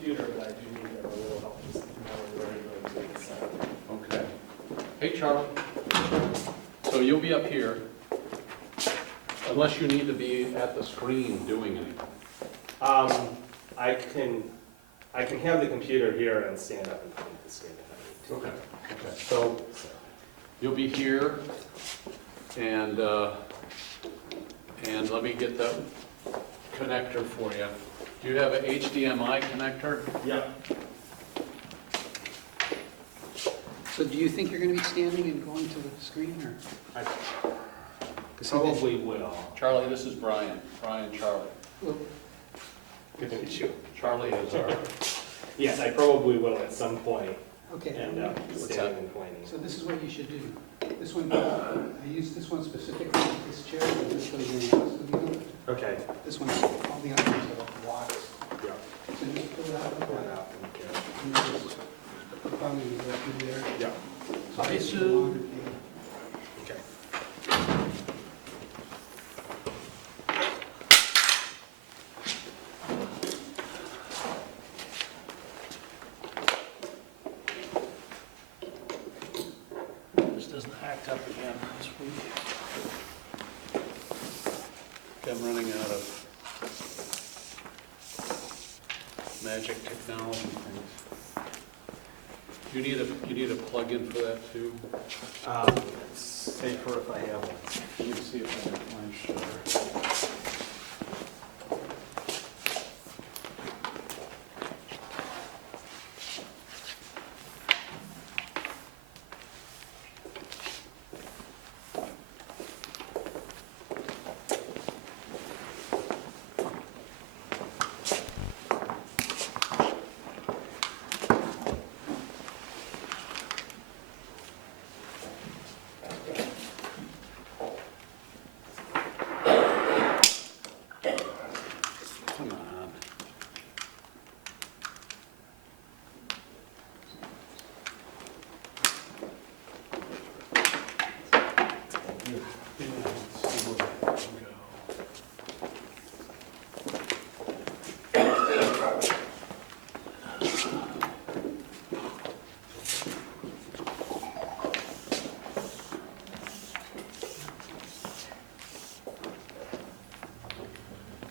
computer, but I do need a little help just knowing where to go to the site. Okay. Hey, Charlie. So you'll be up here, unless you need to be at the screen doing anything. I can have the computer here and stand up and point at the screen if I need to. Okay. Okay. So you'll be here, and let me get the connector for you. Do you have an HDMI connector? Yeah. So do you think you're going to be standing and going to the screen, or? I probably will. Charlie, this is Brian. Brian, Charlie. Well, Good to meet you. Charlie is our... Yes, I probably will at some point okay. end up standing and pointing. So this is what you should do. This one, I use this one specifically, this chair, and this goes in the house of the other. Okay. This one's, all the others are blocks. Yeah. So just pull it out like Pull it that. out and get it. And you just probably go through there. Yeah. So Hi, this is Sue. the longer thing. Okay. This doesn't act up again this week. I'm running out of magic technology things. You need a plug-in for that too? It's safer if I have one. Let me see if I can find sugar. Come on. Yeah, let's see where that can go.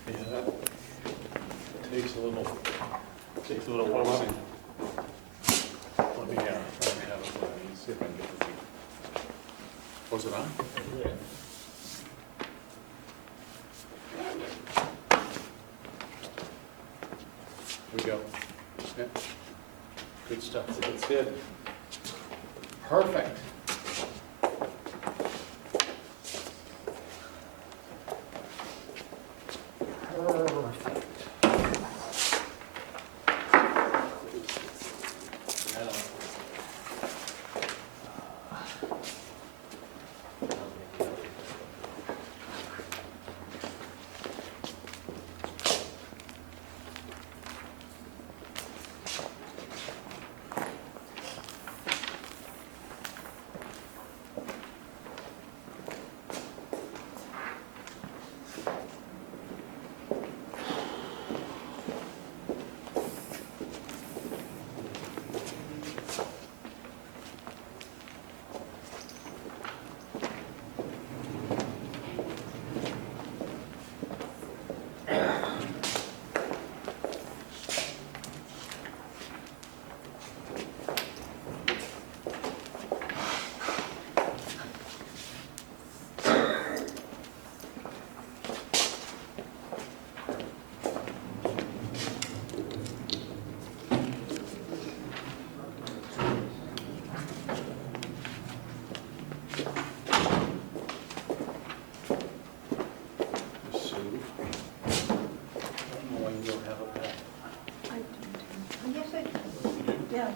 Yeah, that takes a little waxing. Let me have it. Let me see if I can get the thing. Was it on? Yeah. Here we go. Yeah. Good stuff. That's good. Perfect. Perfect.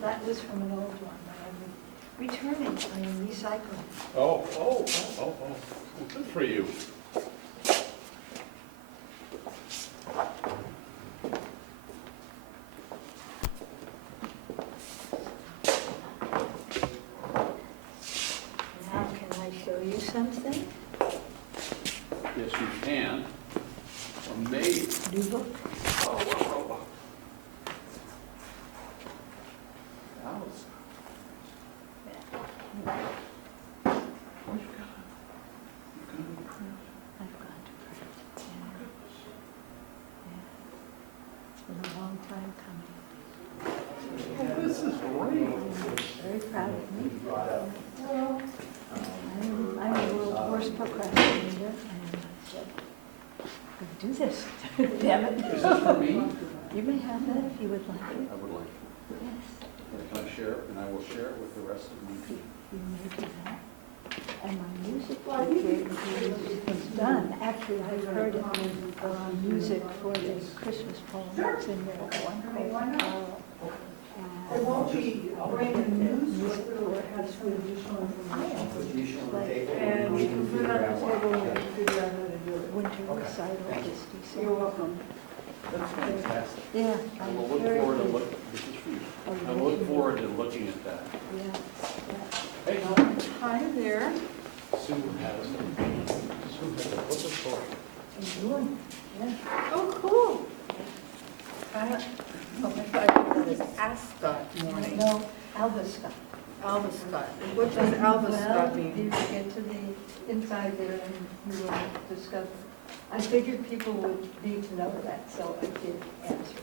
That was from an old one, I'm returning, I'm recycling. Oh, well, good for you. Now, can I show you something? Yes, you can. Amazing. New book? is great. Very proud of me. I'm the world's worst procrastinator, and I said, "I'm gonna do this." Damn it. Is this for me? You may have that if you would like it. I would like it. Yes, Can I share it? And I will share it with the rest of the you may do that. And my music teacher is done. Actually, I've heard it with music for the Christmas poem that's in there, one called Carol. It won't be brand new, Music for it has some additional information. like And we can put it on the table and figure out how to do it. winter recital this December. You're welcome. That's fantastic. Yeah, I I'm will look very forward to pleased. this is for you. Oh, I look forward to looking at that. Yeah, Hey, Hi there. Sue has a book of poetry. I'm doing, yeah. Oh, cool. Oh my God, it is Ascot morning. No, Alva Scott. Alva Scott. What does Alva Scott Well, you mean? get to the inside there and you will discover. I figured people would need to know that, so I did answer.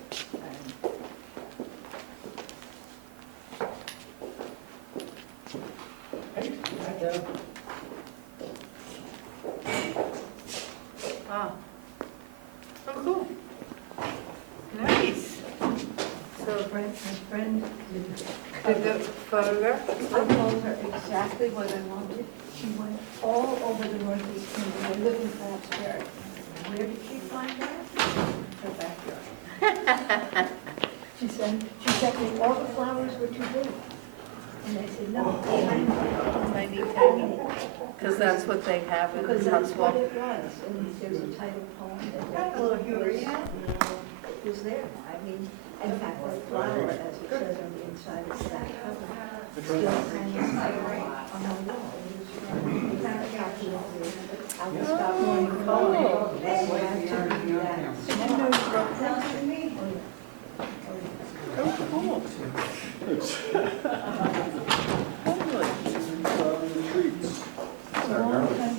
Ah. Oh, cool. Nice. So, My friend did the photograph? I told her exactly what I wanted. She went all over the Northeast Kingdom. I live in Plattsburgh. Where did she find that? Her backyard. She said me all the flowers were too big. And I said, no, tiny. Because that's what they have in Because that's what Huntsville. it was. And there's a title poem that Got a little humor, yeah. was there. I mean, in fact, the flower, as it says on the inside of that cover, still hangs on the wall. In fact, I was stop morning phone. They had to be that small. Oh, cool.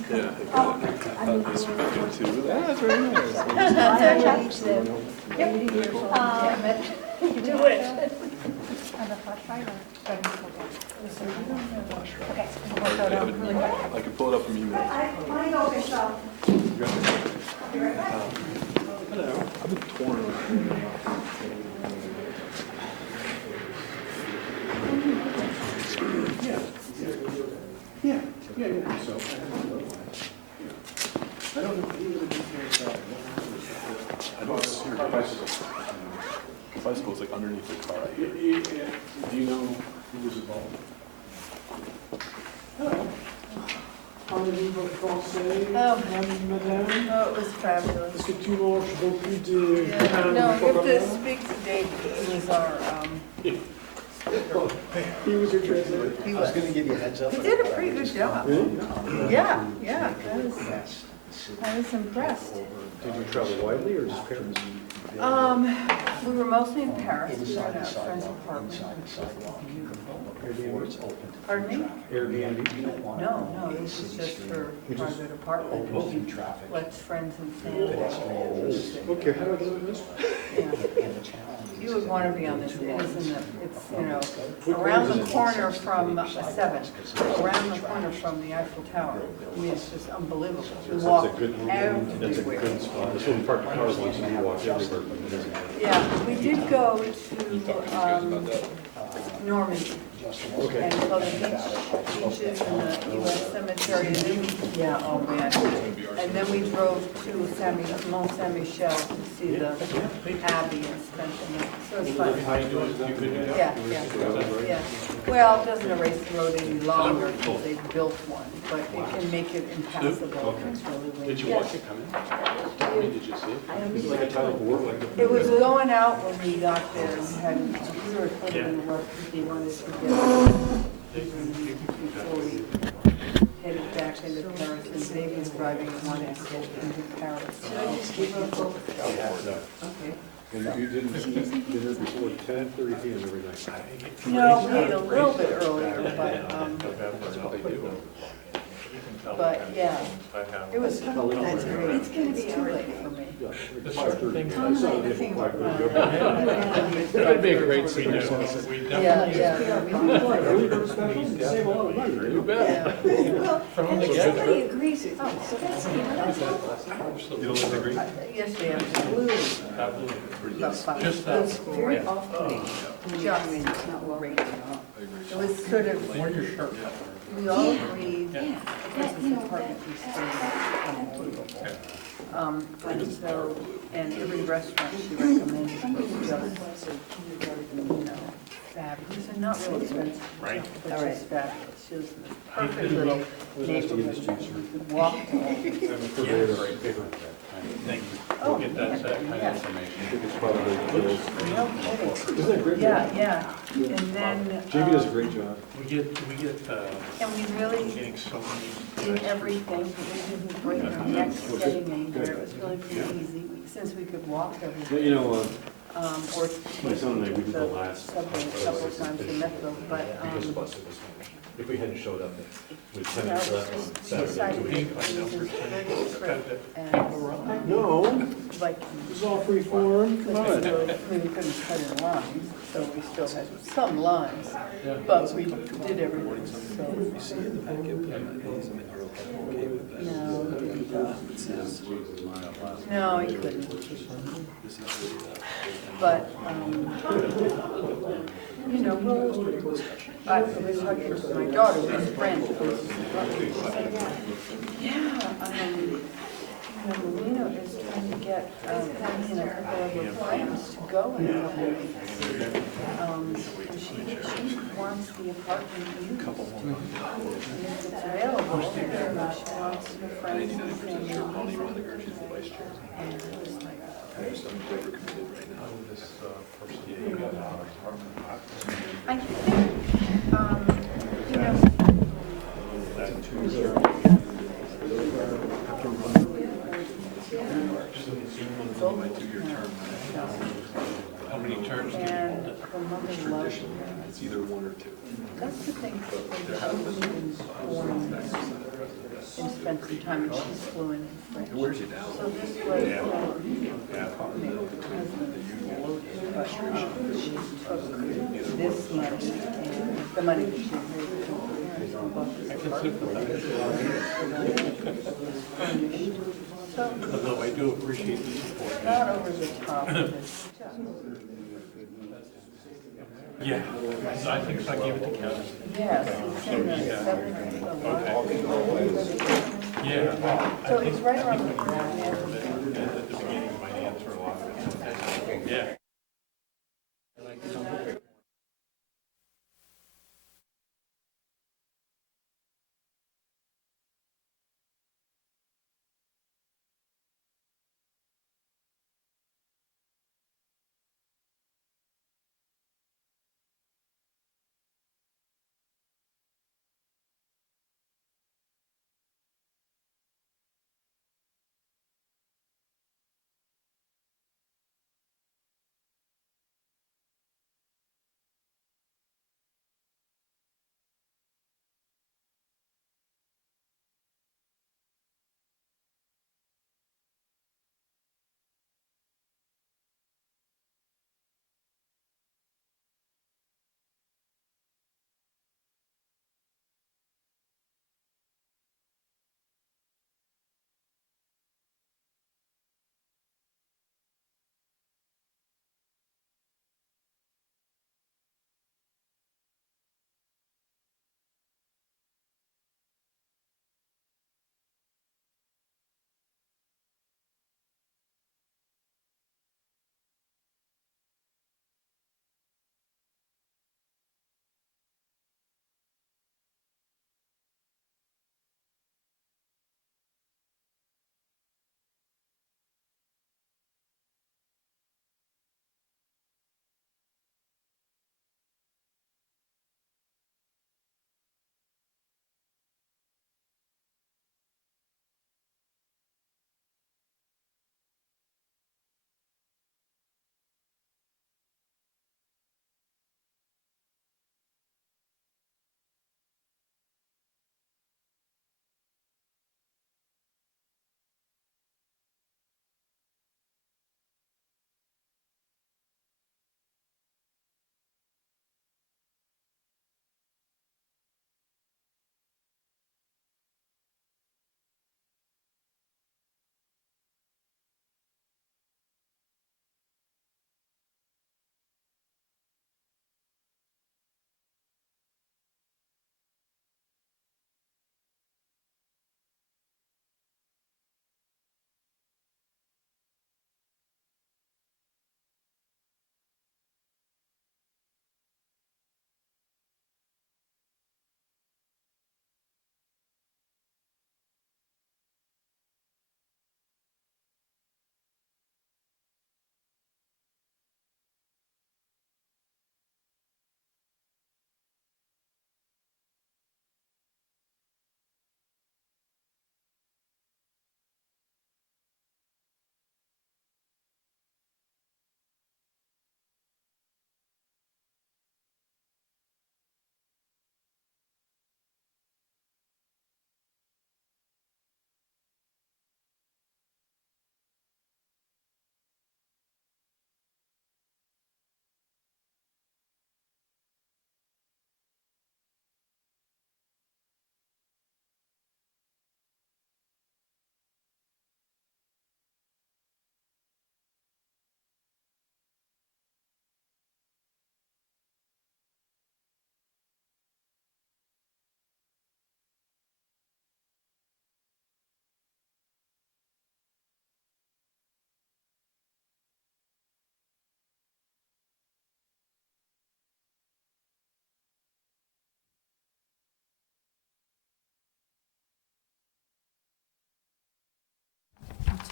I mean, This would be good too. That's very nice. I reached them 80 years old, damn it. Do it. Okay. I can pull it up from email. Hello. I've been torn. Yeah, so. I don't know any of the details. I don't see your bicycle. Bicycle's like underneath the car. I hear. Do you know who was involved? Oh, Parlez-vous français, Oh. madame? oh, it was fabulous. Est-ce que tu manges beaucoup de Yeah. pain No, you have chocolat? to speak to David. He was our, He was your translator. he I was was. gonna give you a heads up. He did a pretty good job. Really? Yeah, yeah, I was impressed. Did you travel widely or just Paris? We were mostly in Paris, we were in our friend's apartment. Pardon me? Airbnb? No, this is just for private apartment. Let friends and family. Okay, how do I do this? Yeah. You would want to be on this, it is in the, it's, you know, around the corner from 7, around the corner from the Eiffel Tower. I mean, it's just unbelievable. You walk everywhere. spot. This one parked cars once and you walk everywhere. Yeah, we did go to Normandy. Okay. And so the beaches and the US cemetery, and then we, yeah, oh man. And then we drove to Mont Saint Michel to see the abbey and spend the night. So it's fun. Yeah. Well, it doesn't erase the road any longer because they built one, but it can make it impassable. It's really windy. Did you watch it come in? Did you see it? It's like a title board, like the. It was going out when we got there. We were thinking what we wanted to get before we headed back into Paris. And Baby was driving and wanted to get into Paris. Okay. And you didn't eat dinner before 10:30 p.m. every night? No, we ate a little bit earlier, but, That's what they do. tell. But, what kind of yeah. things I have. It was, That's great. It's gonna be too late for me. There's certain things I saw it at 5:30. That'd be a great senior Yeah, citizen. yeah. Early bird special, save a lot of money. You bet. Well, From and the everybody get-go. agrees with me, so that's, you know, that's helpful. You don't agree? Yes, they absolutely. Absolutely. About five. Just It that. was very off-putting, just great. It was sort of, Wear your shirt. we all agreed, Yeah. because this apartment we stayed in was unbelievable. And so, and every restaurant she recommended was just, you know, fabulous, and not real expensive. Right. But just fabulous. She was in this perfect little neighborhood. We could walk to all these. Thank you. Oh, We'll get that kind yeah. of information. It's probably good. No kidding. Isn't that great? Yeah, yeah. And then, Jamie does a great job. We get, and we really getting so many. did everything, we didn't break our necks getting anywhere. It was really pretty easy, since we could walk Yeah, everywhere. you know, Or my son and I, we did the last. subway a couple of times in Metro, but, If we hadn't showed up, with 10 no, minutes left on we Saturday, decided two it weeks. was a very trip, and No, like, it's all free form, come because on. we couldn't cut in lines, so we still had some lines, but we did everything, so. No, he couldn't. But, you know, I was talking to my daughter, who's a friend, Melina is trying to get, you know, a couple of her friends to go in a couple of weeks. She wants the apartment used. And if it's available, she wants her friends and family. And it was like, I think, you know, How many terms do you and hold it? her mother loved her. It's either one or two. That's the thing, she was born and spent some time, and she's fluent in French. It wears you down. So this was, her husband loaded, but she took this money, and the money that she made from her parents and bought this apartment. Furnished. So, Although I do appreciate the support. not over the top, but it's just. Yeah, so I think so I gave it to Kevin. Yes, it's in the seventh, the lot. Yeah. So it's right around the corner. At the beginning of my answer, a lot of it. Yeah.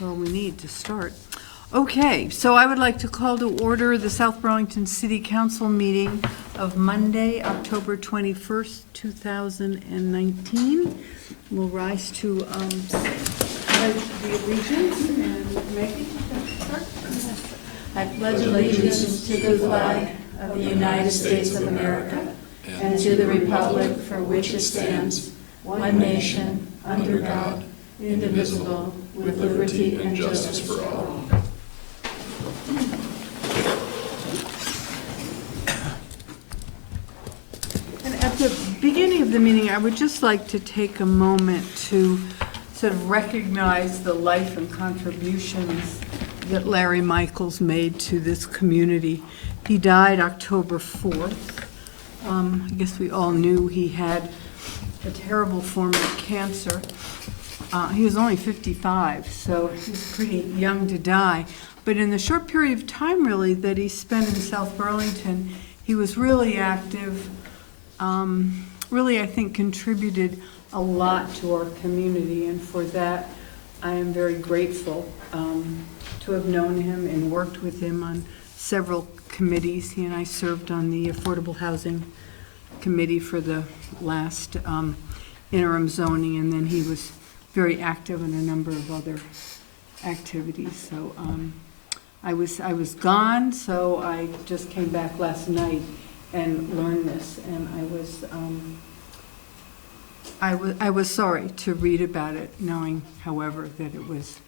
That's all we need to start. Okay, so I would like to call to order the South Burlington City Council meeting of Monday, October 21st, 2019. We'll rise to pledge the allegiance, and Maggie, start? I pledge allegiance to the flag of the United States of America and to the republic for which it stands, one nation, under God, indivisible, with liberty and justice for all. And at the beginning of the meeting, I would just like to take a moment to sort of recognize the life and contributions that Larry Michaels made to this community. He died October 4th. I guess we all knew he had a terrible form of cancer. He was only 55, so he was pretty young to die. But in the short period of time, really, that he spent in South Burlington, he was really active, really, I think, contributed a lot to our community, and for that, I am very grateful to have known him and worked with him on several committees. He and I served on the Affordable Housing Committee for the last interim zoning, and then he was very active in a number of other activities. So I was gone, so I just came back last night and learned this, and I was sorry to read about it, knowing, however, that it was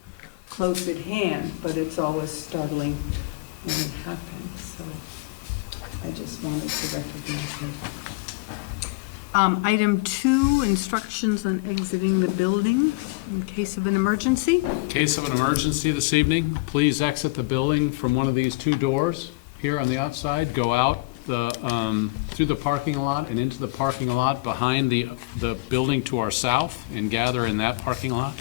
close at hand, but it's always startling when it happens. So I just wanted to recognize him. Item 2, instructions on exiting the building in case of an emergency. In case of an emergency this evening, please exit the building from one of these two doors here on the outside. Go out through the parking lot and into the parking lot behind the building to our south and gather in that parking lot.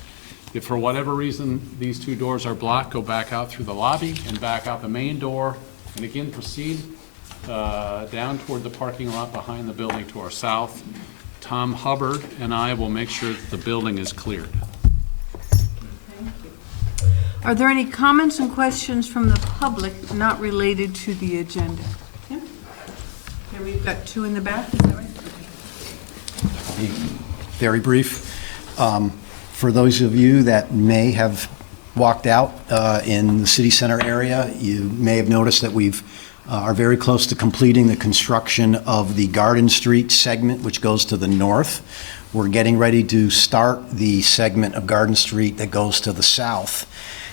If for whatever reason these two doors are blocked, go back out through the lobby and back out the main door, and again proceed down toward the parking lot behind the building to our south. Tom Hubbard and I will make sure that the building is cleared. Thank you. Are there any comments and questions from the public not related to the agenda? Tim? Here we've got 2 in the back, is that right? Be very brief. For those of you that may have walked out in the city center area, you may have noticed that we've are very close to completing the construction of the Garden Street segment, which goes to the north. We're getting ready to start the segment of Garden Street that goes to the south.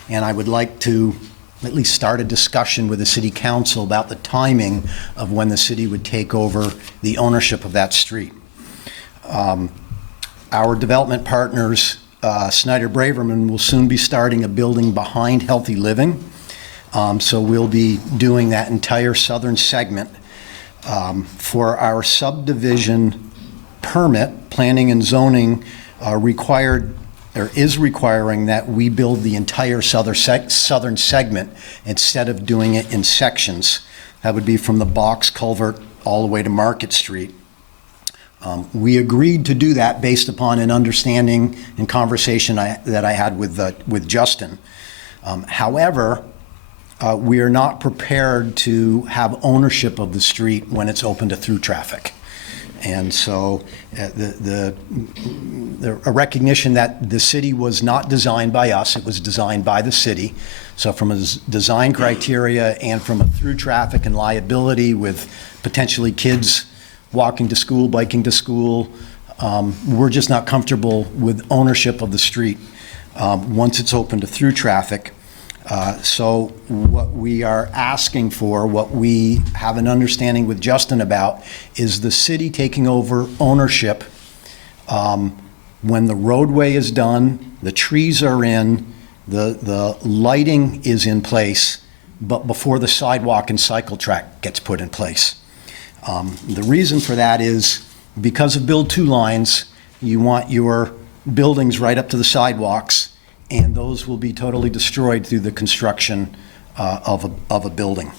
And I would like to at least start a discussion with the city council about the timing of when the city would take over the ownership of that street. Our development partners, Snyder Braverman, will soon be starting a building behind Healthy Living. So we'll be doing that entire southern segment. For our subdivision permit, planning and zoning is requiring that we build the entire southern segment instead of doing it in sections. That would be from the box culvert all the way to Market Street. We agreed to do that based upon an understanding and conversation that I had with Justin. However, we are not prepared to have ownership of the street when it's open to through traffic. And so a recognition that the city was not designed by us, it was designed by the city. So from a design criteria and from a through traffic and liability with potentially kids walking to school, biking to school, we're just not comfortable with ownership of the street once it's open to through traffic. So what we are asking for, what we have an understanding with Justin about, is the city taking over ownership when the roadway is done, the trees are in, the lighting is in place, but before the sidewalk and cycle track gets put in place. The reason for that is because of Build 2 lines, you want your buildings right up to the sidewalks, and those will be totally destroyed through the construction of a building.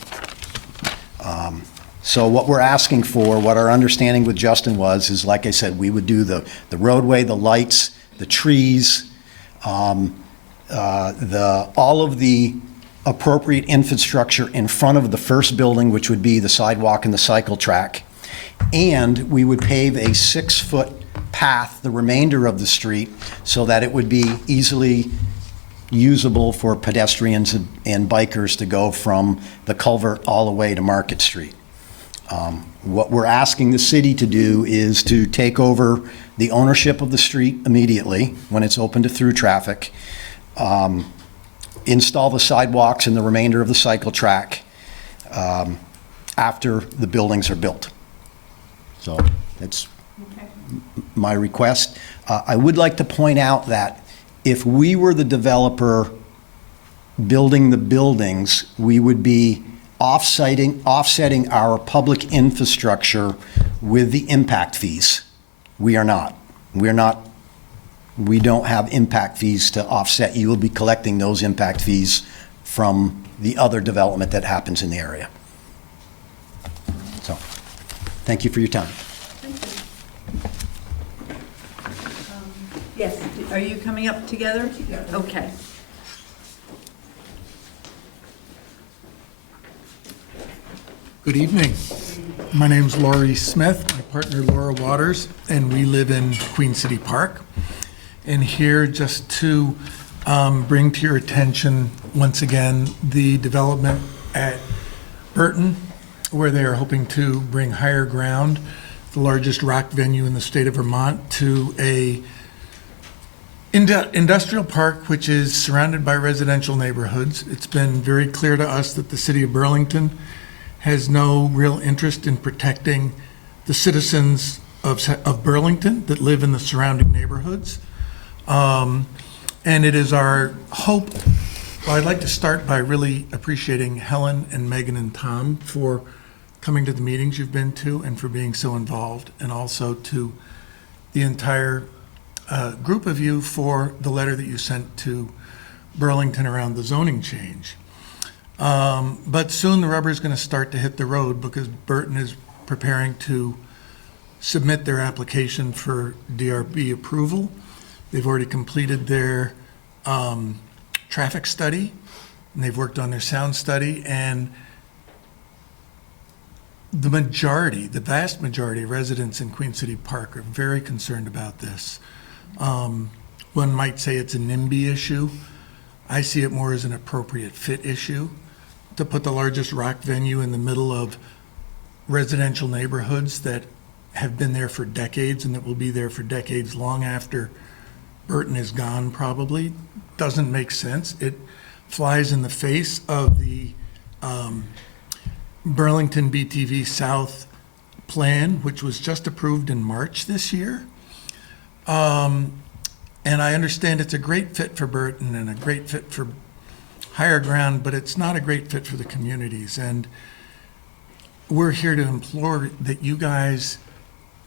So what we're asking for, what our understanding with Justin was, is, like I said, we would do the roadway, the lights, the trees, all of the appropriate infrastructure in front of the first building, which would be the sidewalk and the cycle track. And we would pave a 6-foot path, the remainder of the street, so that it would be easily usable for pedestrians and bikers to go from the culvert all the way to Market Street. What we're asking the city to do is to take over the ownership of the street immediately when it's open to through traffic, install the sidewalks and the remainder of the cycle track after the buildings are built. So that's my request. I would like to point out that if we were the developer building the buildings, we would be offsetting our public infrastructure with the impact fees. We are not. We don't have impact fees to offset. You will be collecting those impact fees from the other development that happens in the area. So, thank you for your time. Yes, are you coming up together? Okay. Good evening. My name's Laurie Smith, my partner Laura Waters, and we live in Queen City Park. And here just to bring to your attention, once again, the development at Burton, where they are hoping to bring Higher Ground, the largest rock venue in the state of Vermont, to a industrial park which is surrounded by residential neighborhoods. It's been very clear to us that the city of Burlington has no real interest in protecting the citizens of Burlington that live in the surrounding neighborhoods. And it is our hope, well, I'd like to start by really appreciating Helen and Megan and Tom for coming to the meetings you've been to and for being so involved, and also to the entire group of you for the letter that you sent to Burlington around the zoning change. But soon the rubber is going to start to hit the road because Burton is preparing to submit their application for DRB approval. They've already completed their traffic study, and they've worked on their sound study, and the vast majority of residents in Queen City Park are very concerned about this. One might say it's a NIMBY issue. I see it more as an appropriate fit issue to put the largest rock venue in the middle of residential neighborhoods that have been there for decades and that will be there for decades long after Burton is gone probably. Doesn't make sense. It flies in the face of the Burlington BTV South plan, which was just approved in March this year. And I understand it's a great fit for Burton and a great fit for Higher Ground, but it's not a great fit for the communities. And we're here to implore that you guys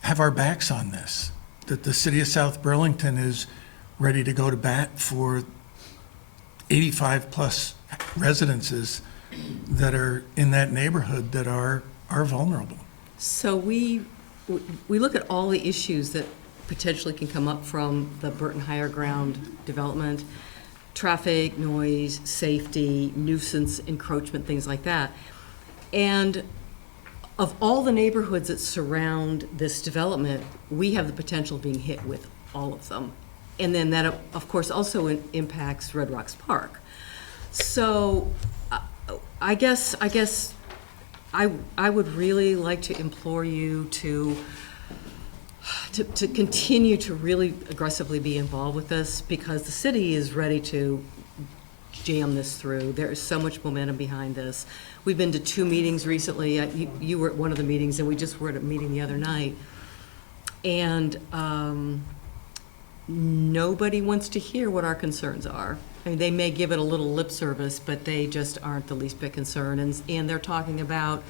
have our backs on this, that the city of South Burlington is ready to go to bat for 85 plus residences that are in that neighborhood that are vulnerable. So we look at all the issues that potentially can come up from the Burton Higher Ground development: traffic, noise, safety, nuisance, encroachment, things like that. And of all the neighborhoods that surround this development, we have the potential of being hit with all of them. And then that, of course, also impacts Red Rocks Park. So I guess I would really like to implore you to continue to really aggressively be involved with this, because the city is ready to jam this through. There is so much momentum behind this. We've been to 2 meetings recently. You were at one of the meetings, and we just were at a meeting the other night. And nobody wants to hear what our concerns are. I mean, they may give it a little lip service, but they just aren't the least bit concerned. And they're talking about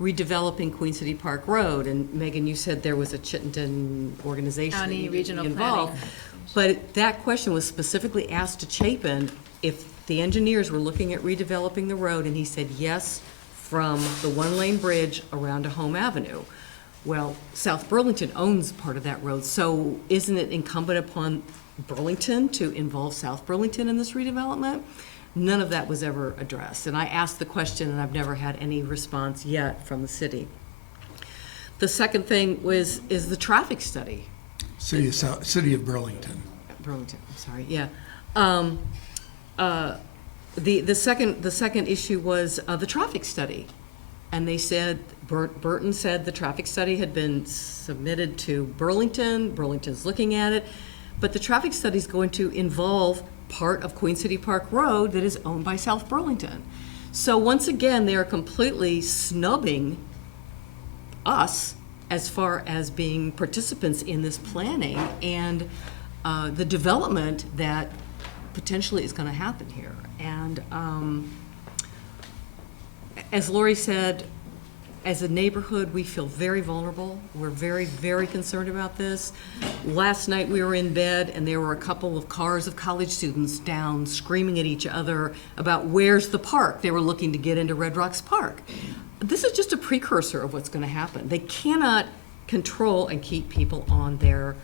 redeveloping Queen City Park Road. And Megan, you said there was a Chittenden organization County Regional involved. But that question was specifically asked to Chapin if the engineers were looking at redeveloping the road, and he said yes, from the 1-lane bridge around to Home Avenue. Well, South Burlington owns part of that road, so isn't it incumbent upon Burlington to involve South Burlington in this redevelopment. None of that was ever addressed. And I asked the question, and I've never had any response yet from the city. The second thing is the traffic study. City of Burlington. Burlington, I'm sorry, yeah. The second issue was the traffic study. And they said, Burton said the traffic study had been submitted to Burlington. Burlington's looking at it. But the traffic study is going to involve part of Queen City Park Road that is owned by South Burlington. So once again, they are completely snubbing us as far as being participants in this planning and the development that potentially is going to happen here. And as Lori said, as a neighborhood, we feel very vulnerable. We're very, very concerned about this. Last night we were in bed and there were a couple of cars of college students down screaming at each other about where's the park. They were looking to get into Red Rocks Park. This is just a precursor of what's going to happen. They cannot control and keep people on their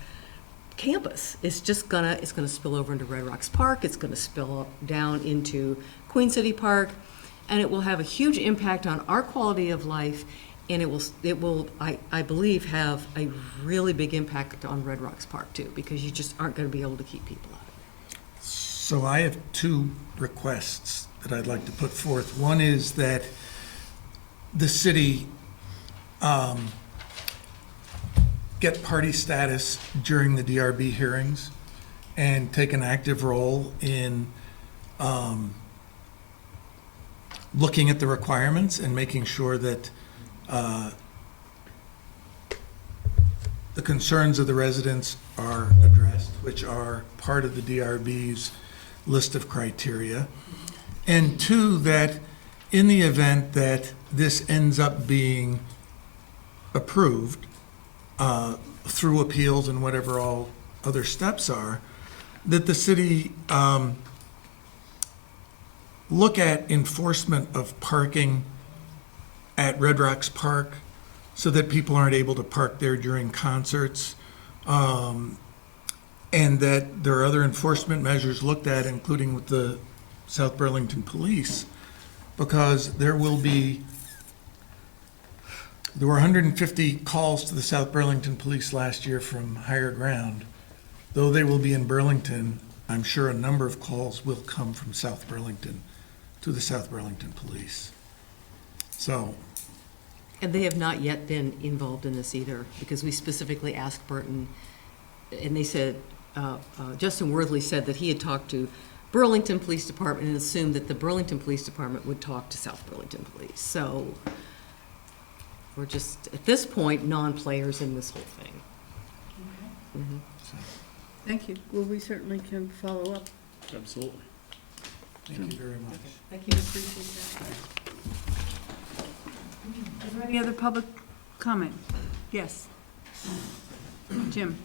campus. It's going to spill over into Red Rocks Park. It's going to spill up down into Queen City Park. And it will have a huge impact on our quality of life, and it will, I believe, have a really big impact on Red Rocks Park too, because you just aren't going to be able to keep people out of it. So I have two requests that I'd like to put forth. One is that the city get party status during the DRB hearings and take an active role in looking at the requirements and making sure that the concerns of the residents are addressed, which are part of the DRB's list of criteria. And two, that in the event that this ends up being approved through appeals and whatever all other steps are, that the city look at enforcement of parking at Red Rocks Park so that people aren't able to park there during concerts, and that there are other enforcement measures looked at, including with the South Burlington Police, because there were 150 calls to the South Burlington Police last year from higher ground. Though they will be in Burlington, I'm sure a number of calls will come from South Burlington to the South Burlington Police. So. And they have not yet been involved in this either, because we specifically asked Burton, and they said, Justin Worthley said that he had talked to Burlington Police Department and assumed that the Burlington Police Department would talk to South Burlington Police. So we're just, at this point, non-players in this whole thing. Okay. Mhm. Thank you. Well, we certainly can follow up. Absolutely. Thank you very much. Thank you, appreciate that. Is there any other public comment? Yes. Jim?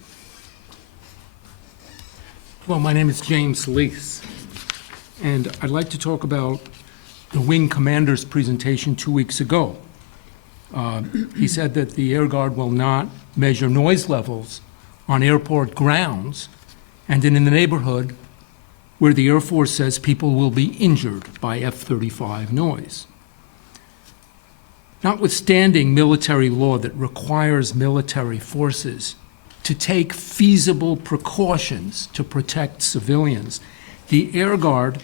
Well, my name is James Lees, and I'd like to talk about the wing commander's presentation 2 weeks ago. He said that the Air Guard will not measure noise levels on airport grounds and in the neighborhood where the Air Force says people will be injured by F-35 noise. Notwithstanding military law that requires military forces to take feasible precautions to protect civilians, the Air Guard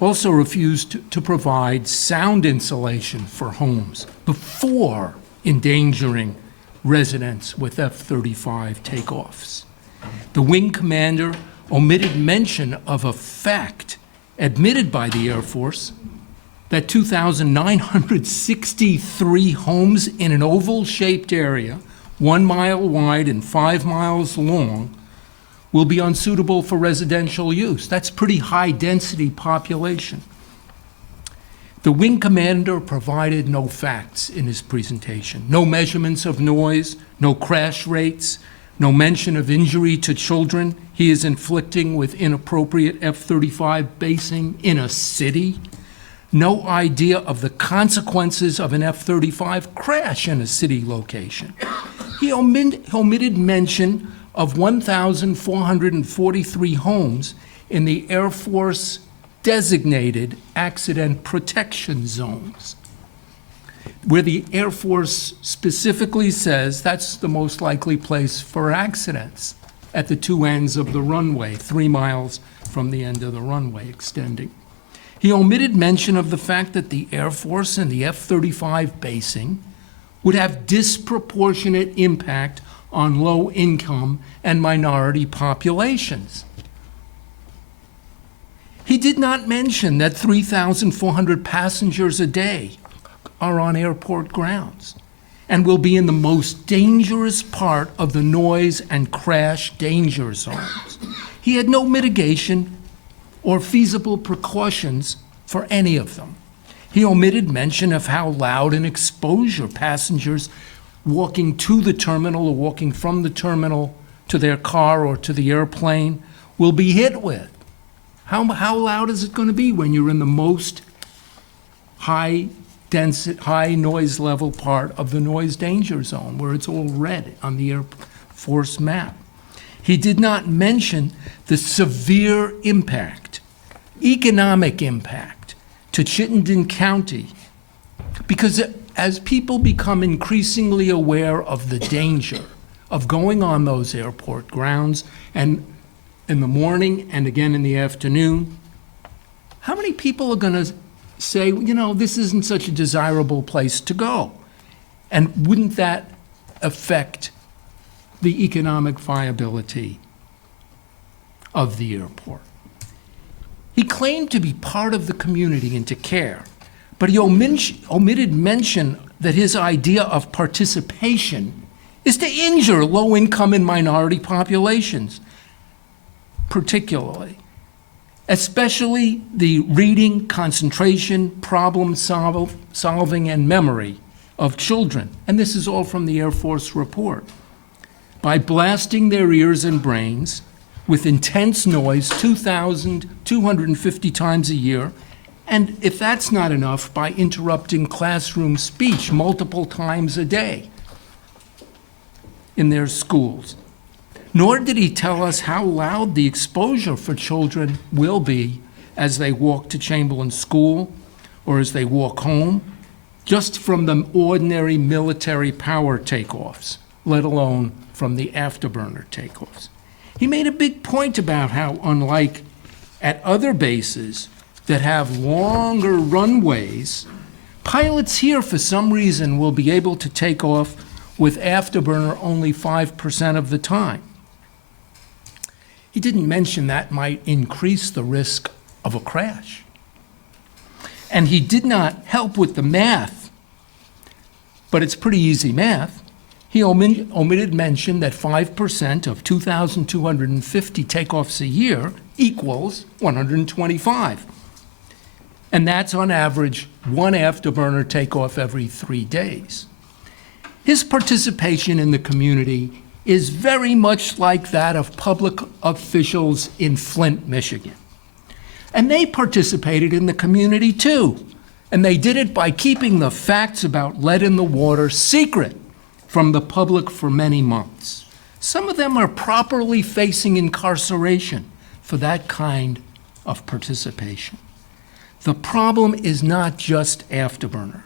also refused to provide sound insulation for homes before endangering residents with F-35 takeoffs. The wing commander omitted mention of a fact admitted by the Air Force that 2,963 homes in an oval-shaped area, 1 mile wide and 5 miles long, will be unsuitable for residential use. That's pretty high-density population. The wing commander provided no facts in his presentation. No measurements of noise, no crash rates, no mention of injury to children he is inflicting with inappropriate F-35 basing in a city. No idea of the consequences of an F-35 crash in a city location. He omitted mention of 1,443 homes in the Air Force designated accident protection zones, where the Air Force specifically says that's the most likely place for accidents, at the two ends of the runway, 3 miles from the end of the runway extending. He omitted mention of the fact that the Air Force and the F-35 basing would have disproportionate impact on low-income and minority populations. He did not mention that 3,400 passengers a day are on airport grounds and will be in the most dangerous part of the noise and crash danger zones. He had no mitigation or feasible precautions for any of them. He omitted mention of how loud an exposure passengers walking to the terminal or walking from the terminal to their car or to the airplane will be hit with. How loud is it going to be when you're in the most high noise level part of the noise danger zone, where it's all red on the Air Force map? He did not mention the severe impact, economic impact to Chittenden County, because as people become increasingly aware of the danger of going on those airport grounds, and in the morning and again in the afternoon, how many people are going to say, you know, this isn't such a desirable place to go? And wouldn't that affect the economic viability of the airport? He claimed to be part of the community and to care, but he omitted mention that his idea of participation is to injure low-income and minority populations, particularly, especially the reading, concentration, problem solving, and memory of children. And this is all from the Air Force report. By blasting their ears and brains with intense noise 2,250 times a year, and if that's not enough, by interrupting classroom speech multiple times a day in their schools. Nor did he tell us how loud the exposure for children will be as they walk to Chamberlain School or as they walk home, just from the ordinary military power takeoffs, let alone from the afterburner takeoffs. He made a big point about how, unlike at other bases that have longer runways, pilots here, for some reason, will be able to take off with afterburner only 5% of the time. He didn't mention that might increase the risk of a crash. And he did not help with the math, but it's pretty easy math. He omitted mention that 5% of 2,250 takeoffs a year equals 125. And that's on average one afterburner takeoff every 3 days. His participation in the community is very much like that of public officials in Flint, Michigan. And they participated in the community too. And they did it by keeping the facts about lead in the water secret from the public for many months. Some of them are properly facing incarceration for that kind of participation. The problem is not just afterburner.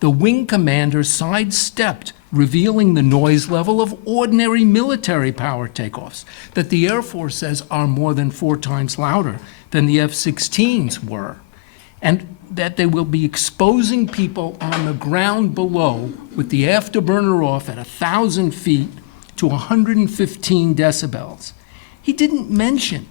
The wing commander sidestepped revealing the noise level of ordinary military power takeoffs that the Air Force says are more than 4 times louder than the F-16s were, and that they will be exposing people on the ground below with the afterburner off at 1,000 feet to 115 decibels. He didn't mention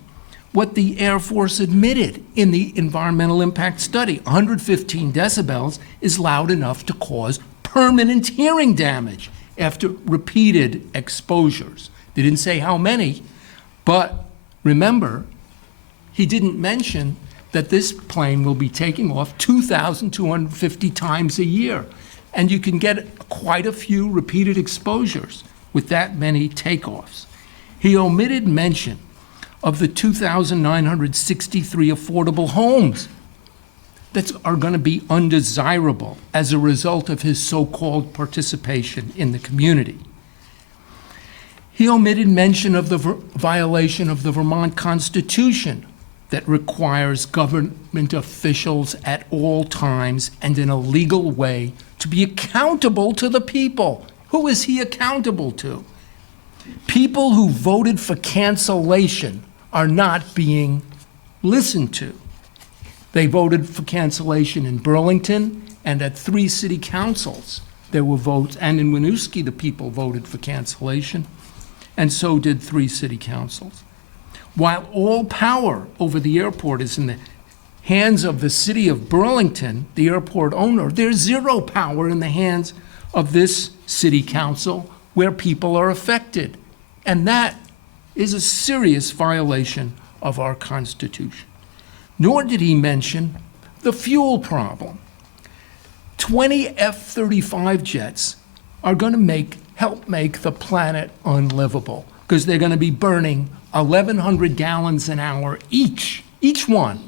what the Air Force admitted in the environmental impact study. 115 decibels is loud enough to cause permanent hearing damage after repeated exposures. They didn't say how many, but remember, he didn't mention that this plane will be taking off 2,250 times a year. And you can get quite a few repeated exposures with that many takeoffs. He omitted mention of the 2,963 affordable homes that are going to be undesirable as a result of his so-called participation in the community. He omitted mention of the violation of the Vermont Constitution that requires government officials at all times and in a legal way to be accountable to the people. Who is he accountable to? People who voted for cancellation are not being listened to. They voted for cancellation in Burlington and at 3 city councils. There were votes, and in Winooski, the people voted for cancellation, and so did 3 city councils. While all power over the airport is in the hands of the city of Burlington, the airport owner, there's zero power in the hands of this city council where people are affected. And that is a serious violation of our Constitution. Nor did he mention the fuel problem. 20 F-35 jets are going to help make the planet unlivable because they're going to be burning 1,100 gallons an hour each one,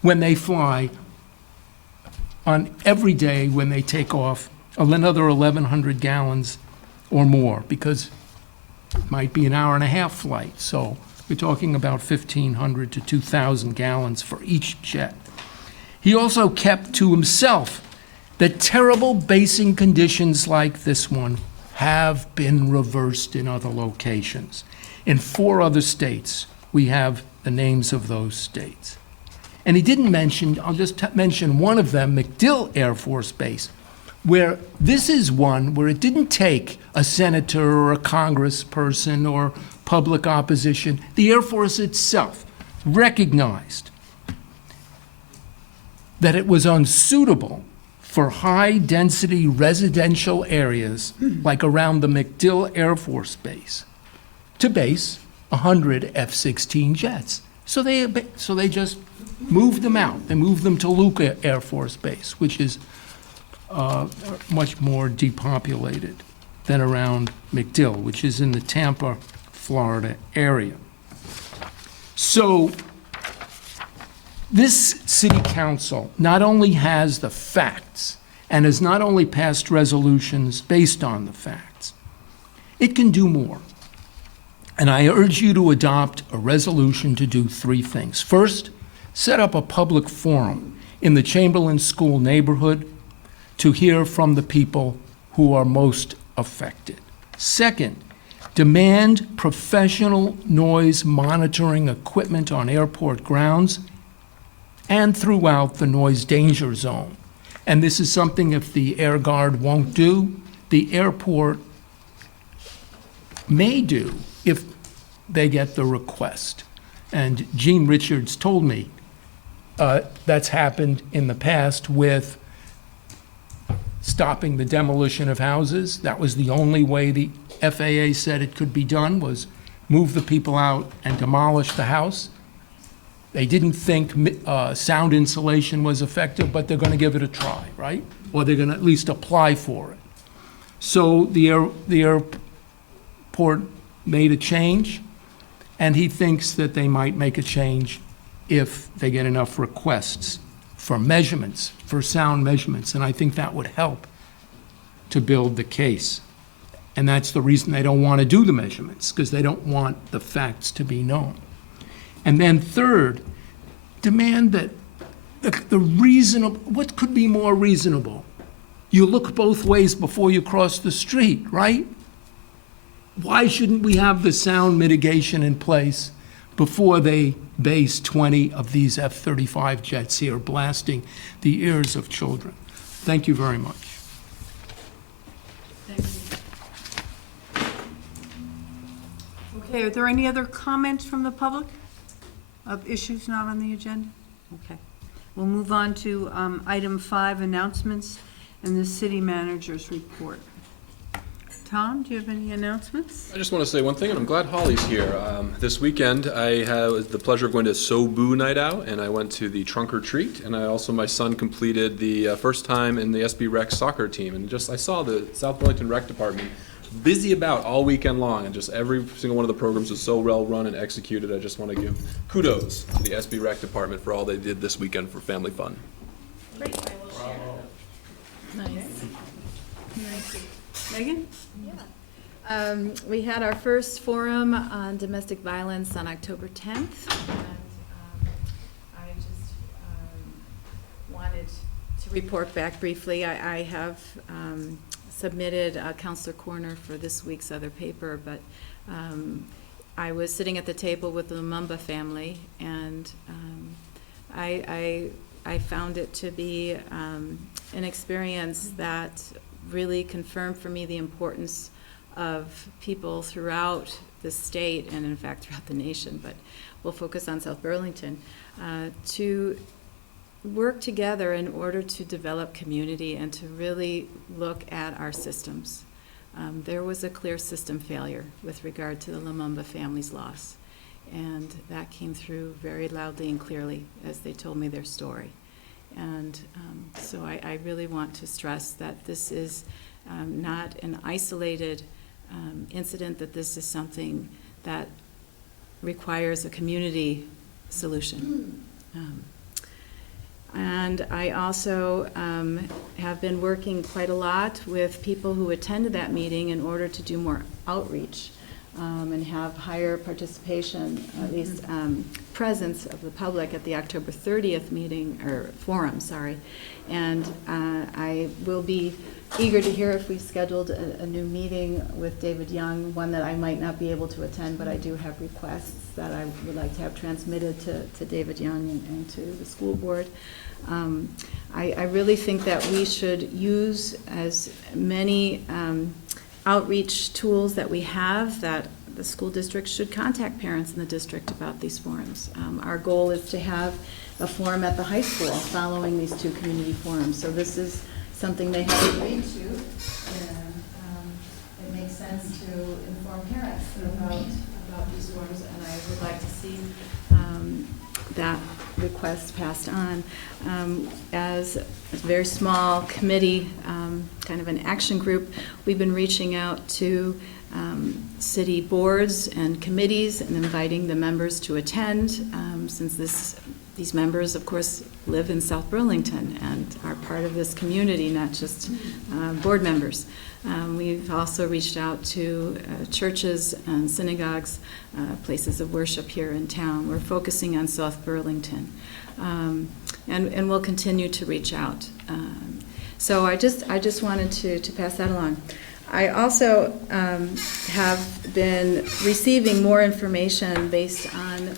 when they fly on every day when they take off, another 1,100 gallons or more, because it might be an hour and a half flight. So we're talking about 1,500 to 2,000 gallons for each jet. He also kept to himself that terrible basing conditions like this one have been reversed in other locations. In 4 other states, we have the names of those states. And he didn't mention, I'll just mention one of them, MacDill Air Force Base, where this is one where it didn't take a senator or a congressperson or public opposition. The Air Force itself recognized that it was unsuitable for high-density residential areas like around the MacDill Air Force Base to base 100 F-16 jets. So they just moved them out. They moved them to Luca Air Force Base, which is much more depopulated than around MacDill, which is in the Tampa, Florida area. So this city council not only has the facts and has not only passed resolutions based on the facts, it can do more. And I urge you to adopt a resolution to do 3 things. First, set up a public forum in the Chamberlain School neighborhood to hear from the people who are most affected. Second, demand professional noise monitoring equipment on airport grounds and throughout the noise danger zone. And this is something, if the Air Guard won't do, the airport may do if they get the request. And Gene Richards told me that's happened in the past with stopping the demolition of houses. That was the only way the FAA said it could be done, was move the people out and demolish the house. They didn't think sound insulation was effective, but they're going to give it a try, right? Or they're going to at least apply for it. So the airport made a change, and he thinks that they might make a change if they get enough requests for measurements, for sound measurements, and I think that would help to build the case. And that's the reason they don't want to do the measurements, because they don't want the facts to be known. And then third, demand that the reasonable, what could be more reasonable? You look both ways before you cross the street, right? Why shouldn't we have the sound mitigation in place before they base 20 of these F-35 jets here, blasting the ears of children? Thank you very much. Thank you. Okay, are there any other comments from the public of issues not on the agenda? Okay. We'll move on to item 5, announcements and the city manager's report. Tom, do you have any announcements? I just want to say one thing, and I'm glad Holly's here. This weekend, I had the pleasure of going to Sobu Night Out, and I went to the Trunk or Treat, and my son completed the first time in the SB Rec soccer team, and I saw the South Burlington Rec Department busy about all weekend long, and just every single one of the programs was so well run and executed. I just want to give kudos to the SB Rec Department for all they did this weekend for family fun. Great. Nice. Megan? We had our first forum on domestic violence on October 10th, and I just wanted to report back briefly. I have submitted a counselor corner for this week's other paper, but I was sitting at the table with the Lumumba family, and I found it to be an experience that really confirmed for me the importance of people throughout the state, and in fact throughout the nation, but we'll focus on South Burlington, to work together in order to develop community and to really look at our systems. There was a clear system failure with regard to the Lumumba family's loss, and that came through very loudly and clearly as they told me their story. And so I really want to stress that this is not an isolated incident, that this is something that requires a community solution. And I also have been working quite a lot with people who attended that meeting in order to do more outreach and have higher participation, at least presence of the public at the October 30th meeting, or forum, sorry. And I will be eager to hear if we scheduled a new meeting with David Young, one that I might not be able to attend, but I do have requests that I would like to have transmitted to David Young and to the school board. I really think that we should use as many outreach tools that we have, that the school district should contact parents in the district about these forums. Our goal is to have a forum at the high school following these two community forums. So this is something they have agreed to, and it makes sense to inform parents about these forums, and I would like to see that request passed on. As a very small committee, kind of an action group, we've been reaching out to city boards and committees and inviting the members to attend, since these members, of course, live in South Burlington and are part of this community, not just board members. We've also reached out to churches and synagogues, places of worship here in town. We're focusing on South Burlington, and we'll continue to reach out. So I just wanted to pass that along. I also have been receiving more information based on,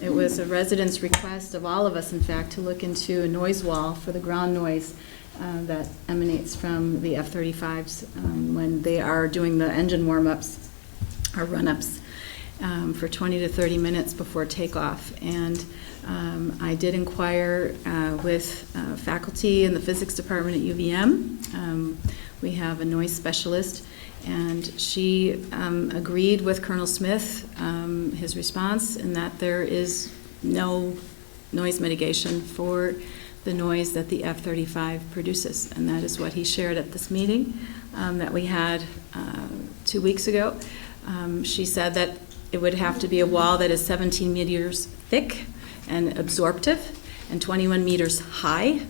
it was a resident's request of all of us, in fact, to look into a noise wall for the ground noise that emanates from the F-35s when they are doing the engine warm-ups or run-ups for 20 to 30 minutes before takeoff. And I did inquire with faculty in the physics department at UVM. We have a noise specialist, and she agreed with Colonel Smith, his response, in that there is no noise mitigation for the noise that the F-35 produces. And that is what he shared at this meeting that we had 2 weeks ago. She said that it would have to be a wall that is 17 meters thick and absorptive and 21 meters high,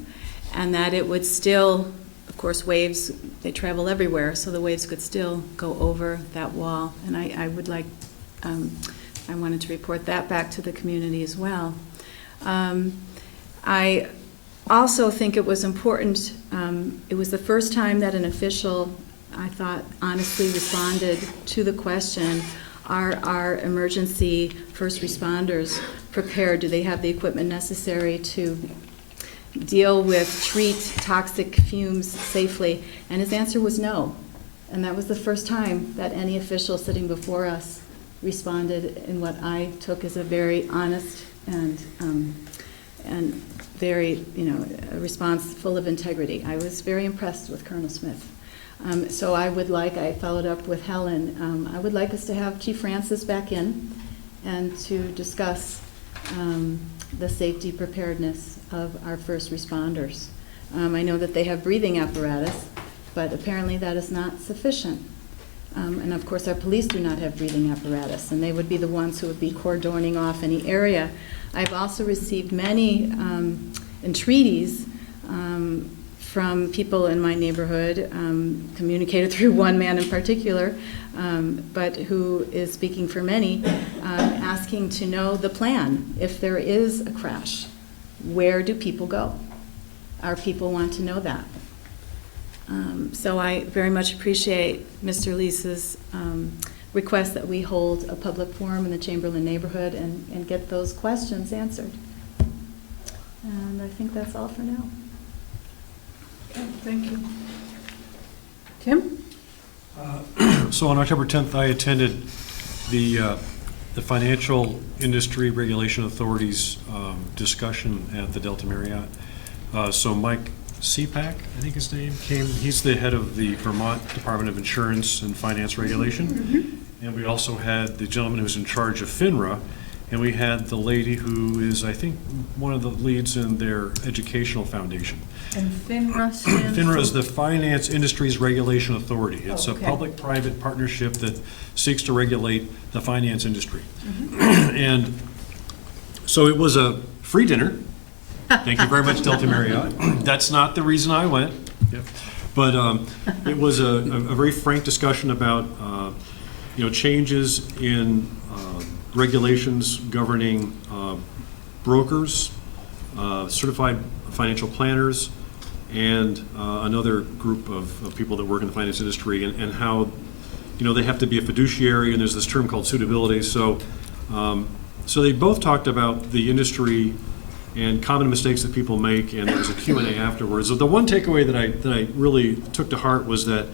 and that it would still, of course, waves, they travel everywhere, so the waves could still go over that wall. And I would like, I wanted to report that back to the community as well. I also think it was important, it was the first time that an official, I thought, honestly responded to the question, are our emergency first responders prepared? Do they have the equipment necessary to deal with, treat toxic fumes safely? And his answer was no. And that was the first time that any official sitting before us responded in what I took as a very honest and very, a response full of integrity. I was very impressed with Colonel Smith. So I followed up with Helen, I would like us to have Chief Francis back in and to discuss the safety preparedness of our first responders. I know that they have breathing apparatus, but apparently that is not sufficient. And of course our police do not have breathing apparatus, and they would be the ones who would be cordoning off any area. I've also received many entreaties from people in my neighborhood, communicated through one man in particular, but who is speaking for many, asking to know the plan. If there is a crash, where do people go? Our people want to know that. So I very much appreciate Mr. Leese's request that we hold a public forum in the Chamberlain neighborhood and get those questions answered. And I think that's all for now. Okay, thank you. Tim? So on October 10th, I attended the Financial Industry Regulation Authority's discussion at the Delta Marriott. So Mike CPAC, I think his name, came. He's the head of the Vermont Department of Insurance and Finance Regulation. And we also had the gentleman who's in charge of FINRA, and we had the lady who is, I think, one of the leads in their educational foundation. And FINRA stands FINRA is for? the Finance Industries Regulation Authority. It's Oh, a okay. public-private partnership that seeks to regulate the finance industry. And so it was a free dinner. Thank you very much, Delta Marriott. That's not the reason I went. Yep. But it was a very frank discussion about changes in regulations governing brokers, certified financial planners, and another group of people that work in the finance industry, and how they have to be a fiduciary, and there's this term called suitability. So they both talked about the industry and common mistakes that people make, and there was a Q&A afterwards. So the one takeaway that I really took to heart was that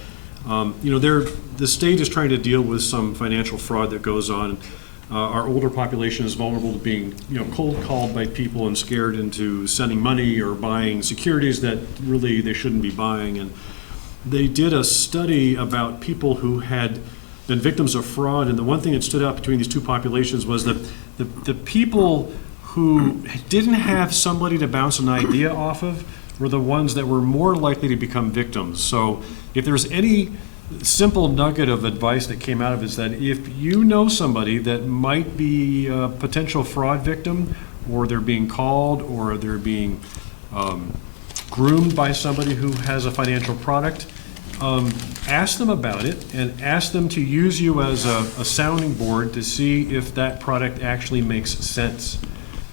the state is trying to deal with some financial fraud that goes on. Our older population is vulnerable to being, cold called by people and scared into sending money or buying securities that really they shouldn't be buying. And they did a study about people who had been victims of fraud, and the one thing that stood out between these two populations was that the people who didn't have somebody to bounce an idea off of were the ones that were more likely to become victims. So if there's any simple nugget of advice that came out of it, is that if you know somebody that might be a potential fraud victim, or they're being called, or they're being groomed by somebody who has a financial product, ask them about it and ask them to use you as a sounding board to see if that product actually makes sense.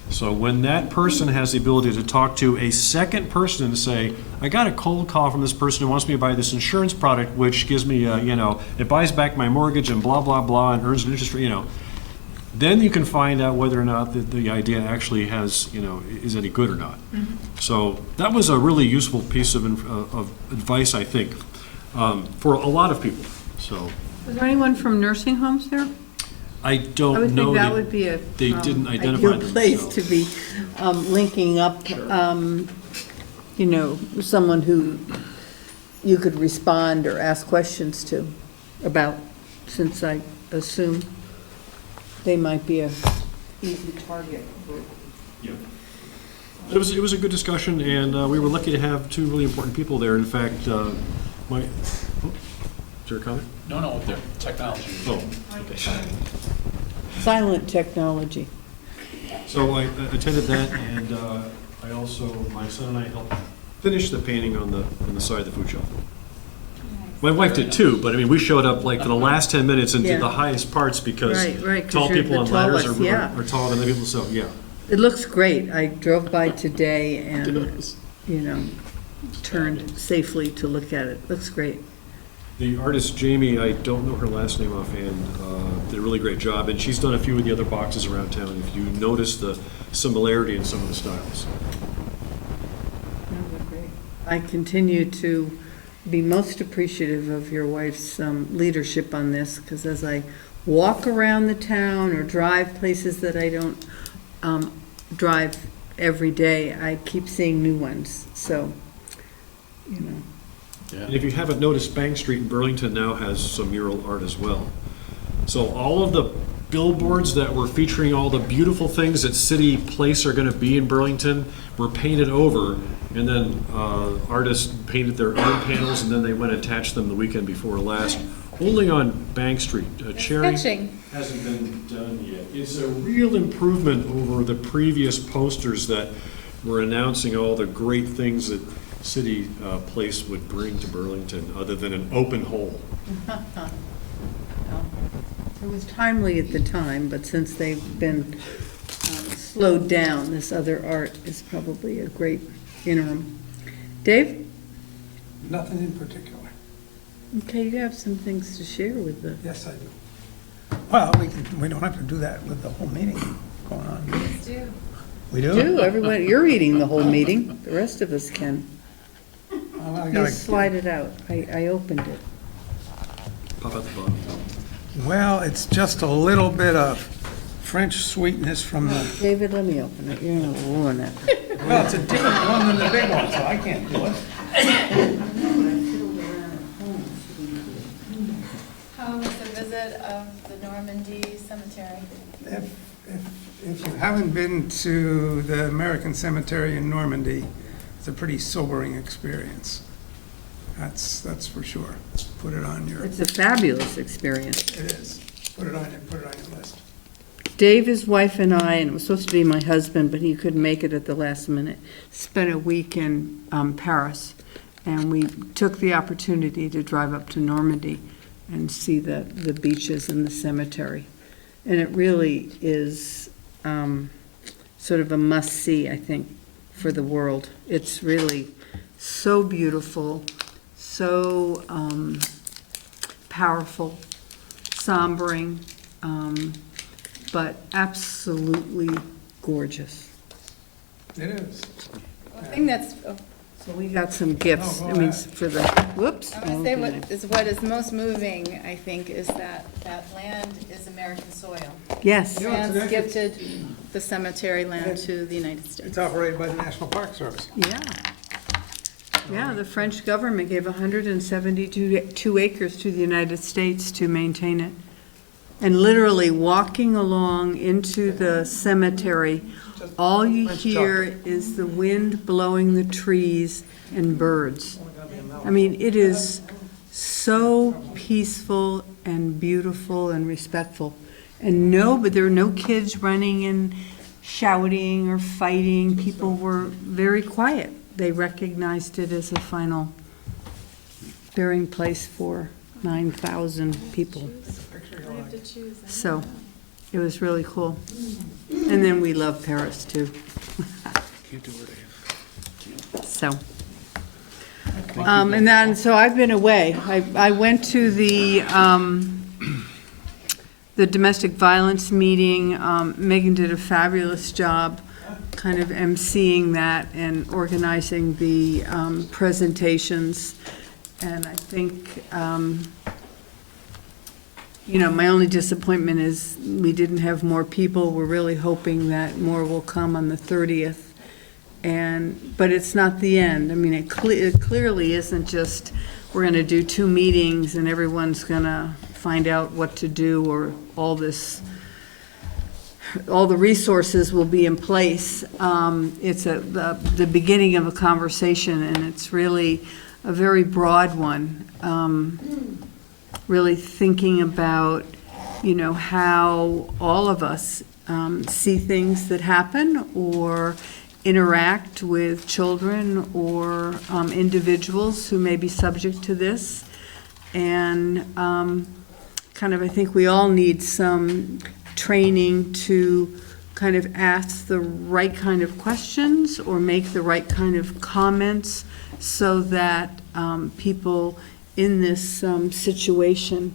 So when that person has the ability to talk to a second person and say, I got a cold call from this person who wants me to buy this insurance product, which gives me, it buys back my mortgage and blah, blah, blah, and earns an interest rate, then you can find out whether or not the idea actually has, is any good or not. So that was a really useful piece of advice, I think, for a lot of people. So. Was there anyone from nursing homes there? I don't know. I would think that would be a they didn't identify ideal place themselves. to be linking up, someone who you could respond or ask questions to about, since I assume they might be a easy target. Yeah. It was a good discussion, and we were lucky to have two really important people there. In fact, is there a comment? No, up there, technology. Oh, okay. Silent technology. So I attended that, and I also, my son and I helped finish the painting on the side of the food shelf. My wife did too, but I mean, we showed up like for the last 10 minutes and did the highest parts because Right, 'cause tall you're people the on ladders tallest, yeah. are taller than the people, so yeah. It looks great. I drove by today and, turned safely to look at it. Looks great. The artist, Jamie, I don't know her last name offhand, did a really great job, and she's done a few of the other boxes around town, if you notice the similarity in some of the styles. I continue to be most appreciative of your wife's leadership on this, because as I walk around the town or drive places that I don't drive every day, I keep seeing new ones, so, Yeah. And if you haven't noticed, Bank Street in Burlington now has some mural art as well. So all of the billboards that were featuring all the beautiful things that City Place are going to be in Burlington were painted over, and then artists painted their own panels, and then they went and attached them the weekend before last. Only on Bank Street. Cherry hasn't been done yet. It's a real improvement over the previous posters that were announcing all the great things that city place would bring to Burlington other than an open hole. It was timely at the time, but since they've been slowed down, this other art is probably a great interim. Dave? Nothing in particular. Okay, you have some things to share with the, Yes, I do. Well, we don't have to do that with the whole meeting going on. Please do. We do? do, everyone, you're reading the whole meeting, the rest of us can. Well, I You gotta- slide it out, I opened it. Pop out the bottom. Well, it's just a little bit of French sweetness from the, David, let me open it, you're gonna ruin it. well, it's a different one than the big one, so I can't do it. How was the visit of the Normandy Cemetery? If you haven't been to the American Cemetery in Normandy, it's a pretty sobering experience. That's for sure. Put it on your, It's a fabulous experience. it is. Put it on your list. Dave, his wife, and I, and it was supposed to be my husband, but he couldn't make it at the last minute, spent a week in Paris. And we took the opportunity to drive up to Normandy and see the beaches and the cemetery. And it really is sort of a must-see, I think, for the world. It's really so beautiful, so powerful, sombering, but absolutely gorgeous. It is. The thing that's, So we got some gifts, Oh, I go mean, ahead. for the, whoops. I want to say what is most moving, I think, is that land is American soil. Yes, Yeah, it's France an- gifted the cemetery land to the United States. It's operated by the National Park Service. yeah. Yeah, the French government gave 172 acres to the United States to maintain it. And literally walking along into the cemetery, all you hear is the wind blowing the trees and birds. I mean, it is so peaceful and beautiful and respectful. And but there were no kids running and shouting or fighting. People were very quiet. They recognized it as a final burying place for 9,000 people. I have to choose. So it was really cool. And then we love Paris too. So. And then, so I've been away. I went to the domestic violence meeting. Megan did a fabulous job kind of emceeing that and organizing the presentations. And I think, my only disappointment is we didn't have more people. We're really hoping that more will come on the 30th. But it's not the end. I mean, it clearly isn't just, we're gonna do 2 meetings and everyone's gonna find out what to do, or all the resources will be in place. It's the beginning of a conversation, and it's really a very broad one. Really thinking about, how all of us see things that happen or interact with children or individuals who may be subject to this. And I think we all need some training to kind of ask the right kind of questions or make the right kind of comments so that people in this situation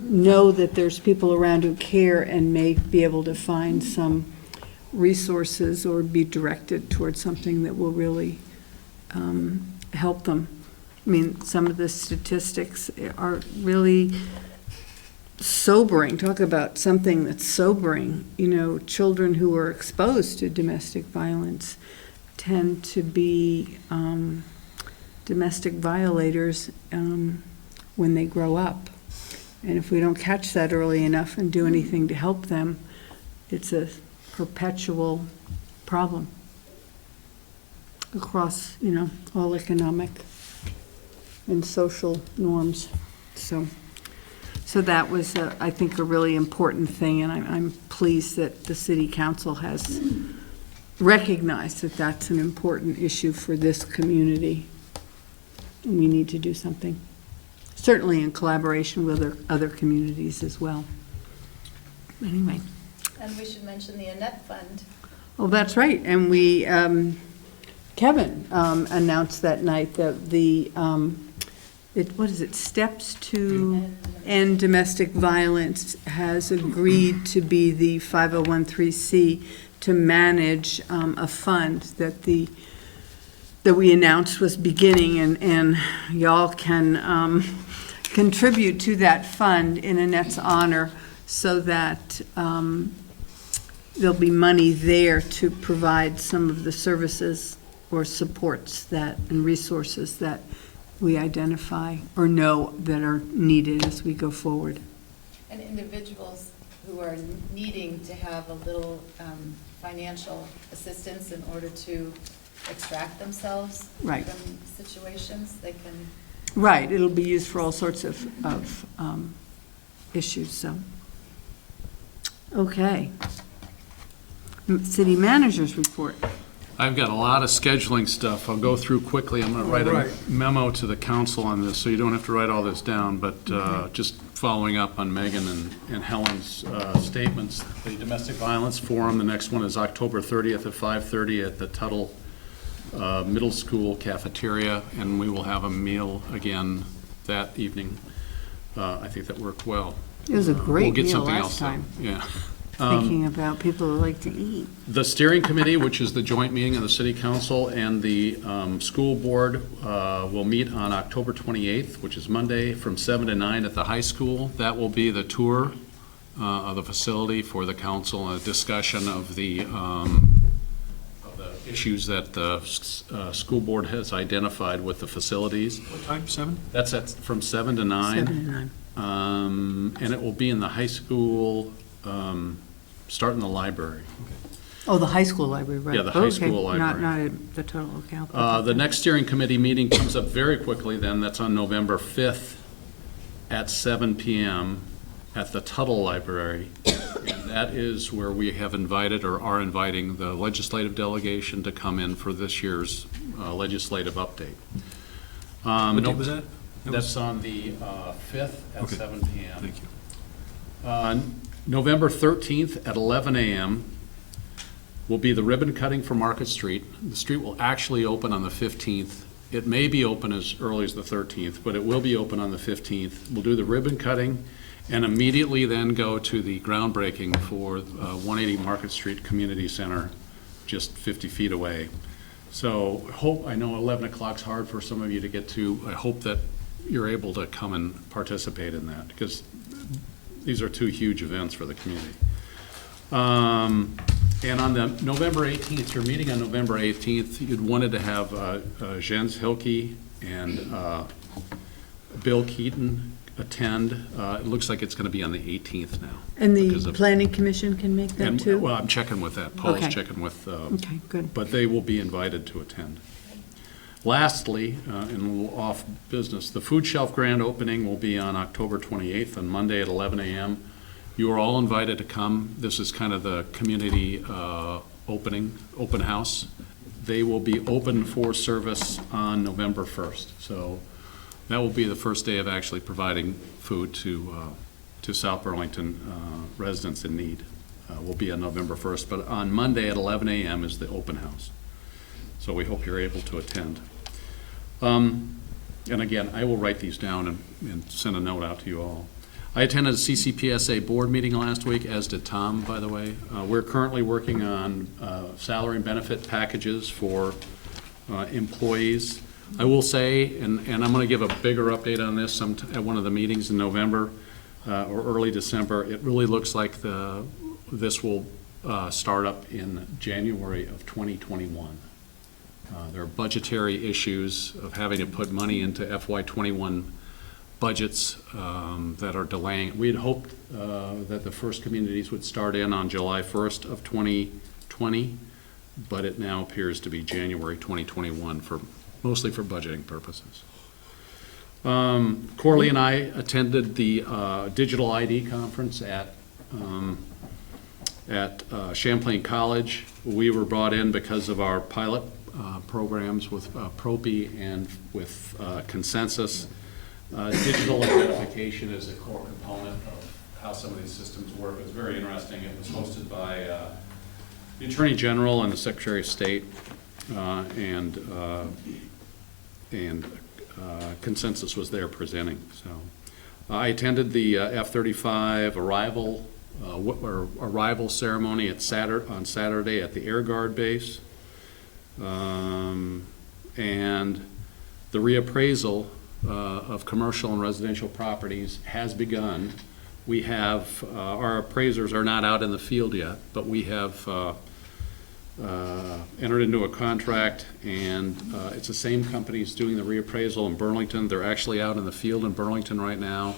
know that there's people around who care and may be able to find some resources or be directed towards something that will really help them. I mean, some of the statistics are really sobering. Talk about something that's sobering. Children who are exposed to domestic violence tend to be domestic violators when they grow up. And if we don't catch that early enough and do anything to help them, it's a perpetual problem across, all economic and social norms. So that was, I think, a really important thing, and I'm pleased that the city council has recognize that that's an important issue for this community. And we need to do something, certainly in collaboration with other communities as well. Anyway. And we should mention the Annette Fund. Oh, that's right, and we, Kevin announced that night that what is it, Steps to End Domestic Violence has agreed to be the 501(c) to manage a fund that we announced was beginning, and y'all can contribute to that fund in Annette's honor so that there'll be money there to provide some of the services or supports and resources that we identify or know that are needed as we go forward. And individuals who are needing to have a little financial assistance in order to extract themselves Right. from situations, they can. Right, it'll be used for all sorts of issues, so. Okay. City managers report. I've got a lot of scheduling stuff. I'll go through quickly. I'm going to write a memo to the council on this, so you don't have to write all this down, but just following up on Megan and Helen's statements. The Domestic Violence Forum, the next one is October 30th at 5:30 at the Tuttle Middle School cafeteria, and we will have a meal again that evening. I think that worked well. It was a great We'll get meal something last else time. done. Yeah. Thinking about people who like to eat. The steering committee, which is the joint meeting of the city council and the school board, will meet on October 28th, which is Monday, from 7 to 9 at the high school. That will be the tour of the facility for the council and a discussion of the issues that the school board has identified with the facilities. What time, 7? That's from 7 to 9. 7 to 9. And it will be in the high school, start in the library. Oh, the high school library, right. Yeah, the high school Okay, library. Not at the total account. The next steering committee meeting comes up very quickly then. That's on November 5th at 7 PM at the Tuttle Library. And that is where we have invited or are inviting the legislative delegation to come in for this year's legislative update. What date was that? That's on the 5th at Okay. 7 PM. Thank you. November 13th at 11 a.m. will be the ribbon cutting for Market Street. The street will actually open on the 15th. It may be open as early as the 13th, but it will be open on the 15th. We'll do the ribbon cutting and immediately then go to the groundbreaking for 180 Market Street Community Center, just 50 feet away. So I know 11 o'clock's hard for some of you to get to. I hope that you're able to come and participate in that, because these are two huge events for the community. And on the November 18th, your meeting on November 18th, you'd wanted to have Jens Hilke and Bill Keaton attend. It looks like it's going to be on the 18th now. And the because of- planning commission can make that too? Well, I'm checking with that. Paul's Okay. checking with. Okay, good. But they will be invited to attend. Lastly, in a little off business, the food shelf grand opening will be on October 28th, on Monday at 11 a.m. You are all invited to come. This is kind of the community open house. They will be open for service on November 1st. So that will be the first day of actually providing food to South Burlington residents in need. Will be on November 1st, but on Monday at 11 a.m. is the open house. So we hope you're able to attend. And again, I will write these down and send a note out to you all. I attended a CCPSA board meeting last week, as did Tom, by the way. We're currently working on salary and benefit packages for employees. I will say, and I'm going to give a bigger update on this at one of the meetings in November or early December. It really looks like this will start up in January of 2021. There are budgetary issues of having to put money into FY21 budgets that are delaying. We had hoped that the first communities would start in on July 1st of 2020, but it now appears to be January 2021 mostly for budgeting purposes. Corley and I attended the Digital ID conference at At Champlain College, we were brought in because of our pilot programs with Propy and with Consensus. Digital identification is a core component of how some of these systems work. It was very interesting. It was hosted by the Attorney General and the Secretary of State, and Consensus was there presenting. So I attended the F-35 arrival ceremony on Saturday at the Air Guard base, and the reappraisal of commercial and residential properties has begun. We have, our appraisers are not out in the field yet, but we have entered into a contract, and it's the same companies doing the reappraisal in Burlington. They're actually out in the field in Burlington right now.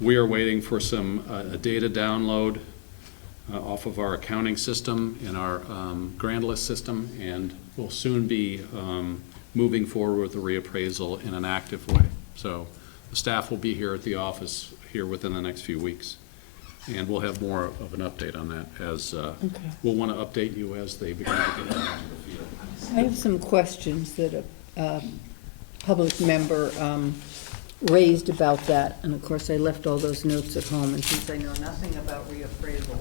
We are waiting for some a data download off of our accounting system and our grand list system, and we'll soon be moving forward with the reappraisal in an active way. So the staff will be here at the office here within the next few weeks, and we'll have more of an update on that as we'll want to update you as they begin to get out into the field. I have some questions that a public member raised about that, and of course I left all those notes at home, and since I know nothing about reappraisal,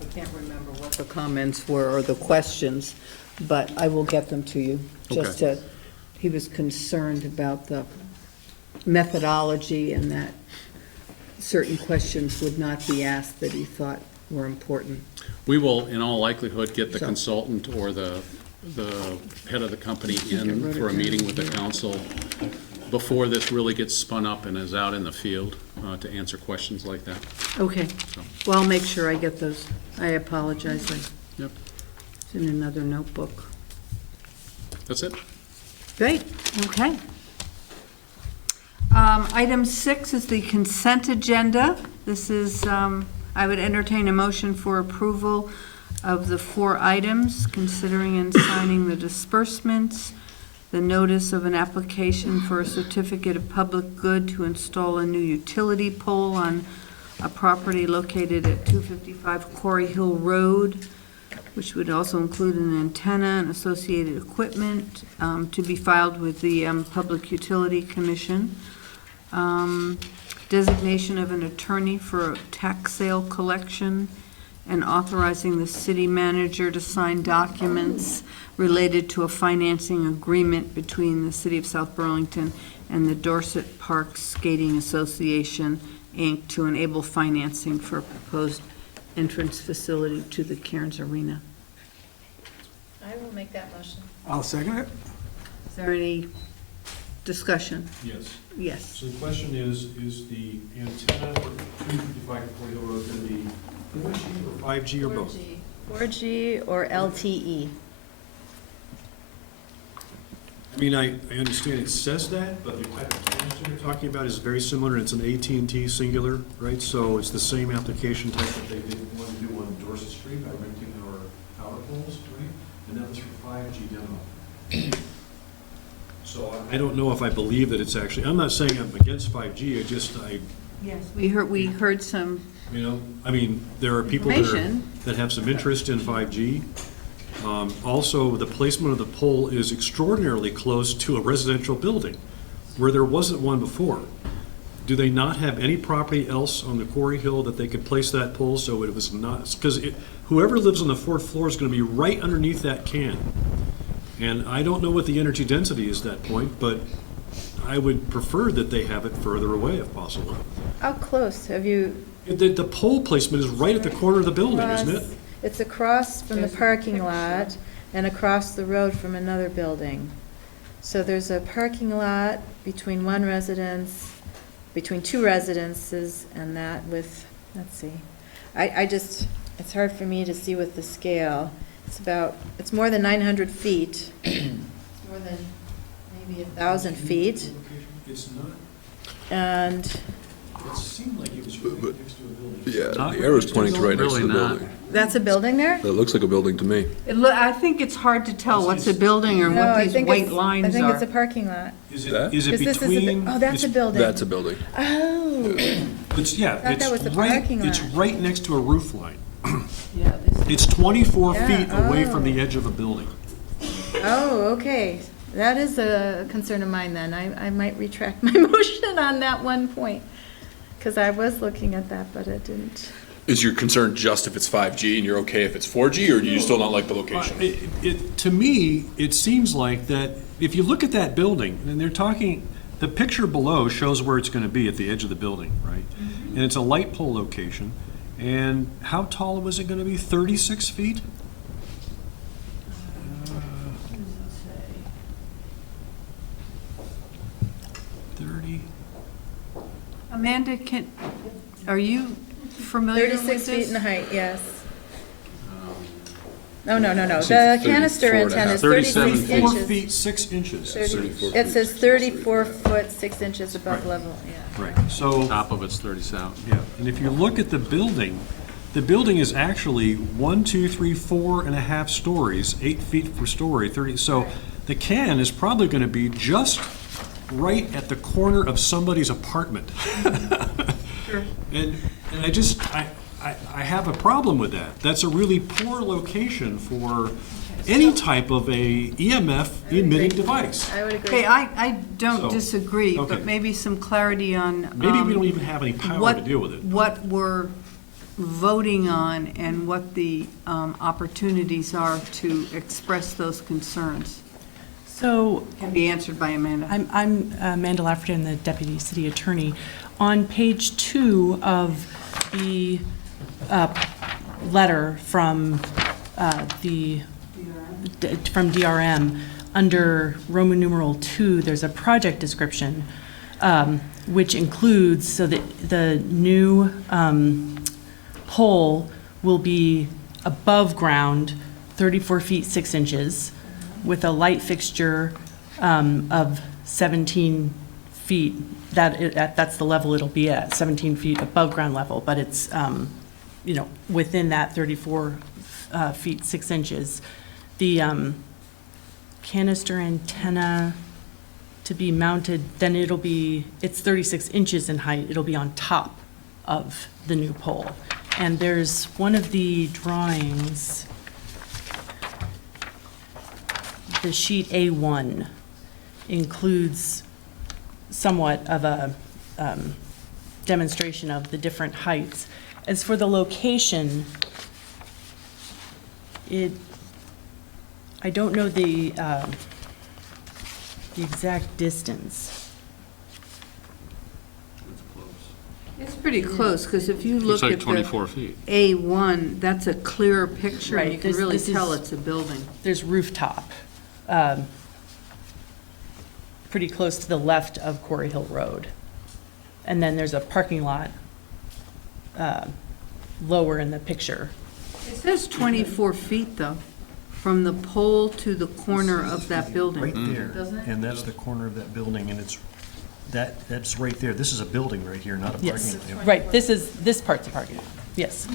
I can't remember what the comments were or the questions, but I will get them to you. Just to, he was concerned about the methodology and that certain questions would not be asked that he thought were important. We will, in all likelihood, get the consultant or the head of the company in for a meeting with the council before this really gets spun up and is out in the field to answer questions like that. Okay, well, I'll make sure I get those. I apologize, Yep. it's in another notebook. That's it. Great, okay. Item 6 is the consent agenda. This is, I would entertain a motion for approval of the 4 items, considering and signing the disbursements, the notice of an application for a certificate of public good to install a new utility pole on a property located at 255 Quarry Hill Road, which would also include an antenna and associated equipment, to be filed with the Public Utility Commission. Designation of an attorney for tax sale collection, and authorizing the city manager to sign documents related to a financing agreement between the City of South Burlington and the Dorset Park Skating Association, Inc., to enable financing for a proposed entrance facility to the Cairns Arena. I will make that motion. I'll second it. Is there any discussion? Yes. Yes. So the question is the antenna for 255 Quarry Hill Road going to be 4G or 5G or both? 4G or LTE. I mean, I understand it says that, but the type of connection you're talking about is very similar. It's an AT&T singular, right? So it's the same application type that they did want to do on Dorset Street by renting our power poles, right? And that was for 5G demo. So I don't know if I believe that it's actually, I'm not saying I'm against 5G, Yes, we heard some, you know, I mean, there are people that have some interest in 5G. Also, the placement of the pole is extraordinarily close to a residential building where there wasn't one before. Do they not have any property else on the Quarry Hill that they could place that pole so it was not, because whoever lives on the 4th floor is going to be right underneath that can. And I don't know what the energy density is at that point, but I would prefer that they have it further away if possible. How close have you? The pole placement is right at the corner of the building, isn't it? It's across from the parking lot and across the road from another building. So there's a parking lot between between 2 residences, and that with, let's see. It's hard for me to see with the scale. It's more than 900 feet. It's more than maybe 1,000 feet. It's not. And It seemed like it was right next to a building. Yeah, the arrow's pointing to right next to the building. that's a building there? That looks like a building to me. I think it's hard to tell what's a building or No, what I these think white it's, lines I are. think it's a parking lot. Is That? it This is between? oh, that's a building. That's a building. Oh. It's, yeah, thought that was the it's parking right, it's lot. right next to a roof line. Yeah, this It's 24 Yeah, feet away from the oh. edge of a building. Oh, okay. That is a concern of mine then. I might retract my motion on that one point. Because I was looking at that, but it didn't. Is your concern just if it's 5G and you're okay if it's 4G, or do you still not like the location? To me, it seems like that if you look at that building, and they're talking, the picture below shows where it's going to be at the edge of the building, right? And it's a light pole location. And how tall was it going to be? 36 feet? 30. Amanda, are you familiar with 36 this? feet in height, yes. No. The Seems canister 34 and a antenna half. is 37 36 feet. 4 inches. feet 6 inches. 34 It feet. says 34 foot 6 inches above level, yeah. Right, so, Top of it's 37. yeah, and if you look at the building is actually 1, 2, 3, 4.5 stories, 8 feet per story, 30, so the can is probably gonna be just right at the corner of somebody's apartment. Sure. And I have a problem with that. That's a really poor location for any type of a EMF emitting device. I would agree. Okay, I don't So, disagree, okay. but maybe some clarity on. Maybe we don't even have any power to deal with it. What we're voting on and what the opportunities are to express those concerns. So Can be answered by Amanda. I'm Amanda Lafferty, the Deputy City Attorney. On page 2 of the letter from from DRM, under Roman numeral 2, there's a project description, which includes, so that the new pole will be above ground, 34 feet 6 inches, with a light fixture of 17 feet. That's the level it'll be at, 17 feet above ground level, but it's, within that 34 feet 6 inches. The canister antenna to be mounted, then it's 36 inches in height. It'll be on top of the new pole. And there's one of the drawings, the sheet A1 includes somewhat of a demonstration of the different heights. As for the location, I don't know the exact distance. It's pretty close, because if you Looks look like at 24 feet. the A1, that's a clearer picture. Right, You can this- really this is- tell it's a building. There's rooftop, pretty close to the left of Quarry Hill Road. And then there's a parking lot lower in the picture. It says 24 feet, though, from the pole to the corner of that building. Right there, Doesn't it? and that's the corner of that building, and that's right there. This is a building right here, not a parking Yes, lot. right, this part's a parking lot, yes.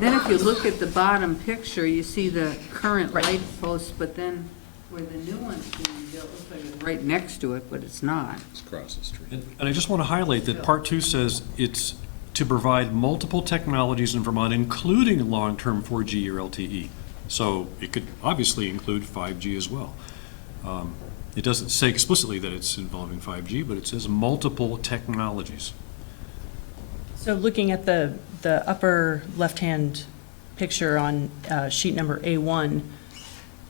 Then if you look at the bottom picture, you see the current Right. light post, but then where the new one's being built, looks like it's right next to it, but it's not. It's across the street. And I just want to highlight that Part 2 says it's to provide multiple technologies in Vermont, including long-term 4G or LTE. So it could obviously include 5G as well. It doesn't say explicitly that it's involving 5G, but it says multiple technologies. So looking at the upper left-hand picture on sheet number A1,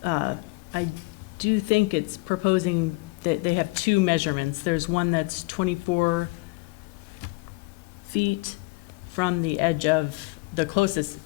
I do think it's proposing that they have two measurements. There's one that's 24 feet from the edge of the closest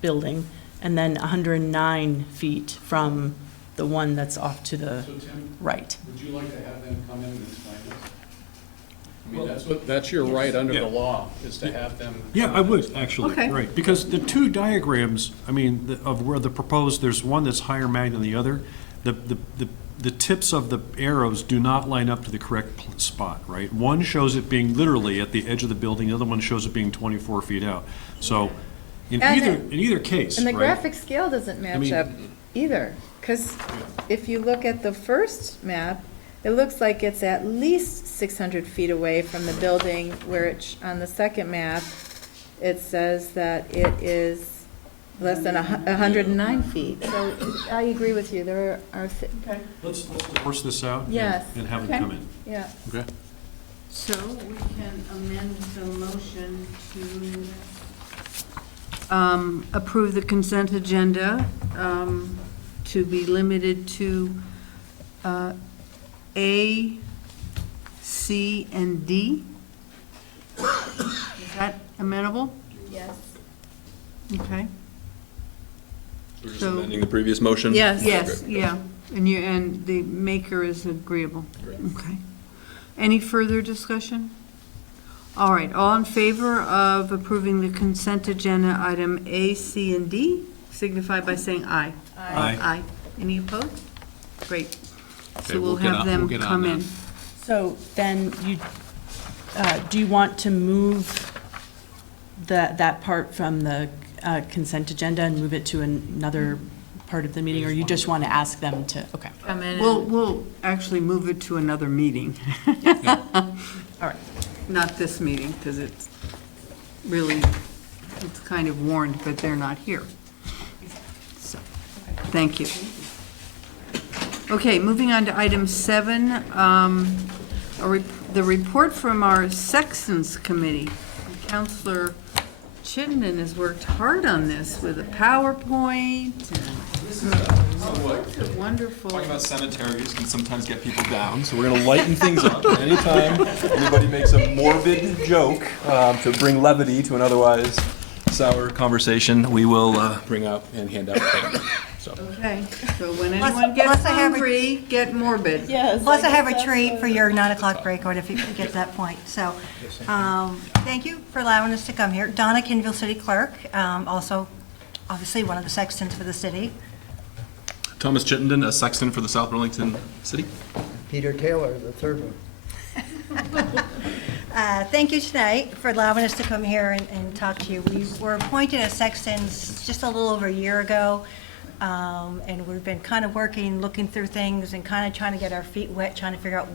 building, and then 109 feet from the one that's off to the So Tim, right. would you like to have them come in and explain this? I mean, that's your right under Yeah. the law, is to have them. Yeah, come I in and would, explain. actually, Okay. right, because the two diagrams, I mean, of where the proposed, there's one that's higher mag than the other. The tips of the arrows do not line up to the correct spot, right? One shows it being literally at the edge of the building, the other one shows it being 24 feet out. So, in And either case, And the right? graphic scale doesn't I match mean- up either, because if you look at the first map, it looks like it's at least 600 feet away from the building, where on the second map, it says that it is less than 109 feet. So I agree with you, there are, Let's divorce this out Yes. and have Okay. them come in. yeah. Okay. So we can amend the motion to approve the consent agenda to be limited to A, C, and D. Is that amenable? Yes. Okay. We're just So- amending the previous motion? Yes, Okay. yeah, and the maker is agreeable. Great. Okay. Any further discussion? All right, all in favor of approving the consent agenda item A, C, and D, signify by saying aye. Aye. Aye. Any opposed? Great. Okay, So we'll we'll get have on- them we'll get on come that. in. So then you, do you want to move that part from the consent agenda and move it to another part of the meeting, or you just want to ask them to, okay. Come in. We'll actually move it to another meeting. All right. Not this meeting, because it's really, it's kind of warned, but they're not here. So, thank you. Okay, moving on to item 7, the report from our Sextons Committee. Counselor Chittenden has worked hard on this with a PowerPoint. Wonderful. Talking about cemeteries can sometimes get people down, so we're going to lighten things up. Anytime anybody makes a morbid joke to bring levity to an otherwise sour conversation, we will bring out and hand out candy. So. Okay, so when anyone gets hungry, get morbid. Yes. Plus, I have a treat for your 9 o'clock break, or if you get to that point. So, thank you for allowing us to come here. Donna Kinville, City Clerk, also obviously one of the sextons for the city. Thomas Chittenden, a sexton for the South Burlington City. Peter Taylor, the third one. Thank you tonight for allowing us to come here and talk to you. We were appointed as sextons just a little over a year ago, and we've been kind of working, looking through things, and kind of trying to get our feet wet, trying to figure out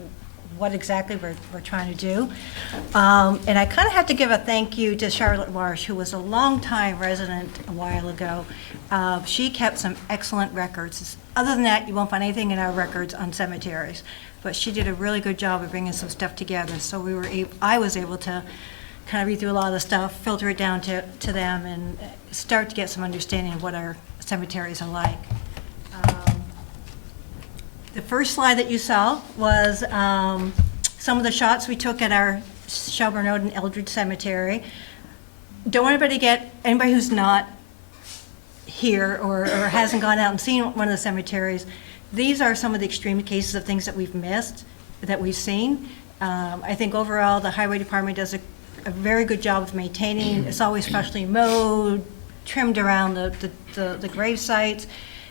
what exactly we're trying to do. And I kind of have to give a thank you to Charlotte Marsh, who was a longtime resident a while ago. She kept some excellent records. Other than that, you won't find anything in our records on cemeteries. But she did a really good job of bringing some stuff together. So I was able to kind of read through a lot of the stuff, filter it down to them, and start to get some understanding of what our cemeteries are like. The first slide that you saw was some of the shots we took at our Shelburne Road and Eldridge Cemetery. Don't want anybody to get, anybody who's not here or hasn't gone out and seen one of the cemeteries, these are some of the extreme cases of things that we've missed, that we've seen. I think overall, the Highway Department does a very good job of maintaining. It's always freshly mowed, trimmed around the grave sites.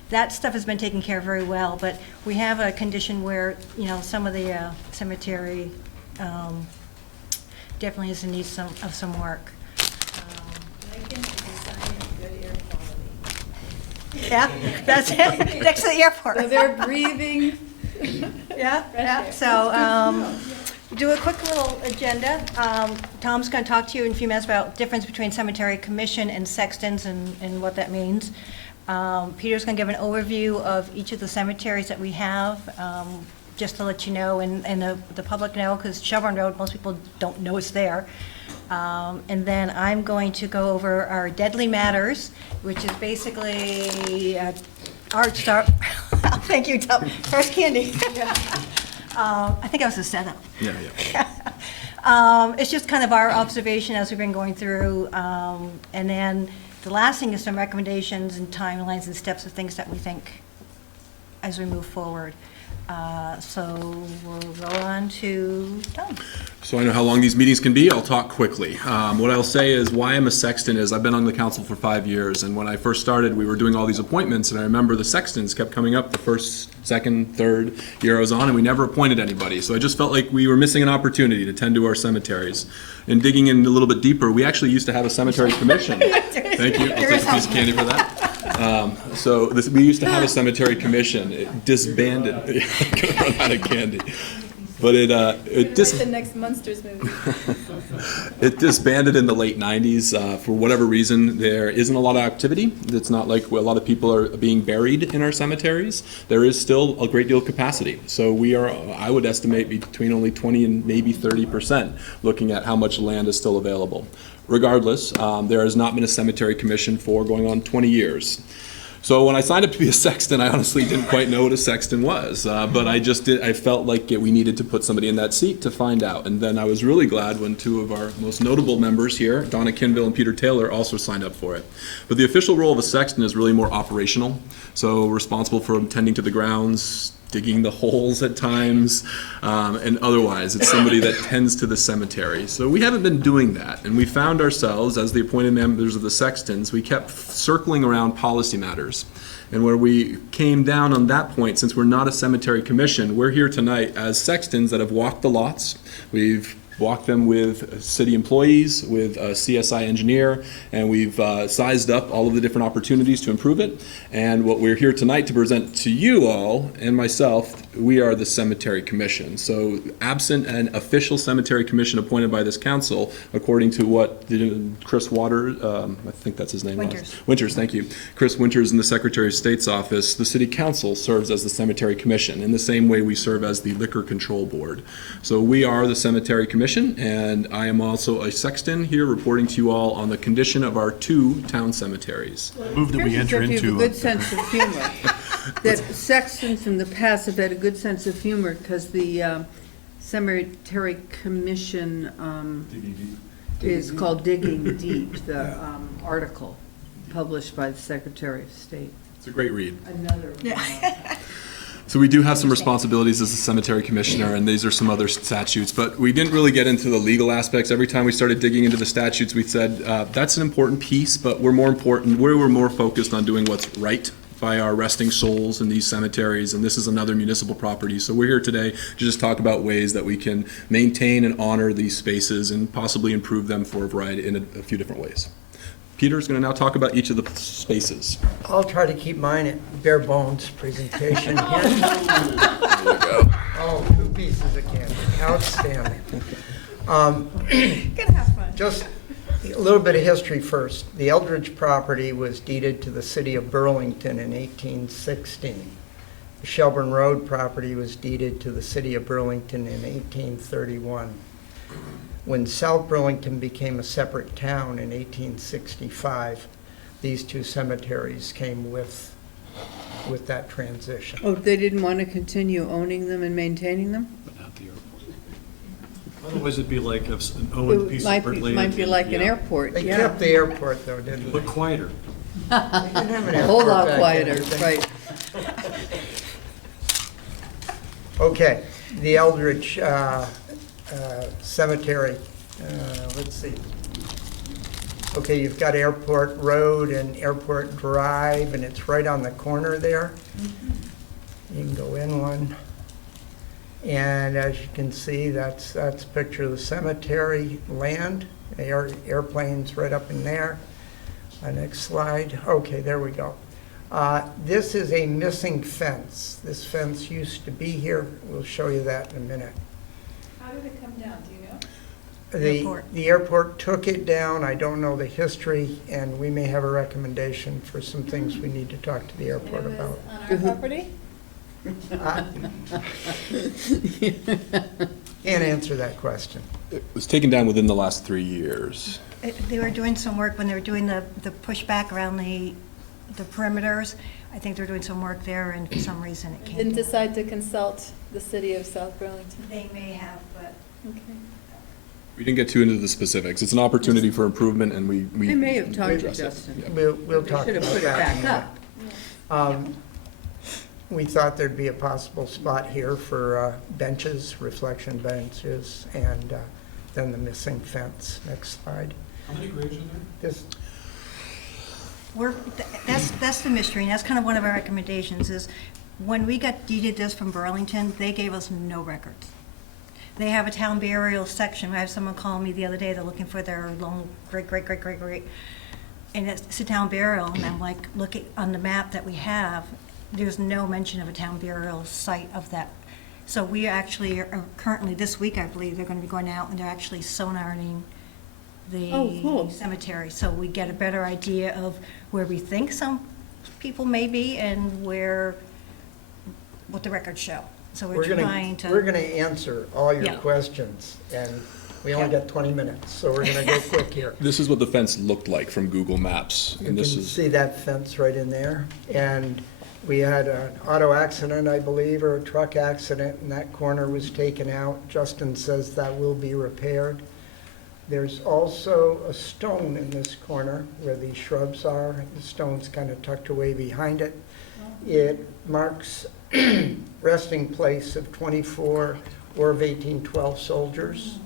That stuff has been taken care of very well, but we have a condition where, you know, some of the cemetery definitely is in need of some work. Yeah, that's it, next to the airport. So they're breathing. Yeah, so, do a quick little agenda. Tom's gonna talk to you in a few minutes about difference between cemetery commission and sextons and what that means. Peter's gonna give an overview of each of the cemeteries that we have, just to let you know, and the public know, because Shelburne Road, most people don't know it's there. And then I'm going to go over our Deadly Matters, which is basically art star. Thank you, Tom. First candy. I think that was a setup. Yeah. It's just kind of our observation as we've been going through. And then the last thing is some recommendations and timelines and steps of things that we think as we move forward. So we'll go on to Tom. So I know how long these meetings can be. I'll talk quickly. What I'll say is why I'm a sexton is I've been on the council for 5 years, and when I first started, we were doing all these appointments, and I remember the sextons kept coming up the first, second, third year I was on, and we never appointed anybody. So I just felt like we were missing an opportunity to tend to our cemeteries. And digging in a little bit deeper, we actually used to have a cemetery commission. Thank you. I'll take a piece of candy for that. We used to have a cemetery commission. It disbanded. Gonna run out of candy. But it The next Munsters movie. it disbanded in the late 90s. For whatever reason, there isn't a lot of activity. It's not like a lot of people are being buried in our cemeteries. There is still a great deal of capacity. So we are, I would estimate, between only 20 and maybe 30% looking at how much land is still available. Regardless, there has not been a cemetery commission for going on 20 years. So when I signed up to be a sexton, I honestly didn't quite know what a sexton was, but I felt like we needed to put somebody in that seat to find out. And then I was really glad when two of our most notable members here, Donna Kinville and Peter Taylor, also signed up for it. But the official role of a sexton is really more operational, so responsible for tending to the grounds, digging the holes at times, and otherwise, it's somebody that tends to the cemetery. So we haven't been doing that, and we found ourselves, as the appointed members of the sextons, we kept circling around policy matters. And where we came down on that point, since we're not a cemetery commission, we're here tonight as sextons that have walked the lots. We've walked them with city employees, with a CSI engineer, and we've sized up all of the different opportunities to improve it. And what we're here tonight to present to you all and myself, we are the Cemetery Commission. So absent an official Cemetery Commission appointed by this council, according to what Chris Waters, I think that's his name. Winters, thank you. Chris Winters in the Secretary of State's office, the City Council serves as the Cemetery Commission in the same way we serve as the Liquor Control Board. So we are the Cemetery Commission, and I am also a sexton here reporting to you all on the condition of our 2 town cemeteries. Move that we enter You have into. a good sense of humor. That sextons in the past have had a good sense of humor because the Cemetery Commission is called Digging Deep, the article published by the Secretary of State. It's a great read. Another. So we do have some responsibilities as a cemetery commissioner, and these are some other statutes, but we didn't really get into the legal aspects. Every time we started digging into the statutes, we said, that's an important piece, but we're more focused on doing what's right by our resting souls in these cemeteries, and this is another municipal property. So we're here today to just talk about ways that we can maintain and honor these spaces and possibly improve them for a variety in a few different ways. Peter's going to now talk about each of the spaces. I'll try to keep mine at bare bones presentation here. There you go. Oh, 2 pieces of candy. Outstanding. Just a little bit of history first. The Eldridge property was deeded to the city of Burlington in 1816. The Shelburne Road property was deeded to the city of Burlington in 1831. When South Burlington became a separate town in 1865, these 2 cemeteries came with that transition. Oh, they didn't want to continue owning them and maintaining them? But not the airport. Otherwise, it'd be like an owned piece of land. Might be like an airport, They yeah. kept the airport though, didn't they? But quieter. They didn't have an A whole airport lot back quieter, then, did they? right. Okay, the Eldridge Cemetery, let's see. Okay, you've got Airport Road and Airport Drive, and it's right on the corner there. You can go in one. And as you can see, that's a picture of the cemetery land. Airplanes right up in there. Next slide. Okay, there we go. This is a missing fence. This fence used to be here. We'll show you that in a minute. How did it come down, do you know? The airport took it down. I don't know the history, and we may have a recommendation for some things we need to talk to the airport about. On our property? Can't answer that question. It was taken down within the last 3 years. They were doing some work when they were doing the pushback around the perimeters. I think they're doing some work there, and for some reason it came. Didn't decide to consult the city of South Burlington. They may have, but. Okay. We didn't get too into the specifics. It's an opportunity for improvement, and we They may have talked to address it. Justin. Yeah. We'll They talk should have about put it that. back up. We thought there'd be a possible spot here for benches, reflection benches, and then the missing fence. Next slide. How many graves are there? This, That's the mystery, and that's kind of one of our recommendations is when we got deeded this from Burlington, they gave us no records. They have a town burial section. I had someone call me the other day, they're looking for their long great, and it's a town burial, and I'm like, look at, on the map that we have, there's no mention of a town burial site of that. So we actually are currently, this week, I believe, they're gonna be going out and they're actually sonaring Oh, cool. the cemetery. So we get a better idea of where we think some people may be and what the records show. So we're trying to. We're gonna answer all your Yeah. questions, and we only Yeah. got 20 minutes, so we're gonna go quick here. This is what the fence looked like from Google Maps, You and can this is, see that fence right in there. And we had an auto accident, I believe, or a truck accident, and that corner was taken out. Justin says that will be repaired. There's also a stone in this corner where the shrubs are. The stone's kind of tucked away behind it. It marks resting place of 24 War of 1812 soldiers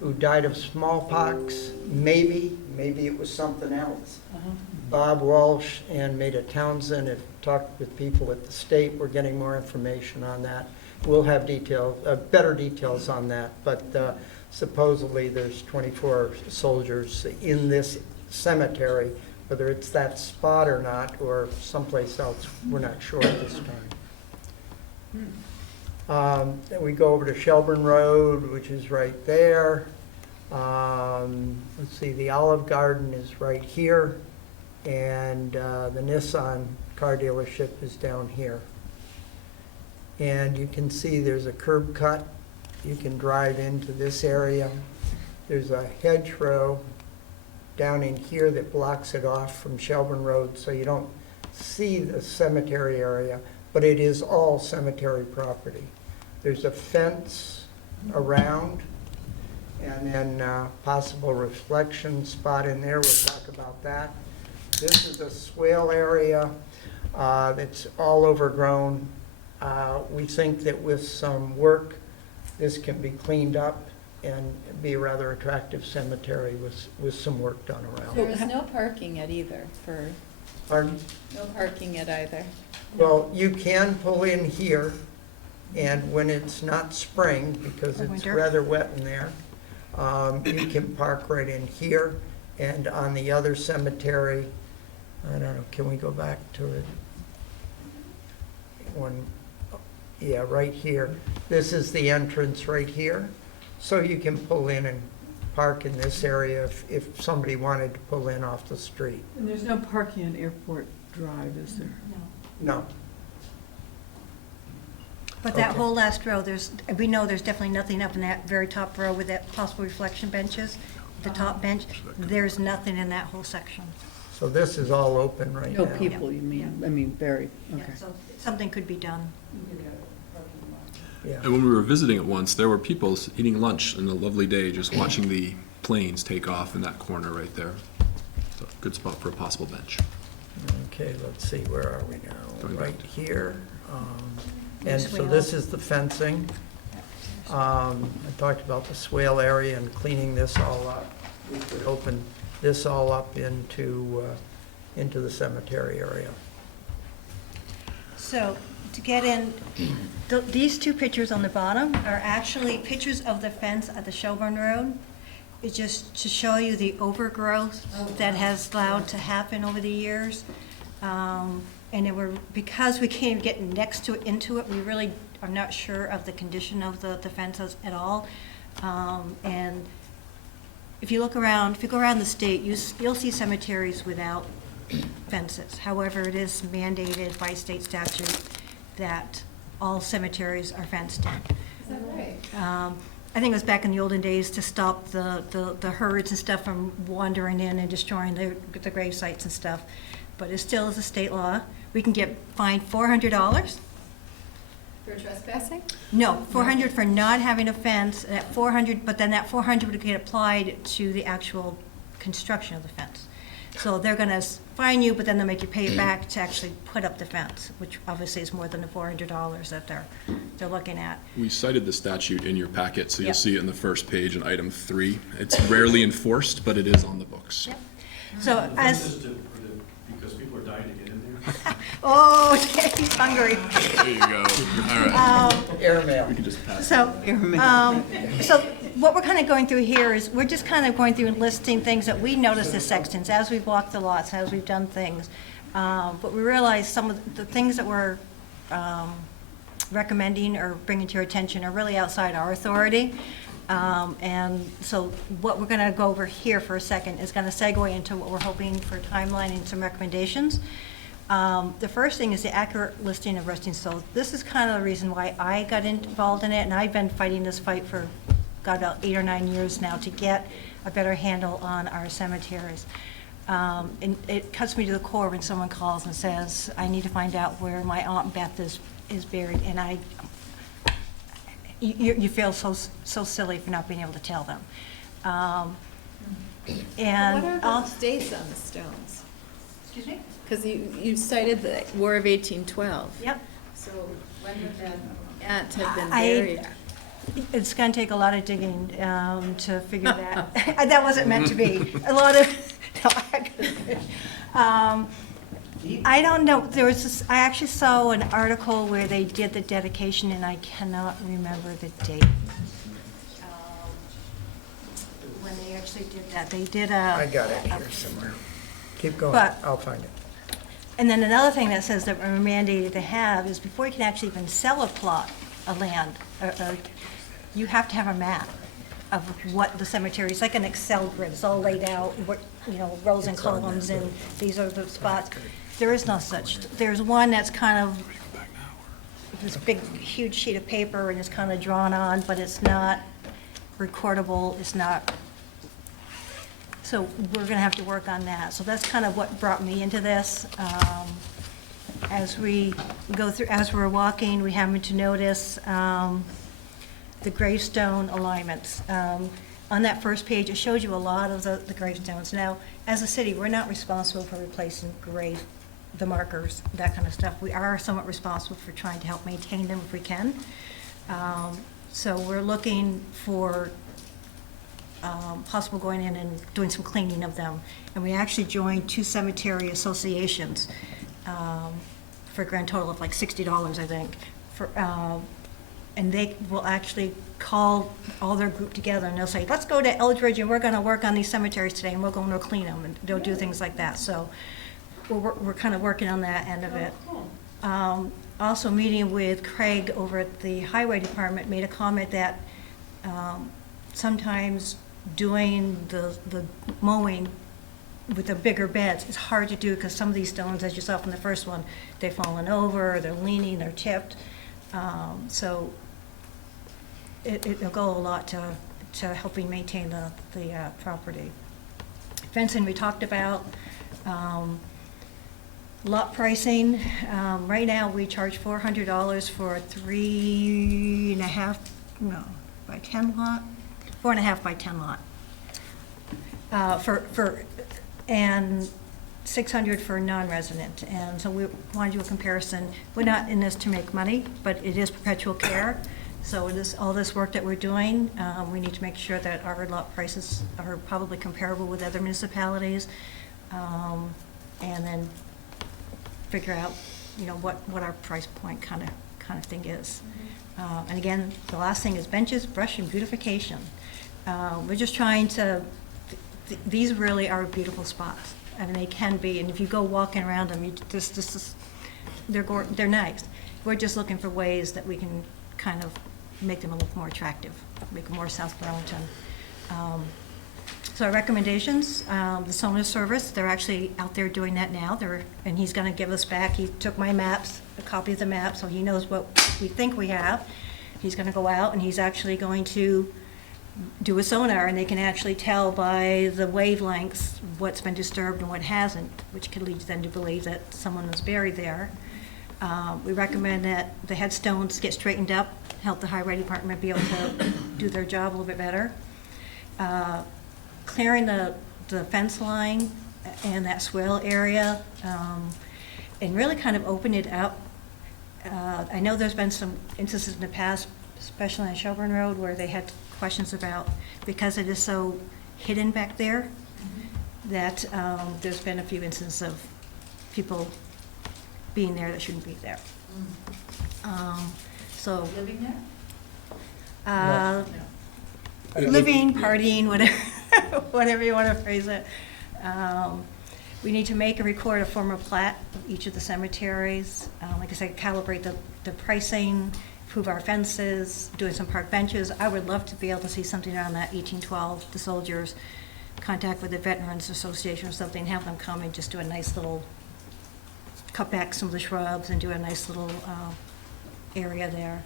who died of smallpox. Maybe it was something else. Bob Walsh and Maida Townsend have talked with people at the state. We're getting more information on that. We'll have better details on that, but supposedly there's 24 soldiers in this cemetery. Whether it's that spot or not, or someplace else, we're not sure at this time. Then we go over to Shelburne Road, which is right there. Let's see, the Olive Garden is right here, and the Nissan car dealership is down here. And you can see there's a curb cut. You can drive into this area. There's a hedgerow down in here that blocks it off from Shelburne Road, so you don't see the cemetery area, but it is all cemetery property. There's a fence around, and then possible reflection spot in there. We'll talk about that. This is a swale area that's all overgrown. We think that with some work, this can be cleaned up and be a rather attractive cemetery with some work done around. There is no parking at either for, Pardon? no parking at either. Well, you can pull in here, and when it's not spring, because Or it's winter. rather wet in there, you can park right in here, and on the other cemetery, I don't know, can we go back to it? Yeah, right here. This is the entrance right here. So you can pull in and park in this area if somebody wanted to pull in off the street. And there's no parking on Airport Drive, is there? No. But that Okay. whole last row, we know there's definitely nothing up in that very top row with that possible reflection benches, the top bench. There's nothing in that whole section. So this is all open right now. No people, you mean, I mean, very, okay. Yeah, so something could be done. Yeah. and when we were visiting it once, there were people eating lunch in a lovely day, just watching the planes take off in that corner right there. So, good spot for a possible bench. Okay, let's see, where are we now? Going Right back. here. And so this is the fencing. I talked about the swale area and cleaning this all up. We could open this all up into the cemetery area. So to get in, these two pictures on the bottom are actually pictures of the fence at the Shelburne Road. It's just to show you the overgrowth that has allowed to happen over the years. And because we can't get next to it, into it, we really are not sure of the condition of the fences at all. And if you go around the state, you'll see cemeteries without fences. However, it is mandated by state statute that all cemeteries are fenced in. Is that right? I think it was back in the olden days to stop the herds and stuff from wandering in and destroying the grave sites and stuff. But it still is a state law. We can get fined $400. For trespassing? No, 400 for not having a fence, at 400, but then that 400 would get applied to the actual construction of the fence. So they're gonna fine you, but then they'll make you pay it back to actually put up the fence, which obviously is more than the $400 that they're looking at. We cited the statute in your packet, so you'll Yep. see it in the first page in item 3. It's rarely enforced, but it is on the books. Yep. So as, Because people are dying to get in there. oh, he's hungry. There you go. All right. Airmail. We can just pass. So, so what we're kind of going through here is, we're just kind of going through and listing things that we noticed as sextons, as we've walked the lots, as we've done things. But we realized some of the things that were recommending or bringing to your attention are really outside our authority. And so what we're going to go over here for a second is going to segue into what we're hoping for timeline and some recommendations. The first thing is the accurate listing of resting stalls. This is kind of the reason why I got involved in it, and I've been fighting this fight for, God, about 8 or 9 years now to get a better handle on our cemeteries. And it cuts me to the core when someone calls and says, I need to find out where my Aunt Beth is buried, and you feel so silly for not being able to tell them. And What are the dates on the stones? Excuse me? Because you cited the War of 1812. Yep. So when would that aunt have been buried? It's going to take a lot of digging to figure that. That wasn't meant to be. A lot of. I don't know. There was this, I actually saw an article where they did the dedication, and I cannot remember the date. When they actually did that, they did a. I got it here somewhere. Keep going, But- I'll find it. And then another thing that says that we're mandated to have is before you can actually even sell a plot of land, you have to have a map of what the cemetery, it's like an Excel grid, it's all laid out, what, rows and columns, and these are the spots. There is no such, there's one that's kind of this big, huge sheet of paper, and it's kind of drawn on, but it's not recordable, it's not. So we're gonna have to work on that. So that's kind of what brought me into this. As we go through, as we're walking, we happen to notice the gravestone alignments. On that first page, it shows you a lot of the gravestones. Now, as a city, we're not responsible for replacing the markers, that kind of stuff. We are somewhat responsible for trying to help maintain them if we can. So we're looking for possible going in and doing some cleaning of them. And we actually joined 2 cemetery associations for a grand total of like $60, I think. And they will actually call all their group together, and they'll say, let's go to Eldridge, and we're going to work on these cemeteries today, and we're going to clean them, and they'll do things like that. So we're kind of working on that end of it. Also, meeting with Craig over at the Highway Department made a comment that sometimes doing the mowing with the bigger beds is hard to do because some of these stones, as you saw from the first one, they've fallen over, they're leaning, they're chipped. So it'll go a lot to helping maintain the property. Fencing we talked about. Lot pricing, right now we charge $400 for a 3.5 by 10 lot, 4.5 by 10 lot. And $600 for non-resident. And so we want to do a comparison. We're not in this to make money, but it is perpetual care. So it is all this work that we're doing. We need to make sure that our lot prices are probably comparable with other municipalities. And then figure out, what our price point kind of thing is. And again, the last thing is benches, brush, and beautification. We're just trying to, these really are beautiful spots. I mean, they can be, and if you go walking around them, they're nice. We're just looking for ways that we can kind of make them a little more attractive, make them more South Burlington. So our recommendations, the Sona service, they're actually out there doing that now. And he's going to give us back, he took my maps, a copy of the map, so he knows what we think we have. He's going to go out and he's actually going to do a sonar, and they can actually tell by the wavelengths what's been disturbed and what hasn't, which could lead them to believe that someone was buried there. We recommend that the headstones get straightened up, help the Highway Department be able to do their job a little bit better. Clearing the fence line and that swale area, and really kind of open it up. I know there's been some instances in the past, especially on Shelburne Road, where they had questions about, because it is so hidden back there, that there's been a few instances of people being there that shouldn't be there. So Living there? Living, partying, whatever, whatever you want to phrase it. We need to make and record a formal plat of each of the cemeteries. Like I said, calibrate the pricing, improve our fences, doing some park benches. I would love to be able to see something around that 1812, the soldiers, contact with the Veterans Association or something, have them come and just do a nice little, cut back some of the shrubs and do a nice little area there.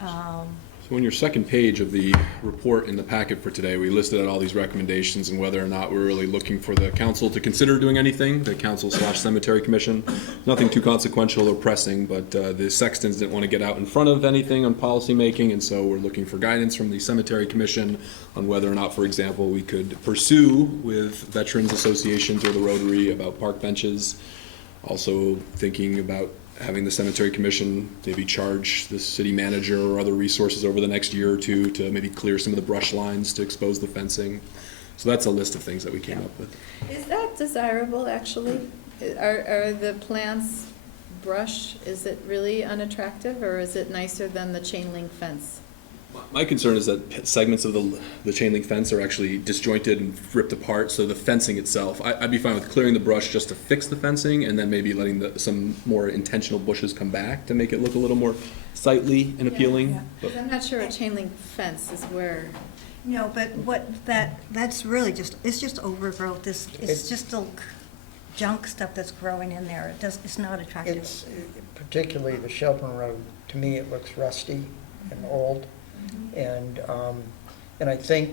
So on your second page of the report in the packet for today, we listed out all these recommendations and whether or not we're really looking for the council to consider doing anything, the council/cemetery commission. Nothing too consequential or pressing, but the sextons didn't want to get out in front of anything on policy making, and so we're looking for guidance from the cemetery commission on whether or not, for example, we could pursue with veterans associations or the Rotary about park benches. Also thinking about having the cemetery commission maybe charge the city manager or other resources over the next year or two to maybe clear some of the brush lines to expose the fencing. So that's a list of things that we came up with. Is that desirable, actually? Are the plants brush, is it really unattractive, or is it nicer than the chain link fence? My concern is that segments of the chain link fence are actually disjointed and ripped apart, so the fencing itself, I'd be fine with clearing the brush just to fix the fencing and then maybe letting some more intentional bushes come back to make it look a little more sightly and appealing. Yeah. But I'm not sure a chain link fence is where. No, but that's really it's just overgrowth. It's just the junk stuff that's growing in there. It's not attractive. It's particularly the Shelburne Road, to me, it looks rusty and old. And I think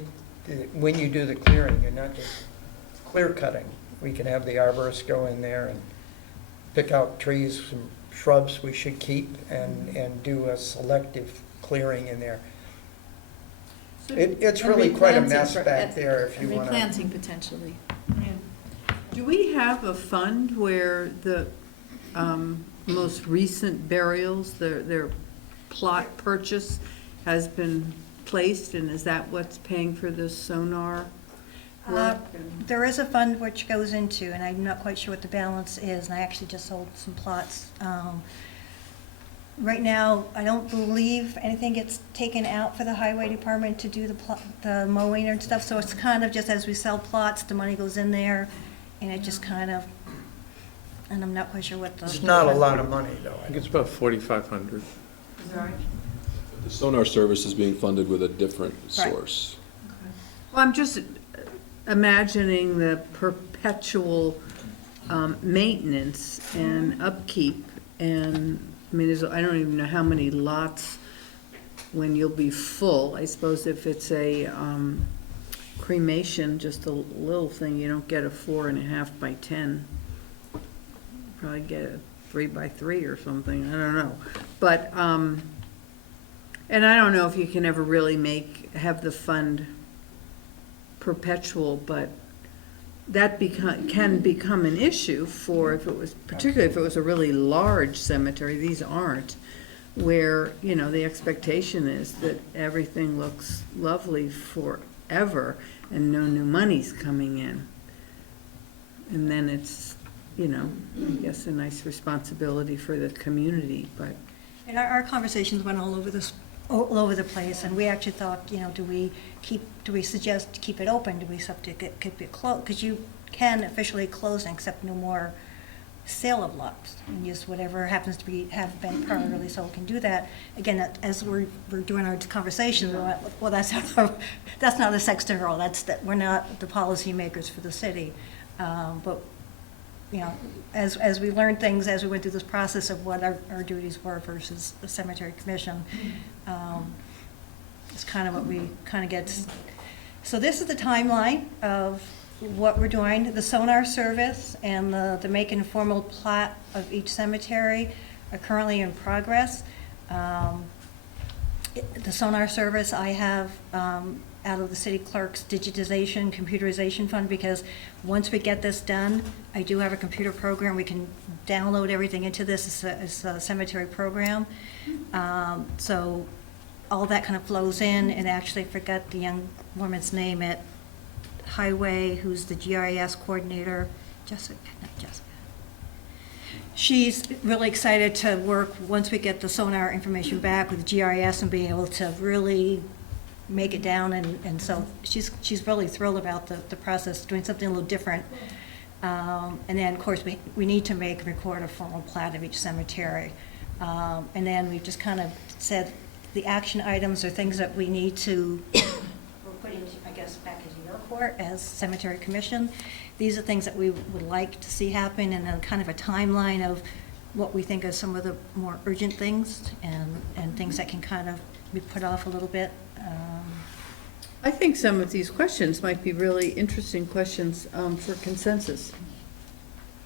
that when you do the clearing, you're not just clear cutting. We can have the arborist go in there and pick out trees, some shrubs we should keep, and do a selective clearing in there. It's really quite a mess back there if you want to. Replanting potentially. Do we have a fund where the most recent burials, their plot purchase has been placed, and is that what's paying for the sonar work? There is a fund which goes into, and I'm not quite sure what the balance is, and I actually just sold some plots. Right now, I don't believe anything gets taken out for the highway department to do the mowing and stuff, so it's kind of just as we sell plots, the money goes in there, and it just kind of, and I'm not quite sure what the. It's not a lot of money, though. I think it's about 4,500. Is that right? the sonar service is being funded with a different source. Well, I'm just imagining the perpetual maintenance and upkeep, and, I mean, I don't even know how many lots when you'll be full. I suppose if it's a cremation, just a little thing, you don't get a 4.5 by 10. Probably get a 3 by 3 or something, I don't know. But, and I don't know if you can ever really have the fund perpetual, but that can become an issue for particularly if it was a really large cemetery. These aren't, where, you know, the expectation is that everything looks lovely forever and no new money's coming in. And then it's, you know, I guess a nice responsibility for the community, but. And our conversations went all over the place, and we actually thought, you know, do we suggest to keep it open? Do we keep it closed? Because you can officially close and accept no more sale of lots, and just whatever happens to have been priorly sold can do that. Again, as we're doing our conversation, well, that's not a Sexton role. We're not the policymakers for the city, but. You know, as we learned things, as we went through this process of what our duties were versus the cemetery commission, it's kind of what we kind of get. So this is the timeline of what we're doing. The sonar service and the make and formal plat of each cemetery are currently in progress. The sonar service I have out of the city clerk's digitization, computerization fund, because once we get this done, I do have a computer program. We can download everything into this as a cemetery program. So all that kind of flows in, and actually I forgot the young woman's name at Highway, who's the GIS coordinator, Jessica. She's really excited to work, once we get the sonar information back, with GIS and being able to really make it down, and so she's really thrilled about the process, doing something a little different. And then, of course, we need to make and record a formal plat of each cemetery. And then we've just kind of said the action items are things that we need to, we're putting, I guess, back into your court as cemetery commission. These are things that we would like to see happen, and then kind of a timeline of what we think are some of the more urgent things and things that can kind of be put off a little bit. I think some of these questions might be really interesting questions for consensus.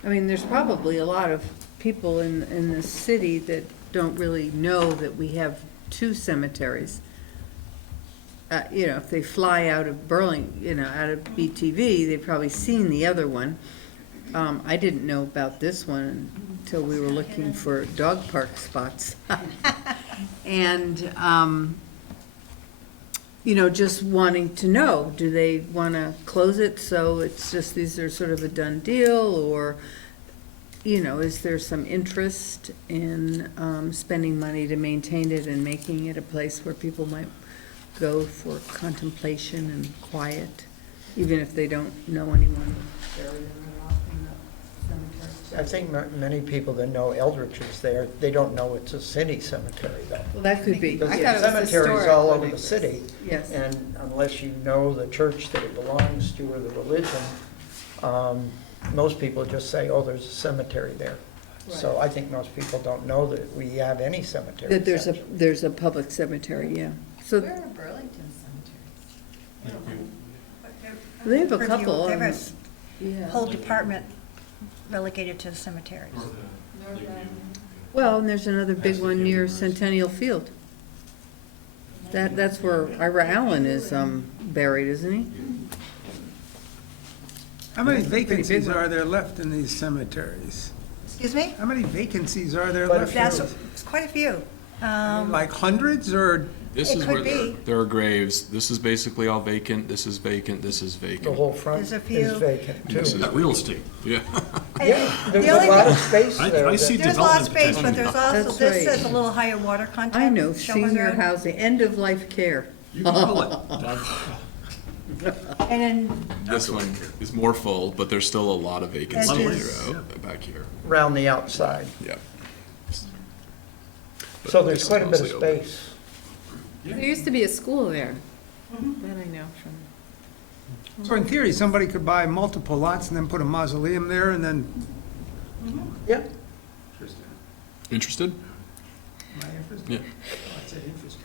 I mean, there's probably a lot of people in the city that don't really know that we have 2 cemeteries. You know, if they fly out of Burlington, out of BTV, they've probably seen the other one. I didn't know about this one until we were looking for dog park spots. And, just wanting to know, do they want to close it so it's just, these are sort of a done deal, or, is there some interest in spending money to maintain it and making it a place where people might go for contemplation and quiet, even if they don't know anyone buried in the cemetery? I think many people that know Eldridge is there, they don't know it's a city cemetery, though. Well, that could be. Because I the thought it was cemetery's historic all when over it the was- city. Yes. And unless you know the church that it belongs to or the religion, most people just say, oh, there's a cemetery there. So I think most people don't know that we have any cemetery. That there's a public cemetery, yeah. So Where are Burlington cemeteries? they have a Purview- couple. They have a Yeah. whole department relegated to cemeteries. Well, and there's another big one near Centennial Field. That's where Ira Allen is buried, isn't he? How many Pretty big vacancies one. are there left in these cemeteries? Excuse me? How many vacancies are there Quite a left? few. That's, it's quite a few. Like hundreds, or This It is could where be. there are graves. This is basically all vacant. This is vacant. This is The vacant. whole front There's a is few. vacant, too. This is Real estate. Yeah. Yeah, there's The only a lot thing- of space I there. see that- There's a lot of development space, but there's also, That's this right. says a little higher water content. I know, shown senior there. housing, end-of-life care. You can call it. And then, This one is more full, but there's still a lot of vacancy Edges. throughout back here. Around the outside. Yeah. But So this there's is quite a bit of mostly open. space. There used to be a school there. That I know from. so in theory, somebody could buy multiple lots and then put a mausoleum there and then, Yeah. Interested? am I interested? Yeah. I said interesting.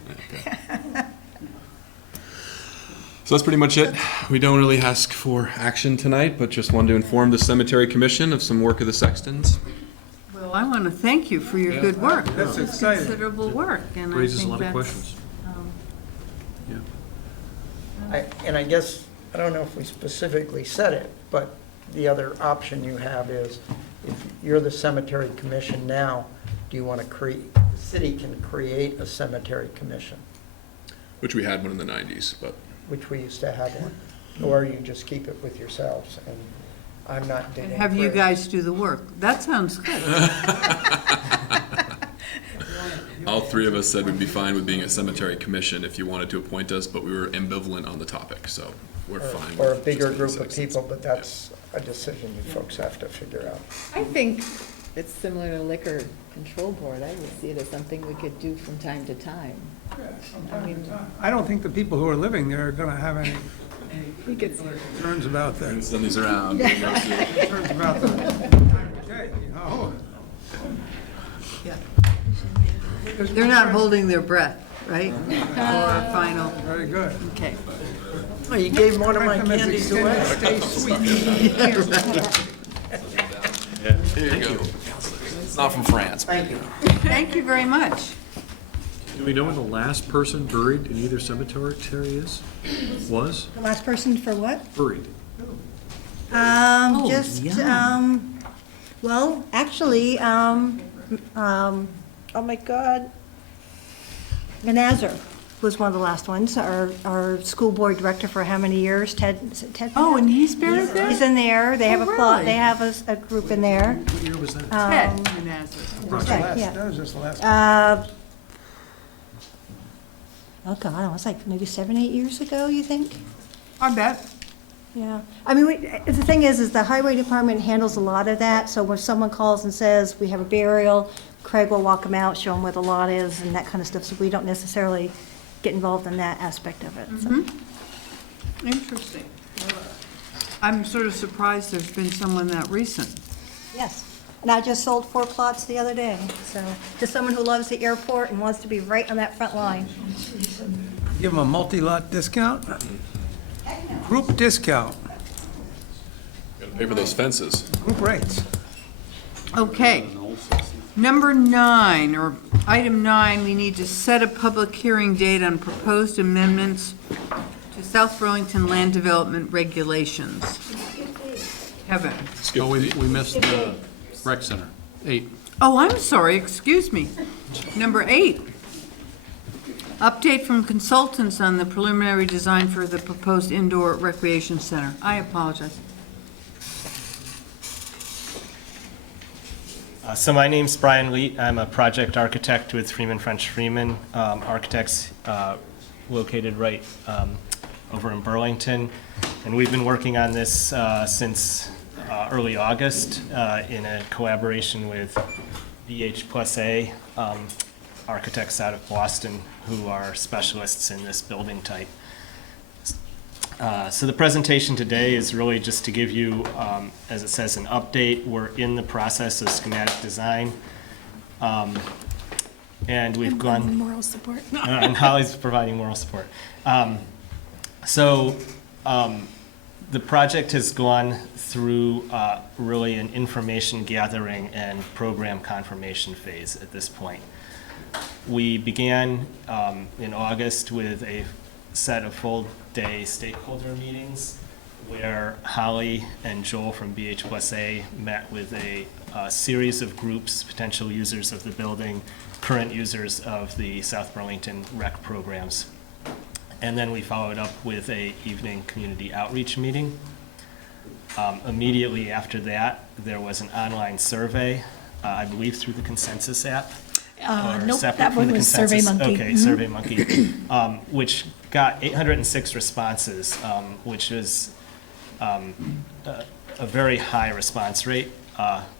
Okay. So that's pretty much it. We don't really ask for action tonight, but just wanted to inform the cemetery commission of some work of the sextons. Well, I want to thank you for your good work. That's This is exciting. considerable work, and I Raises a think lot of that's, questions. Yeah. And I guess, I don't know if we specifically said it, but the other option you have is, if you're the cemetery commission now, do you want to create, the city can create a cemetery commission, Which we had one in the 90s, but which we used to have one, or you just keep it with yourselves, and I'm not and digging. have you for it. guys do the work. That sounds good. all three of us said we'd be fine with being a cemetery commission if you wanted to appoint us, but we were ambivalent on the topic, so we're fine. Or a with bigger just being group of citizens. people, but that's a decision you folks have to figure out. I think it's similar to liquor control board. I would see it as something we could do from time to time. I mean, I don't think the people who are living there are gonna have any we could, concerns about We can that. send these around. Concerns about the time of day, you know? They're not holding their breath, right? For our final, Very good. okay. Well, you gave one of my Recommend candies extended away. stay sweet. Here you go. It's not from France. Thank you. Thank you very much. Do we know when the last person buried in either cemetery was? the last person for what? Buried. Well, actually, oh my God. Manazar was one of the last ones, our school board director for how many years? Ted, is it Ted? Oh, and he's buried there? He's in there, they have Oh, a plot, really? they have a group in there. What year was that? Ted Manazar. Yeah. That was just the last. Oh God, it was like maybe 7, 8 years ago, you think? I bet. Yeah, I mean, the thing is the highway department handles a lot of that, so when someone calls and says, we have a burial, Craig will walk them out, show them where the lot is and that kind of stuff, so we don't necessarily get involved in that aspect of it, so. Interesting. I'm sort of surprised there's been someone that recent. Yes, and I just sold 4 plots the other day, so, to someone who loves the airport and wants to be right on that front line. Give them a multi-lot discount? Group discount, Gotta pay for those fences. group rates. Okay. Number 9, or item 9, we need to set a public hearing date on proposed amendments to South Burlington Land Development Regulations. Kevin. Oh, we missed the rec center, 8. Oh, I'm sorry, excuse me. Number 8, update from consultants on the preliminary design for the proposed indoor recreation center. I apologize. So my name's Brian Leet. I'm a project architect with Freeman French Freeman Architects, located right over in Burlington. And we've been working on this since early August in a collaboration with BH+A architects out of Boston who are specialists in this building type. So the presentation today is really just to give you, as it says, an update. We're in the process of schematic design. And we've gone... moral support. And Holly's providing moral support. The project has gone through really an information gathering and program confirmation phase at this point. We began in August with a set of full-day stakeholder meetings where Holly and Joel from BH+A met with a series of groups, potential users of the building, current users of the South Burlington rec programs. And then we followed up with a evening community outreach meeting. Immediately after that, there was an online survey, I believe through the Consensus app. Nope, separate that from one the was Consensus? SurveyMonkey. Okay, SurveyMonkey, which got 806 responses, which is a very high response rate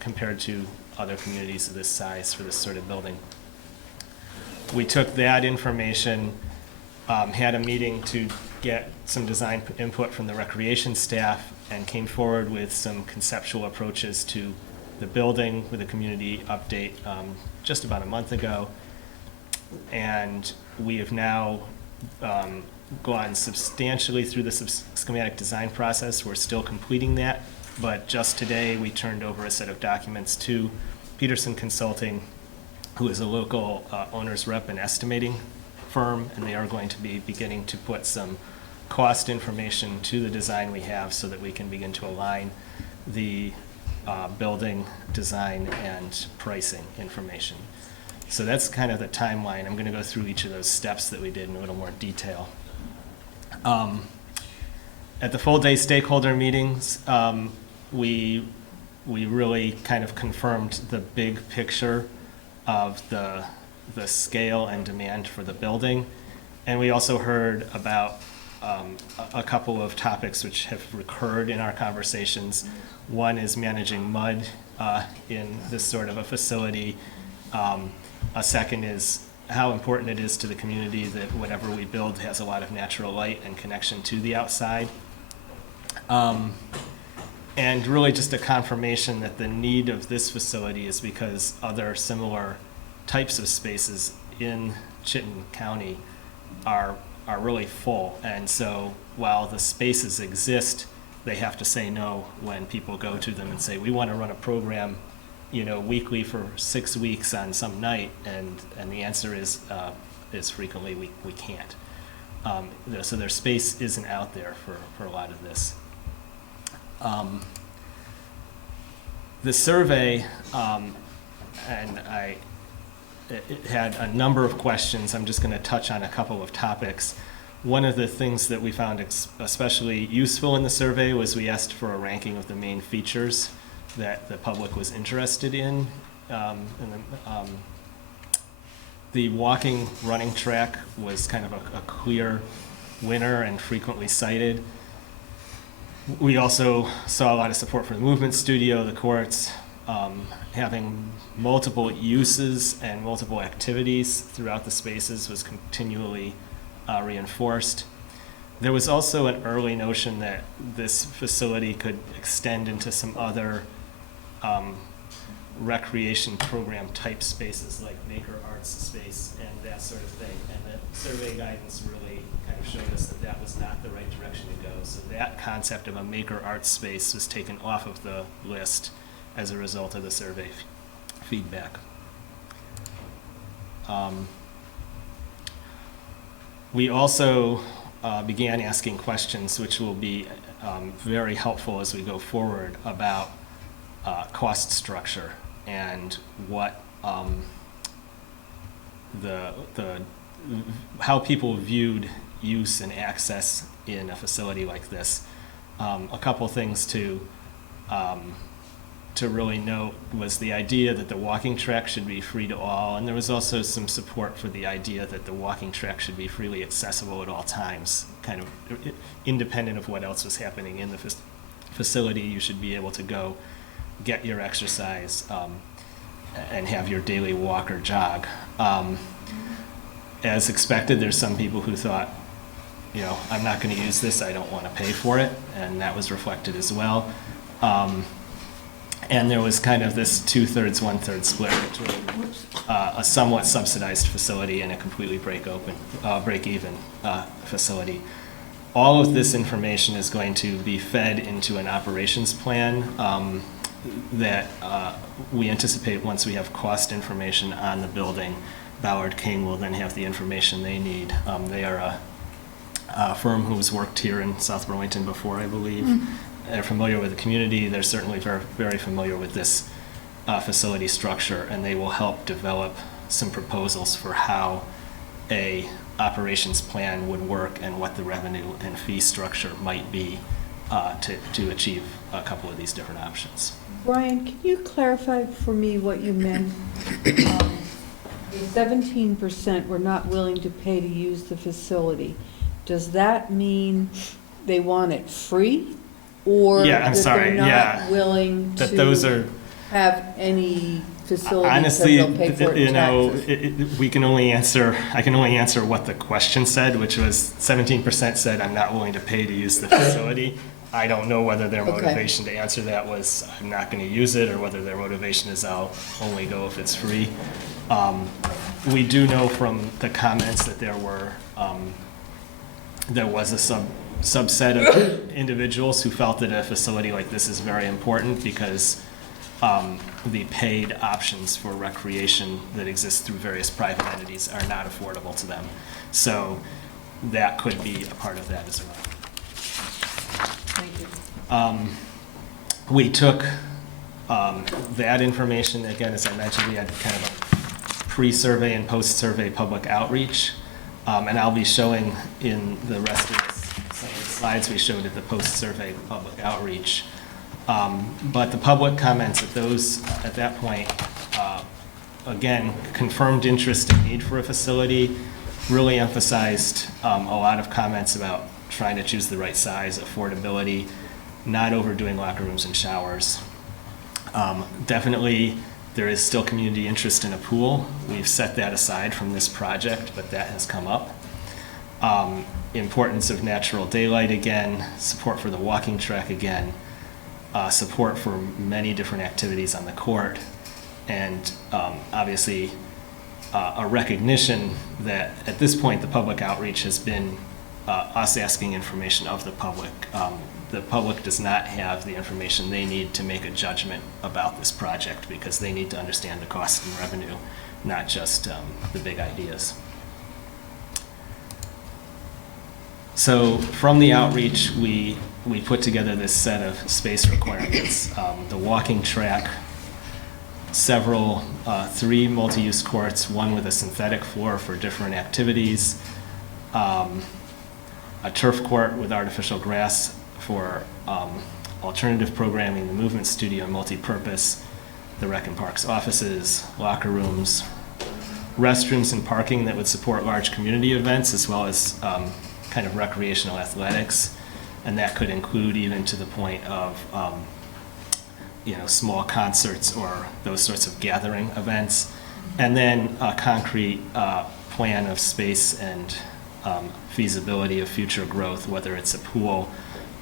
compared to other communities of this size for this sort of building. We took that information, had a meeting to get some design input from the recreation staff, and came forward with some conceptual approaches to the building with a community update just about a month ago. And we have now gone substantially through the schematic design process. We're still completing that, but just today we turned over a set of documents to Peterson Consulting, who is a local owner's rep and estimating firm, and they are going to be beginning to put some cost information to the design we have so that we can begin to align the building design and pricing information. So that's kind of the timeline. I'm going to go through each of those steps that we did in a little more detail. At the full-day stakeholder meetings, we really kind of confirmed the big picture of the scale and demand for the building. And we also heard about a couple of topics which have recurred in our conversations. One is managing mud in this sort of a facility. A second is how important it is to the community that whatever we build has a lot of natural light and connection to the outside. And really just a confirmation that the need of this facility is because other similar types of spaces in Chittenden County are really full. And so while the spaces exist, they have to say no when people go to them and say, we want to run a program, weekly for 6 weeks on some night, and the answer is frequently we can't. So their space isn't out there for a lot of this. The survey, it had a number of questions. I'm just going to touch on a couple of topics. One of the things that we found especially useful in the survey was we asked for a ranking of the main features that the public was interested in. The walking running track was kind of a clear winner and frequently cited. We also saw a lot of support for the movement studio, the courts, having multiple uses and multiple activities throughout the spaces was continually reinforced. There was also an early notion that this facility could extend into some other recreation program type spaces like maker arts space and that sort of thing. And the survey guidance really kind of showed us that that was not the right direction to go. So that concept of a maker arts space was taken off of the list as a result of the survey feedback. We also began asking questions which will be very helpful as we go forward about cost structure and what how people viewed use and access in a facility like this. A couple things to really note was the idea that the walking track should be free to all, and there was also some support for the idea that the walking track should be freely accessible at all times, kind of independent of what else was happening in the facility. You should be able to go get your exercise and have your daily walk or jog. As expected, there's some people who thought, you know, I'm not going to use this, I don't want to pay for it, and that was reflected as well. And there was kind of this 2/3, 1/3 split between a somewhat subsidized facility and a completely break-even facility. All of this information is going to be fed into an operations plan that we anticipate once we have cost information on the building. Ballard King will then have the information they need. They are a firm who's worked here in South Burlington before, I believe. They're familiar with the community. They're certainly very, very familiar with this facility structure, and they will help develop some proposals for how a operations plan would work and what the revenue and fee structure might be to achieve a couple of these different options. Brian, can you clarify for me what you meant? 17% were not willing to pay to use the facility. Does that mean they want it free? Or that they're not willing that those to are, have any facility honestly, because they'll pay for it in taxes? we can only I can only answer what the question said, which was 17% said, I'm not willing to pay to use the facility. I don't know whether their motivation to answer that was, I'm not going to use it, or whether their motivation is, I'll only go if it's free. We do know from the comments that there was a subset of individuals who felt that a facility like this is very important because the paid options for recreation that exist through various private entities are not affordable to them. So that could be a part of that as well. Thank you. We took that information, again, as I mentioned, we had kind of a pre-survey and post-survey public outreach. And I'll be showing in the rest of some of the slides we showed at the post-survey public outreach. But the public comments at that point, again, confirmed interest and need for a facility, really emphasized a lot of comments about trying to choose the right size, affordability, not overdoing locker rooms and showers. Definitely, there is still community interest in a pool. We've set that aside from this project, but that has come up. Importance of natural daylight again, support for the walking track again, support for many different activities on the court, and obviously a recognition that at this point the public outreach has been us asking information of the public. The public does not have the information they need to make a judgment about this project because they need to understand the cost and revenue, not just the big ideas. So from the outreach, we put together this set of space requirements. The walking track, three multi-use courts, one with a synthetic floor for different activities, a turf court with artificial grass for alternative programming, the movement studio, multi-purpose, the Rec and Parks offices, locker rooms, restrooms and parking that would support large community events as well as kind of recreational athletics, And that could include even to the point of, small concerts or those sorts of gathering events. And then a concrete plan of space and feasibility of future growth, whether it's a pool,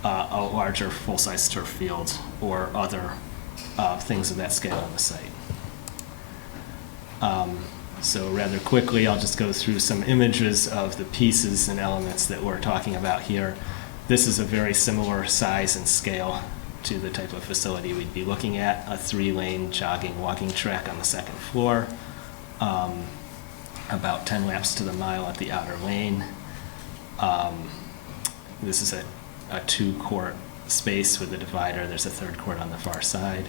a larger full-size turf field, or other things of that scale on the site. So rather quickly, I'll just go through some images of the pieces and elements that we're talking about here. This is a very similar size and scale to the type of facility we'd be looking at, a 3-lane jogging, walking track on the second floor, about 10 laps to the mile at the outer lane. This is a 2-court space with a divider. There's a 3rd court on the far side.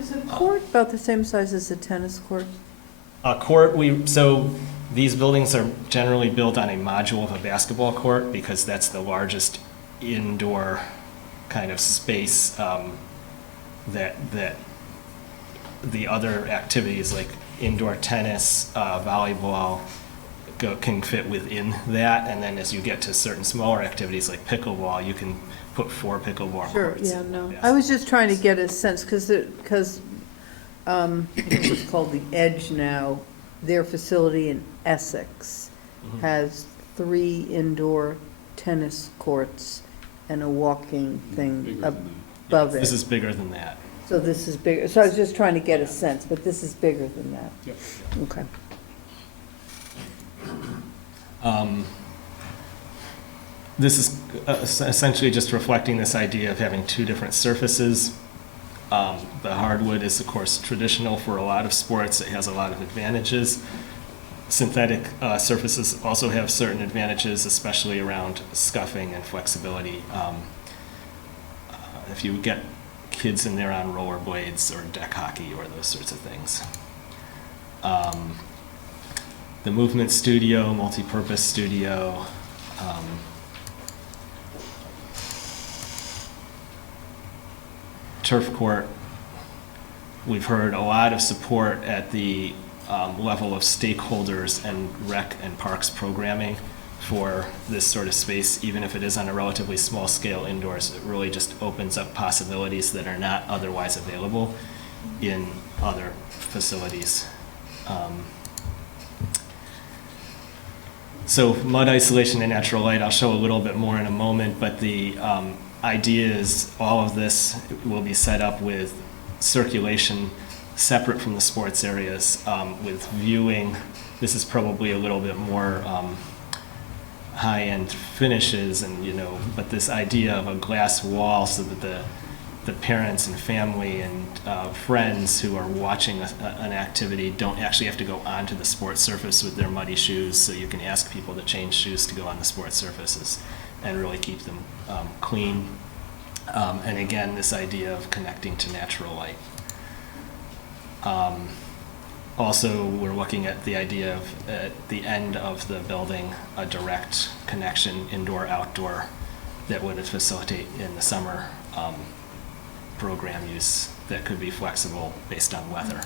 Is a court about the same size as a tennis court? A court, so these buildings are generally built on a module of a basketball court because that's the largest indoor kind of space that the other activities like indoor tennis, volleyball can fit within that. And then as you get to certain smaller activities like pickleball, you can put 4 pickleball Sure, courts. yeah, no. I was just trying to get a sense, because it's called the Edge now, their facility in Essex has 3 indoor tennis courts and a walking thing above it. This is bigger than that. So this is bigger, so I was just trying to get a sense, but this is bigger than that. Yep. Okay. This is essentially just reflecting this idea of having 2 different surfaces. The hardwood is, of course, traditional for a lot of sports. It has a lot of advantages. Synthetic surfaces also have certain advantages, especially around scuffing and flexibility. If you get kids in there on rollerblades or deck hockey or those sorts of things. The movement studio, multi-purpose studio, turf court. We've heard a lot of support at the level of stakeholders and rec and parks programming for this sort of space, even if it is on a relatively small scale indoors. It really just opens up possibilities that are not otherwise available in other facilities. So mud isolation and natural light, I'll show a little bit more in a moment, but the idea is all of this will be set up with circulation separate from the sports areas, with viewing. This is probably a little bit more high-end finishes, and but this idea of a glass wall so that the parents and family and friends who are watching an activity don't actually have to go onto the sports surface with their muddy shoes, so you can ask people to change shoes to go on the sports surfaces and really keep them clean. And again, this idea of connecting to natural light. Also, we're looking at the idea of, at the end of the building, a direct connection, indoor-outdoor, that would facilitate in the summer program use that could be flexible based on weather.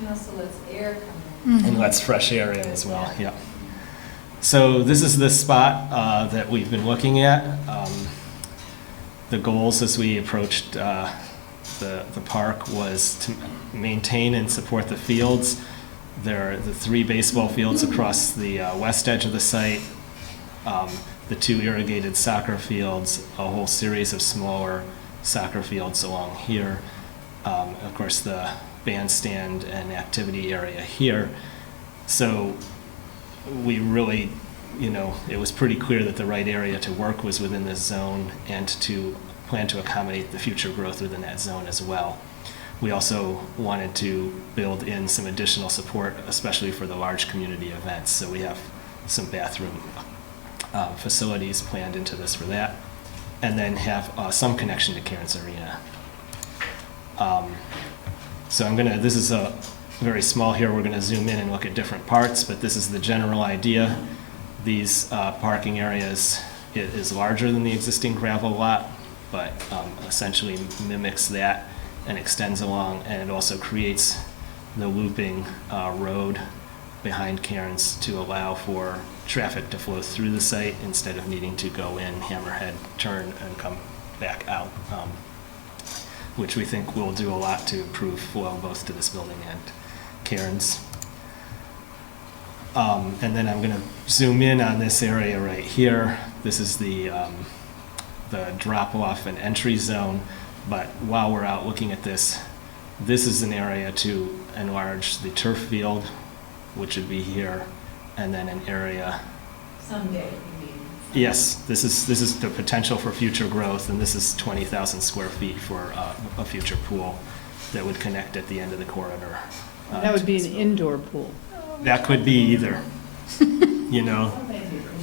It also lets air come in. And lets fresh air in as well, yeah. So this is the spot that we've been looking at. The goals as we approached the park was to maintain and support the fields. There are the 3 baseball fields across the west edge of the site, the 2 irrigated soccer fields, a whole series of smaller soccer fields along here. Of course, the bandstand and activity area here. So we really, it was pretty clear that the right area to work was within this zone and to plan to accommodate the future growth within that zone as well. We also wanted to build in some additional support, especially for the large community events. So we have some bathroom facilities planned into this for that, and then have some connection to Cairns Arena. So this is a very small here. We're gonna zoom in and look at different parts, but this is the general idea. These parking areas, it is larger than the existing gravel lot, but essentially mimics that and extends along, and it also creates the looping road behind cairns to allow for traffic to flow through the site instead of needing to go in, hammerhead, turn, and come back out, which we think will do a lot to improve flow both to this building and cairns. And then I'm going to zoom in on this area right here. This is the drop-off and entry zone. But while we're out looking at this, this is an area to enlarge the turf field, which would be here, and then an area. Someday, you mean? Yes, this is the potential for future growth, and this is 20,000 square feet for a future pool that would connect at the end of the corridor. That would be an indoor pool. That could be either, you know.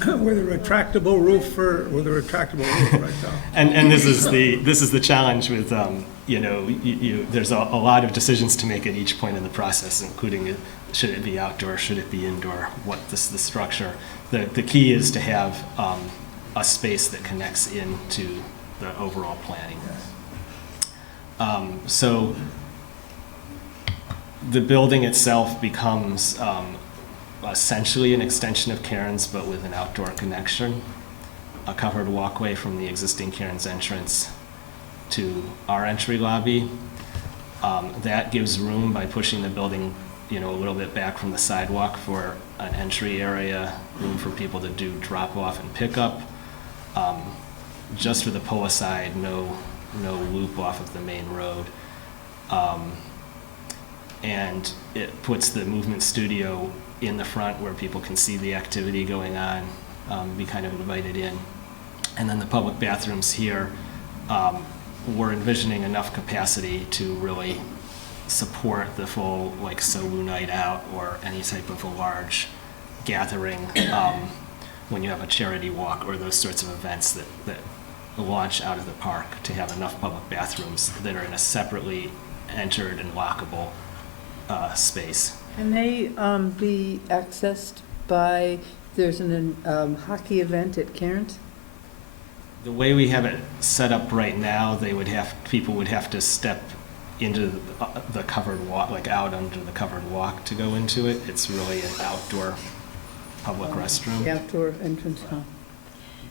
With a retractable roof right now. And this is the challenge with, you know, there's a lot of decisions to make at each point in the process, including should it be outdoor, should it be indoor, the structure. The key is to have a space that connects into the overall planning. So the building itself becomes essentially an extension of cairns, but with an outdoor connection, a covered walkway from the existing cairns entrance to our entry lobby. That gives room by pushing the building, you know, a little bit back from the sidewalk for an entry area, room for people to do drop off and pick up. Just for the POA side, no loop off of the main road. And it puts the movement studio in the front where people can see the activity going on, be kind of invited in. And then the public bathrooms here, we're envisioning enough capacity to really support the full, like, SOBU night out or any type of a large gathering when you have a charity walk or those sorts of events that launch out of the park, to have enough public bathrooms that are in a separately entered and lockable space. Can they be accessed by, there's an hockey event at Cairns? The way we have it set up right now, people would have to step into the covered walk, like out under the covered walk to go into it. It's really an outdoor public restroom. The outdoor entrance, huh?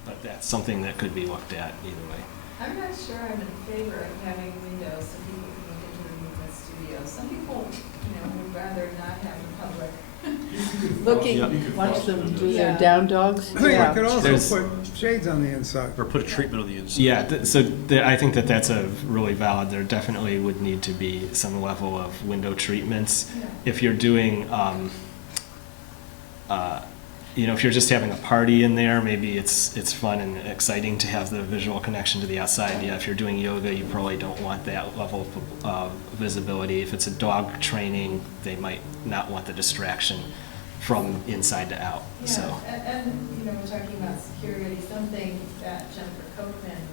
But that's something that could be looked at either way. I'm not sure I'm in favor of having windows so people can look into the movement studio. Some people, would rather not have the public looking. Watch them do Yeah. their down dogs. I think Yeah. we could also put shades on the inside. Or put a treatment on the inside. Yeah, I think that's a really valid. There definitely would need to be some level of window treatments. Yeah. If you're doing, if you're just having a party in there, maybe it's fun and exciting to have the visual connection to the outside. Yeah, if you're doing yoga, you probably don't want that level of visibility. If it's a dog training, they might not want the distraction from inside to out. Yeah, So. and we're talking about security, something that Jennifer Copeman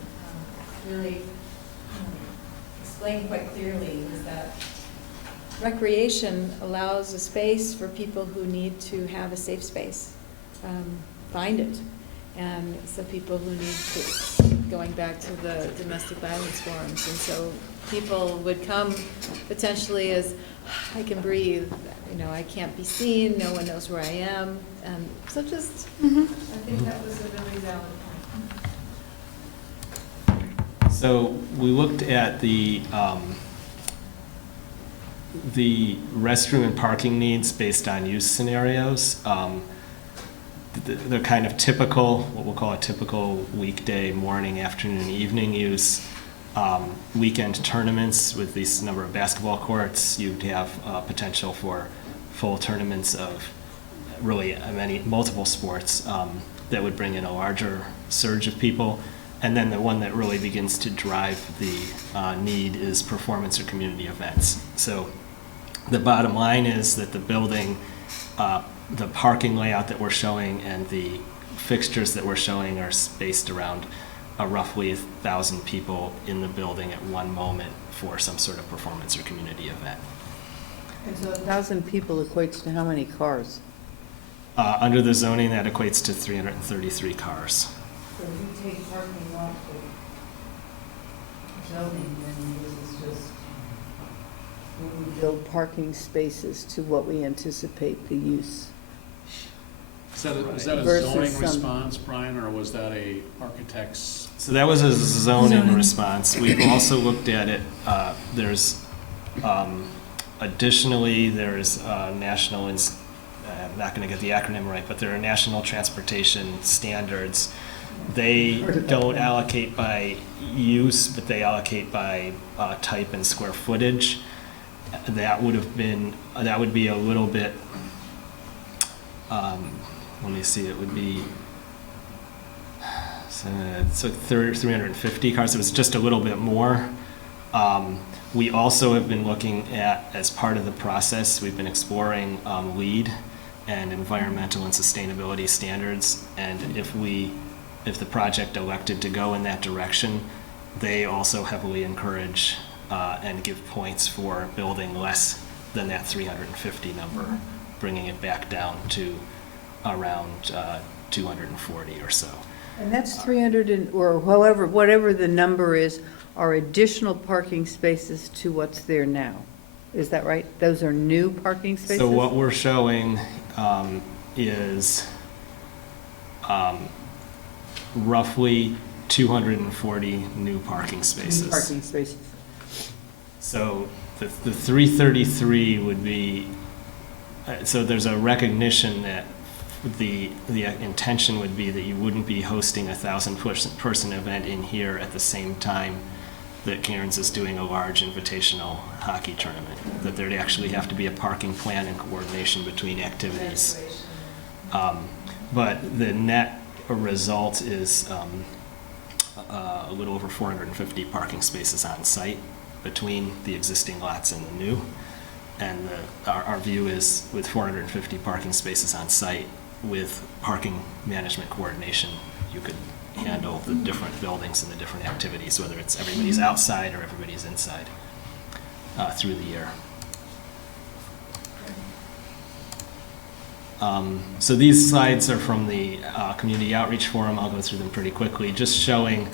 really explained quite clearly was that recreation allows a space for people who need to have a safe space, find it. And so people who need to, going back to the domestic violence forums, and so people would come potentially as, I can breathe, I can't be seen, no one knows where I am, and so just, I think that was a really valid point. So we looked at the restroom and parking needs based on use scenarios. The kind of typical, what we'll call a typical weekday, morning, afternoon, evening use. Weekend tournaments with this number of basketball courts. You'd have potential for full tournaments of really multiple sports that would bring in a larger surge of people. And then the one that really begins to drive the need is performance or community events. So the bottom line is that the building, the parking layout that we're showing and the fixtures that we're showing are spaced around roughly 1,000 people in the building at one moment for some sort of performance or community event. And so 1,000 people equates to how many cars? Under the zoning, that equates to 333 cars. So if you take parking off the zoning, then this is just when we build parking spaces to what we anticipate the use. Is that a Versus zoning some- response, Brian, or was that a architect's? So that was a zoning response. We've also looked at it, there's, additionally, there's national, I'm not going to get the acronym right, but there are national transportation standards. They don't allocate by use, but they allocate by type and square footage. That would be a little bit, let me see, it would be, so 350 cars, it was just a little bit more. We also have been looking at, as part of the process, we've been exploring LEED and environmental and sustainability standards, and if the project elected to go in that direction, they also heavily encourage and give points for building less than that 350 number, bringing it back down to around 240 or so. And that's 300 or whatever the number is, are additional parking spaces to what's there now. Is that right? Those are new parking spaces? So what we're showing is roughly 240 new parking spaces. New parking spaces. So the 333 would be, so there's a recognition that the intention would be that you wouldn't be hosting a 1,000-person event in here at the same time that Cairns is doing a large invitational hockey tournament, that there'd actually have to be a parking plan and coordination between activities. But the net result is a little over 450 parking spaces on site between the existing lots and the new. And our view is, with 450 parking spaces on site, with parking management coordination, you could handle the different buildings and the different activities, whether it's everybody's outside or everybody's inside through the year. So these slides are from the Community Outreach Forum. I'll go through them pretty quickly, just showing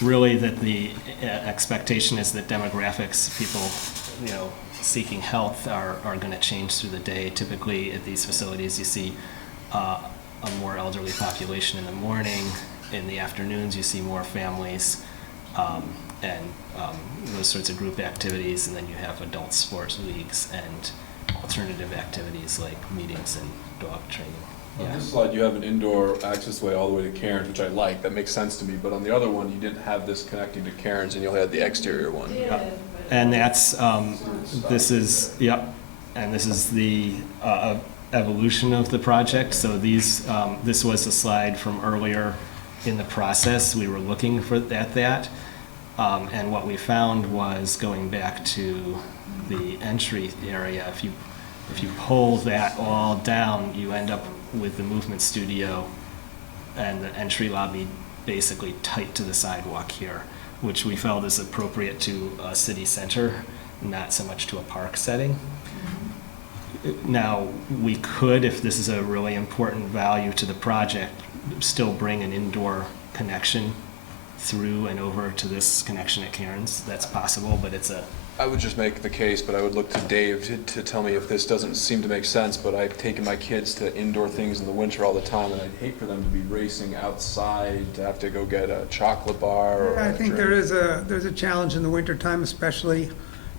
really that the expectation is that demographics, people, seeking health are going to change through the day. Typically at these facilities you see a more elderly population in the morning. In the afternoons you see more families and those sorts of group activities, and then you have adult sports leagues and alternative activities like meetings and dog training. On this slide, you have an indoor access way all the way to Cairns, which I like. That makes sense to me. But on the other one, you didn't have this connecting to Cairns, and you only had the exterior one. And that's, this is the evolution of the project. So this was a slide from earlier in the process. We were looking at that. And what we found was, going back to the entry area, if you pull that all down, you end up with the movement studio and the entry lobby basically tight to the sidewalk here, which we felt is appropriate to a city center, not so much to a park setting. Now, we could, if this is a really important value to the project, still bring an indoor connection through and over to this connection at Cairns. That's possible, but it's a... I would just make the case, but I would look to Dave to tell me if this doesn't seem to make sense, but I've taken my kids to indoor things in the winter all the time, and I'd hate for them to be racing outside, to have to go get a chocolate bar or I think there's a challenge in the wintertime, especially,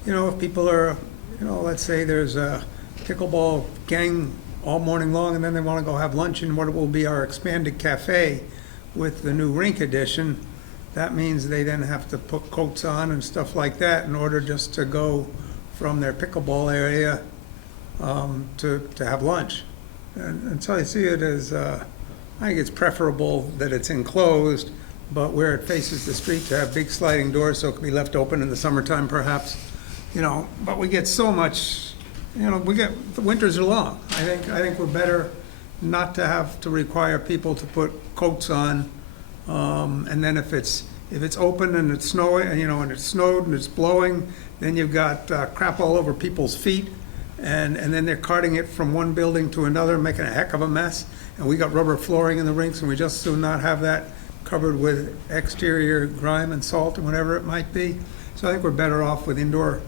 if people are, let's say there's a pickleball gang all morning long, and then they want to go have lunch in what will be our expanded cafe with the new rink addition. That means they then have to put coats on and stuff like that in order just to go from their pickleball area to have lunch. And so I see it as, I think it's preferable that it's enclosed, but where it faces the street to have big sliding doors so it can be left open in the summertime perhaps. But we get so much, the winters are long. I think we're better not to have to require people to put coats on. And then if it's open and it's snowing, and it's snowed and it's blowing, then you've got crap all over people's feet, and then they're carting it from one building to another, making a heck of a mess. And we got rubber flooring in the rinks, and we just do not have that covered with exterior grime and salt and whatever it might be. So I think we're better off with indoor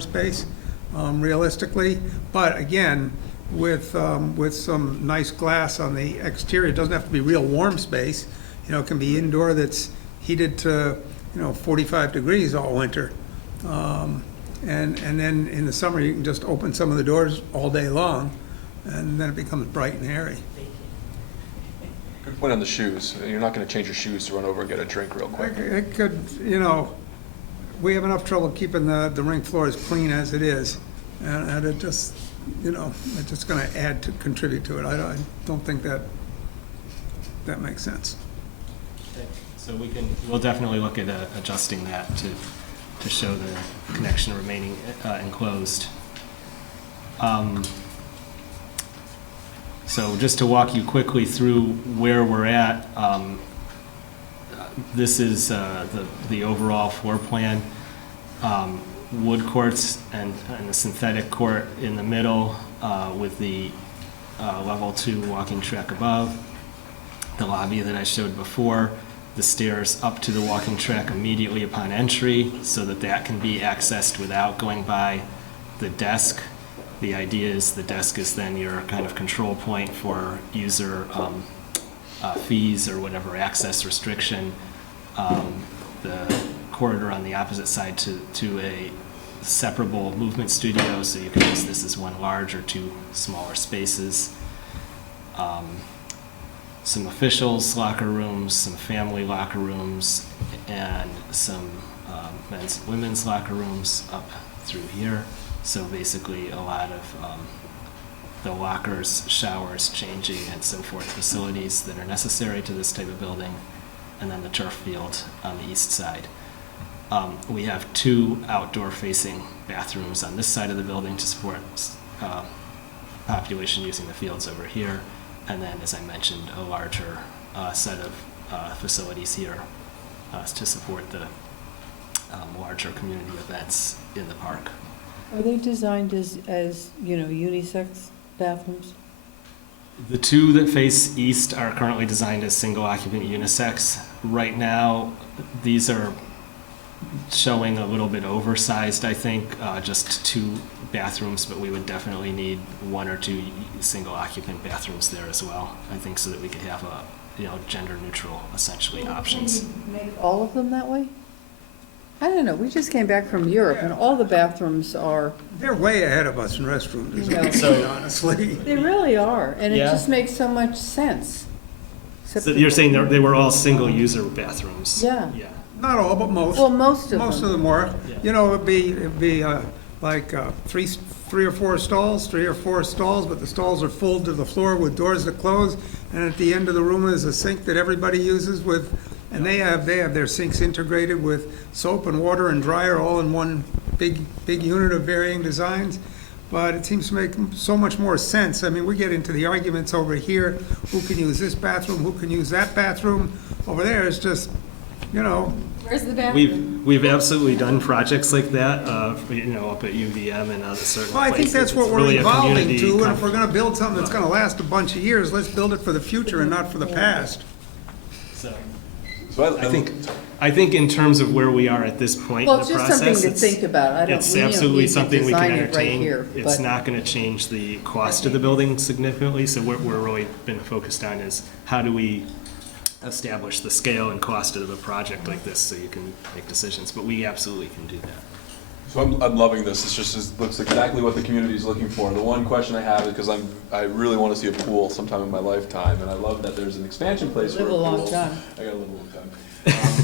space. realistically. But again, with some nice glass on the exterior, it doesn't have to be real warm space. You know, it can be indoor that's heated to, 45 degrees all winter. And then in the summer, you can just open some of the doors all day long, and then it becomes bright and airy. Good point on the shoes. You're not going to change your shoes to run over and get a drink real quick. It could, we have enough trouble keeping the rink floors clean as it is, and it just, it's just going to contribute to it. I don't think that makes sense. So we'll definitely look at adjusting that to show the connection remaining enclosed. So just to walk you quickly through where we're at, this is the overall floor plan. Wood courts and the synthetic court in the middle with the level 2 walking track above. The lobby that I showed before, the stairs up to the walking track immediately upon entry so that can be accessed without going by the desk. The idea is the desk is then your kind of control point for user fees or whatever access restriction. The corridor on the opposite side to a separable movement studio, so you can use this as one large or two smaller spaces. Some officials' locker rooms, some family locker rooms, and some men's and women's locker rooms up through here. So basically a lot of the lockers, showers, changing, and so forth facilities that are necessary to this type of building, and then the turf field on the east side. We have 2 outdoor-facing bathrooms on this side of the building to support population using the fields over here, and then, as I mentioned, a larger set of facilities here to support the larger community events in the park. Are they designed as unisex bathrooms? The 2 that face east are currently designed as single occupant unisex. Right now, these are showing a little bit oversized, I think, just 2 bathrooms, but we would definitely need 1 or 2 single occupant bathrooms there as well, I think, so that we could have gender neutral, essentially, options. Make all of them that way? I don't know, we just came back from Europe and all the bathrooms are... They're way ahead of us in restroom design, honestly. They really are, and it Yeah. just makes so much sense. So you're saying they were all single-user bathrooms? Yeah. Yeah. Not all, but most. Well, most of them. Most of them were. Yeah. It'd be like three or four stalls, but the stalls are full to the floor with doors that close, and at the end of the room is a sink that everybody uses and they have their sinks integrated with soap and water and dryer all in one big unit of varying designs. But it seems to make so much more sense. I mean, we get into the arguments over here, who can use this bathroom, who can use that bathroom. Over there, it's just, Where's the bathroom? We've absolutely done projects like that, up at UVM and other certain places. Well, I think that's what It's we're really a evolving community to, and if we're gonna build something that's gonna last a bunch of years, let's build it for the future and not for the past. So So I think in terms of where we are at this point Well, in it's the just process, something to think about. it's We absolutely need to something we can design it right entertain. here, It's but- not going to change the cost of the building significantly. So what we're really been focused on is how do we establish the scale and cost of a project like this so you can make decisions. But we absolutely can do that. So I'm loving this. It looks exactly what the community is looking for. The one question I have is because I really want to see a pool sometime in my lifetime, and I love that there's an expansion place for a Live pool. a long time. I got a little long time.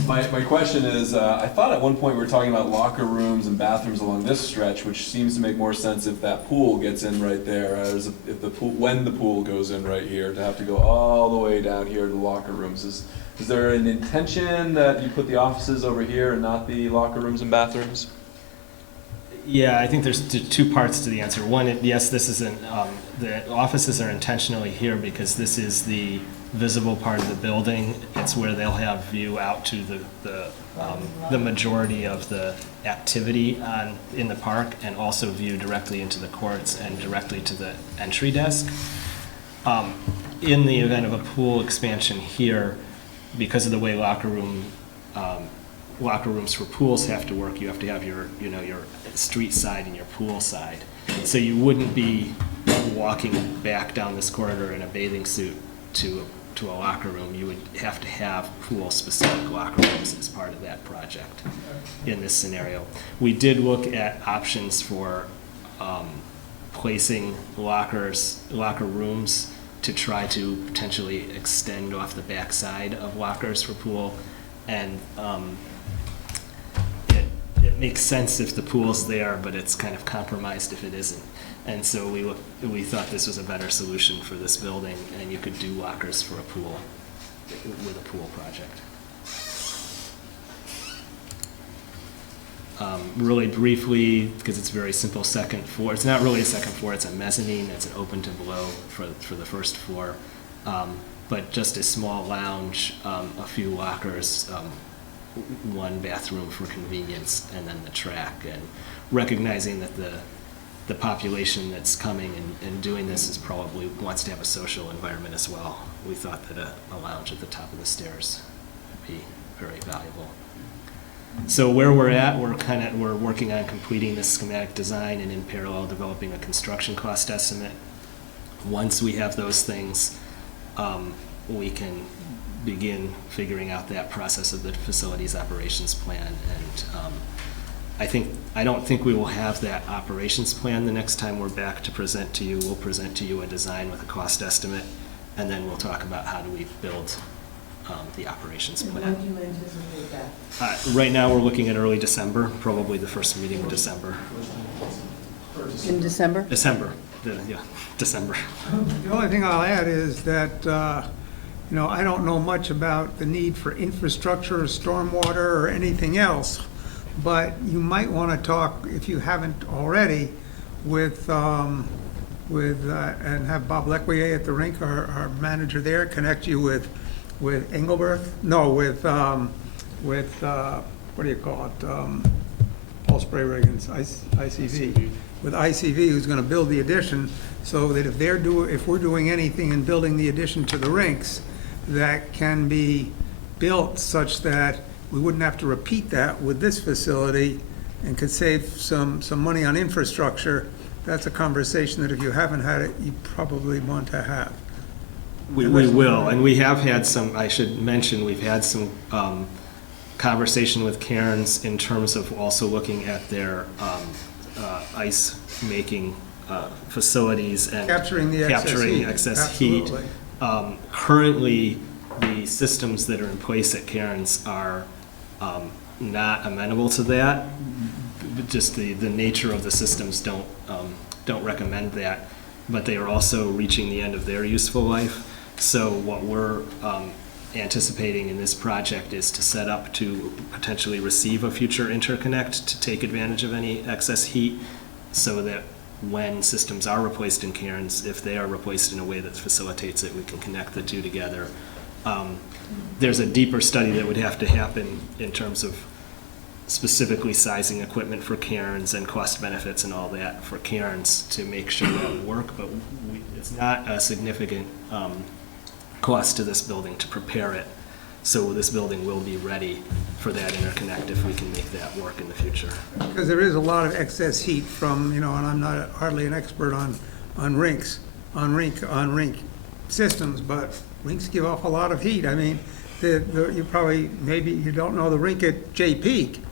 My question is, I thought at one point we were talking about locker rooms and bathrooms along this stretch, which seems to make more sense if that pool gets in right there, as if when the pool goes in right here, to have to go all the way down here to the locker rooms. Is there an intention that you put the offices over here and not the locker rooms and bathrooms? Yeah, I think there's 2 parts to the answer. One, yes, this isn't, the offices are intentionally here because this is the visible part of the building. It's where they'll have view out to the majority of the activity in the park, and also view directly into the courts and directly to the entry desk. In the event of a pool expansion here, because of the way locker room locker rooms for pools have to work, you have to have your street side and your pool side. So you wouldn't be walking back down this corridor in a bathing suit to a locker room. You would have to have pool-specific locker rooms as part of that project in this scenario. We did look at options for placing locker rooms to try to potentially extend off the back side of lockers for pool, and it makes sense if the pool's there, but it's kind of compromised if it isn't. And so we thought this was a better solution for this building, and you could do lockers for a pool with a pool project. Really briefly, because it's very simple, second floor. It's not really a second floor, it's a mezzanine. It's an open to below for the first floor. But just a small lounge, a few lockers, one bathroom for convenience, and then the track. And recognizing that the population that's coming and doing this is probably wants to have a social environment as well. We thought that a lounge at the top of the stairs would be very valuable. So where we're at, we're working on completing this schematic design and in parallel developing a construction cost estimate. Once we have those things, we can begin figuring out that process of the facilities operations plan. And I don't think we will have that operations plan the next time we're back to present to you. We'll present to you a design with a cost estimate, and then we'll talk about how do we build the operations plan. When do you anticipate that? Right now, we're looking at early December, probably the first meeting in December. In December? December, December. The only thing I'll add is that, I don't know much about the need for infrastructure, or stormwater, or anything else, but you might want to talk, if you haven't already, with and have Bob Lequier at the rink, our manager there, connect you with Engelberth? No, with what do you call it? Paul Spray Reagan's ICV. With ICV, who's going to build the addition, so that if we're doing anything in building the addition to the rinks, that can be built such that we wouldn't have to repeat that with this facility and could save some money on infrastructure. That's a conversation that if you haven't had it, you probably want to have. We will, and we have had some, I should mention, we've had some conversation with Cairns in terms of also looking at their ice making facilities and Capturing the excess heat. Absolutely. Currently, the systems that are in place at Cairns are not amenable to that. Just the nature of the systems don't recommend that, but they are also reaching the end of their useful life. So what we're anticipating in this project is to set up to potentially receive a future interconnect to take advantage of any excess heat, so that when systems are replaced in Cairns, if they are replaced in a way that facilitates it, we can connect the two together. There's a deeper study that would have to happen in terms of specifically sizing equipment for Cairns and cost benefits and all that for Cairns to make sure that would work, but it's not a significant cost to this building to prepare it. So this building will be ready for that interconnect if we can make that work in the future. Because there is a lot of excess heat from, and I'm not hardly an expert on rink systems, but rinks give off a lot of heat. I mean, maybe you don't know the rink at J Peak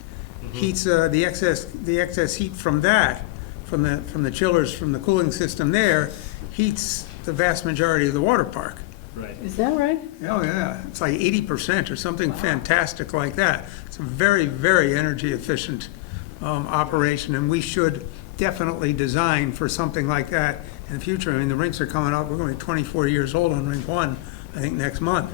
heats the excess heat from the chillers from the cooling system there heats the vast majority of the water park. Right. Is that right? Oh, yeah. It's like 80% or something fantastic like that. It's a very, very energy efficient operation, and we should definitely design for something like that in the future. I mean, the rinks are coming up. We're going to be 24 years old on rink 1, I think, next month.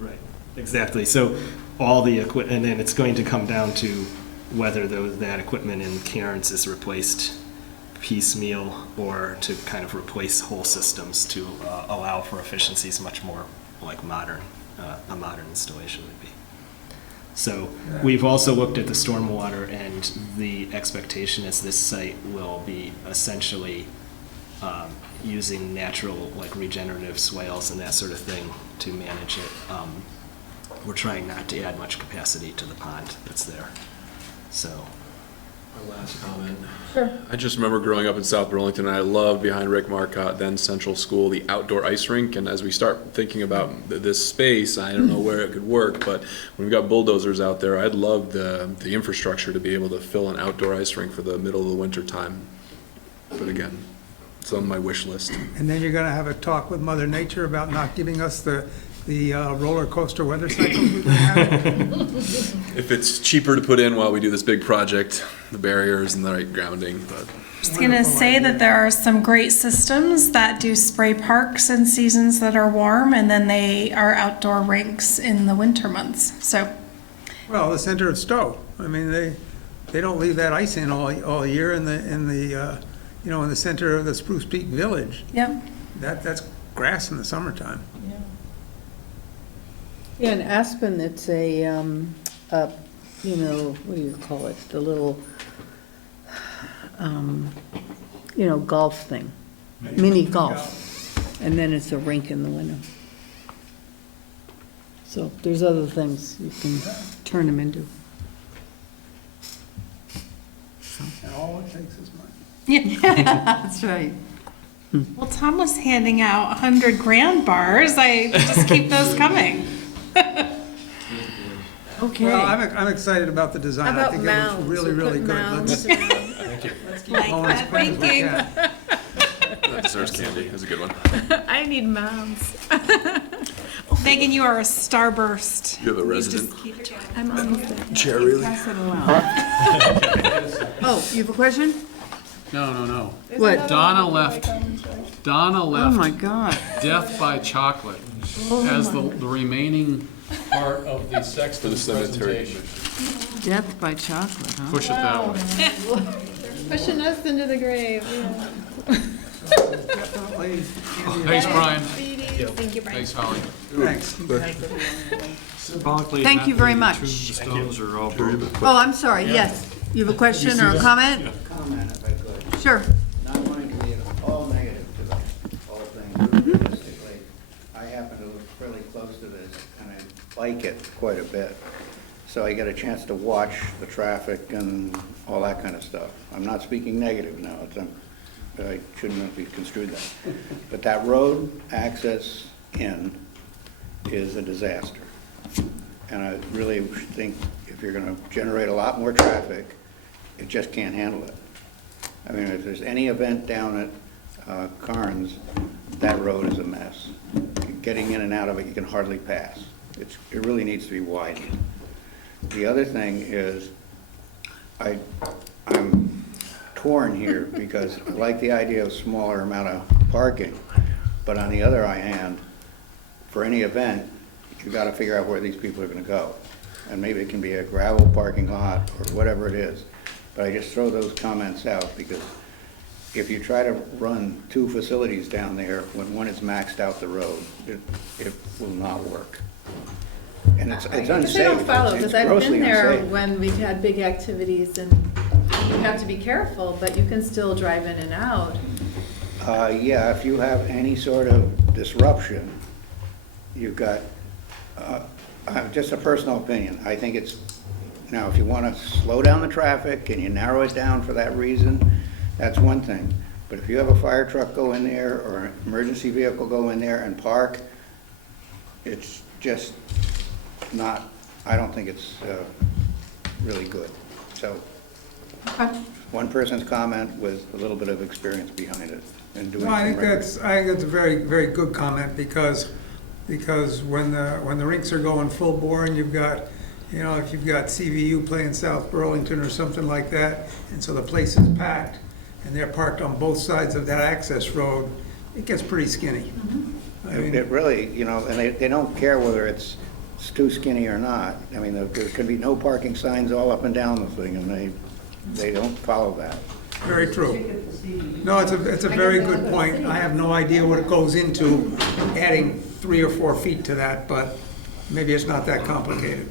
Right, exactly. So all the equipment, and then it's going to come down to whether that equipment in Cairns is replaced piecemeal or to kind of replace whole systems to allow for efficiencies much more like a modern installation would be. So we've also looked at the stormwater, and the expectation is this site will be essentially using natural, like regenerative swales and that sort of thing to manage it. we're trying not to add much capacity to the pond that's there. So, My last comment. Sure. I just remember growing up in South Burlington, and I loved behind Rick Marcotte, then Central School, the outdoor ice rink. And as we start thinking about this space, I don't know where it could work, but when we've got bulldozers out there, I'd love the infrastructure to be able to fill an outdoor ice rink for the middle of the winter time. But again, it's on my wish list. And then you're gonna have a talk with Mother Nature about not giving us the roller coaster weather cycles we've been having. If it's cheaper to put in while we do this big project, the barriers and the right grounding, but. Just gonna say that there are some great systems that do spray parks in seasons that are warm, and then they are outdoor rinks in the winter months, so. Well, the center of Stowe, I mean, they don't leave that ice in all year in the center of the Spruce Peak Village. Yep. That's grass in the summertime. Yeah, in Aspen, it's a, what do you call it? The little, golf thing, mini golf. And then it's a rink in the winter. So there's other things you can turn them into. And all it takes is money. Yeah. That's right. Well, Tom was handing out 100 grand bars. I just keep those coming. Okay. Well, I'm excited about the design. How about I think it looks mounds? really, We'll really put good. mounds Let's Thank you. keep going as quick as we Thank you. can. That deserves candy. That's a good one. I need mounds. Megan, you are a starburst. You have a You resident just keep it going. I'm almost there. chair, really? Pass it along. Oh, you have a question? No. What? Donna left Oh, my God. Death by Chocolate as the remaining part of the Sexton For the cemetery. presentation. Death by chocolate, huh? Push it that way. Pushing us into the grave, yeah. Definitely. Thanks, Brian. Thank you, Brian. Thanks, Holly. Thanks. Symbolically Thank you happy very the much. tombstones are all blue. Oh, I'm sorry, yes. You have a question or a comment? Comment if I could. Sure. Not wanting to be at all negative to the whole thing, realistically, I happen to live fairly close to this, and I like it quite a bit. So I get a chance to watch the traffic and all that kind of stuff. I'm not speaking negative now, I shouldn't be construed that. But that road access in is a disaster. And I really think if you're gonna generate a lot more traffic, it just can't handle it. I mean, if there's any event down at Carnes, that road is a mess. Getting in and out of it, you can hardly pass. It really needs to be widened. The other thing is, I'm torn here because I like the idea of smaller amount of parking, but on the other hand, for any event, you've got to figure out where these people are going to go. And maybe it can be a gravel parking lot or whatever it is. But I just throw those comments out because if you try to run two facilities down there when one is maxed out the road, it will not work. And it's unsafe. They don't follow, It's because I've grossly been there unsafe. when we've had big activities, and you have to be careful, but you can still drive in and out. Yeah, if you have any sort of disruption, you've got, just a personal opinion, I think it's, now if you want to slow down the traffic and you narrow it down for that reason, that's one thing. But if you have a fire truck go in there or an emergency vehicle go in there and park, it's just not, I don't think it's really good. So, one person's comment with a little bit of experience behind it and doing Well, I some think record. that's a very, very good comment because when the rinks are going full bore and you've got, if you've got CVU playing South Burlington or something like that, and so the place is packed and they're parked on both sides of that access road, it gets pretty skinny. I mean, It really, and they don't care whether it's too skinny or not. I mean, there could be no parking signs all up and down the thing, and they don't follow that. very true. No, it's a very good point. I have no idea what it goes into adding 3 or 4 feet to that, but maybe it's not that complicated.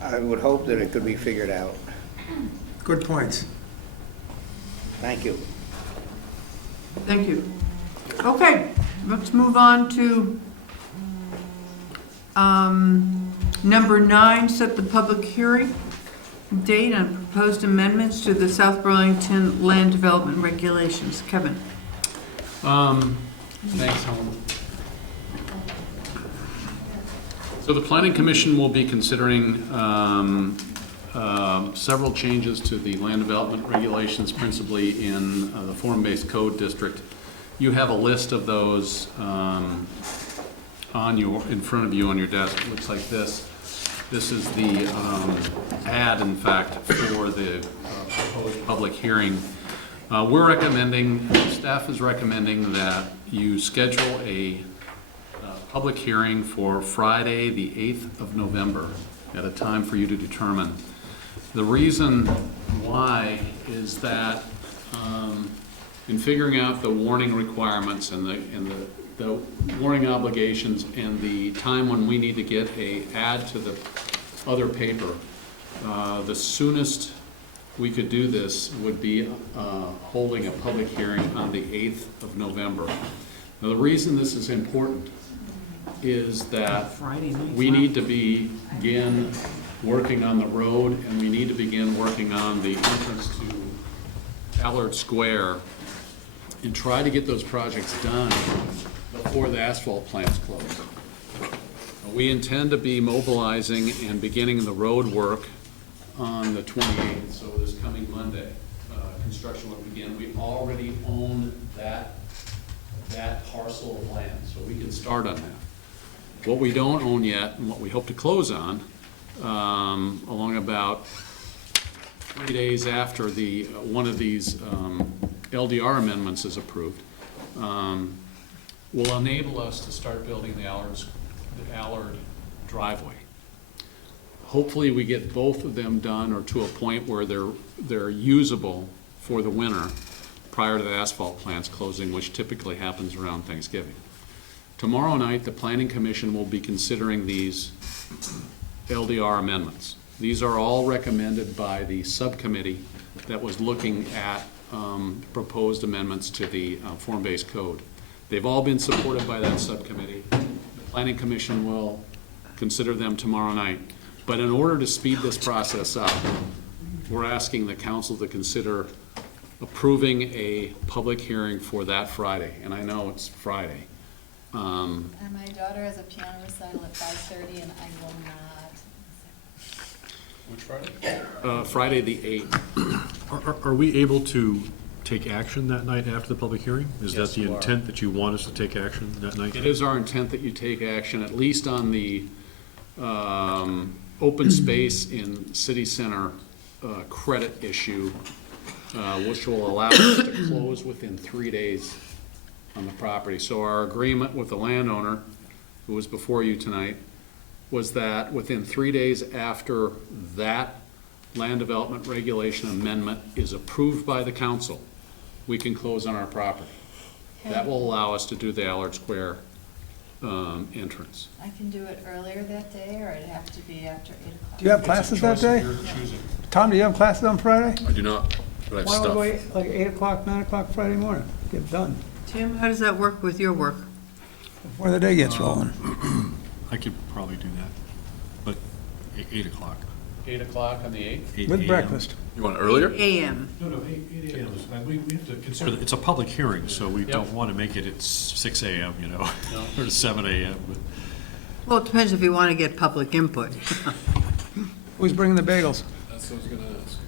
I would hope that it could be figured out. Good points. Thank you. Thank you. Okay, let's move on to Number 9, set the public hearing date on proposed amendments to the South Burlington Land Development Regulations. Kevin? Thanks, Helen. So the Planning Commission will be considering several changes to the land development regulations, principally in the form-based code district. You have a list of those in front of you on your desk. It looks like this. This is the ad, in fact, for the proposed public hearing. We're recommending, staff is recommending that you schedule a public hearing for Friday, the 8th of November, at a time for you to determine. The reason why is that in figuring out the warning requirements and the warning obligations and the time when we need to get a ad to the other paper, the soonest we could do this would be holding a public hearing on the 8th of November. Now, the reason this is important is that we need to begin working on the road, and we need to begin working on the entrance to Allard Square and try to get those projects done before the asphalt plants close. We intend to be mobilizing and beginning the road work on the 28th, so this coming Monday, construction will begin. We already own that parcel of land, so we can start on that. What we don't own yet, and what we hope to close on, along about 3 days after one of these LDR amendments is approved, will enable us to start building the Allard driveway. Hopefully we get both of them done or to a point where they're usable for the winter prior to the asphalt plants closing, which typically happens around Thanksgiving. Tomorrow night, the Planning Commission will be considering these LDR amendments. These are all recommended by the subcommittee that was looking at proposed amendments to the form-based code. They've all been supported by that subcommittee. The Planning Commission will consider them tomorrow night. But in order to speed this process up, we're asking the council to consider approving a public hearing for that Friday. And I know it's Friday. And my daughter has a piano recital at 5:30, and I will not. Which Friday? Friday the 8th. Are we able to take action that night after the public hearing? Is Yes, that the you are. intent, that you want us to take action that night? It is our intent that you take action, at least on the open space in city center credit issue, which will allow us to close within 3 days on the property. So our agreement with the landowner, who was before you tonight, was that within 3 days after that land development regulation amendment is approved by the council, we can close on our property. That will allow us to do the Allard Square entrance. I can do it earlier that day, or it'd have to be after 8 o'clock. Do you have classes that day? Tom, do you have classes on Friday? I do not, but I have Why don't stuff. we wait like 8 o'clock, 9 o'clock Friday morning? Get it done Tim, how does that work with your work? before the day gets rolling. I could probably do that, but 8 o'clock. 8 o'clock on the 8th? 8 With a.m. breakfast. You want it earlier? AM. No, 8 a.m. We have to consider, it's a public hearing, so we don't want to make it at 6 a.m., you know, or 7 a.m. but- Well, it depends if you want to get public input. Who's bringing the bagels? That's what I was gonna ask.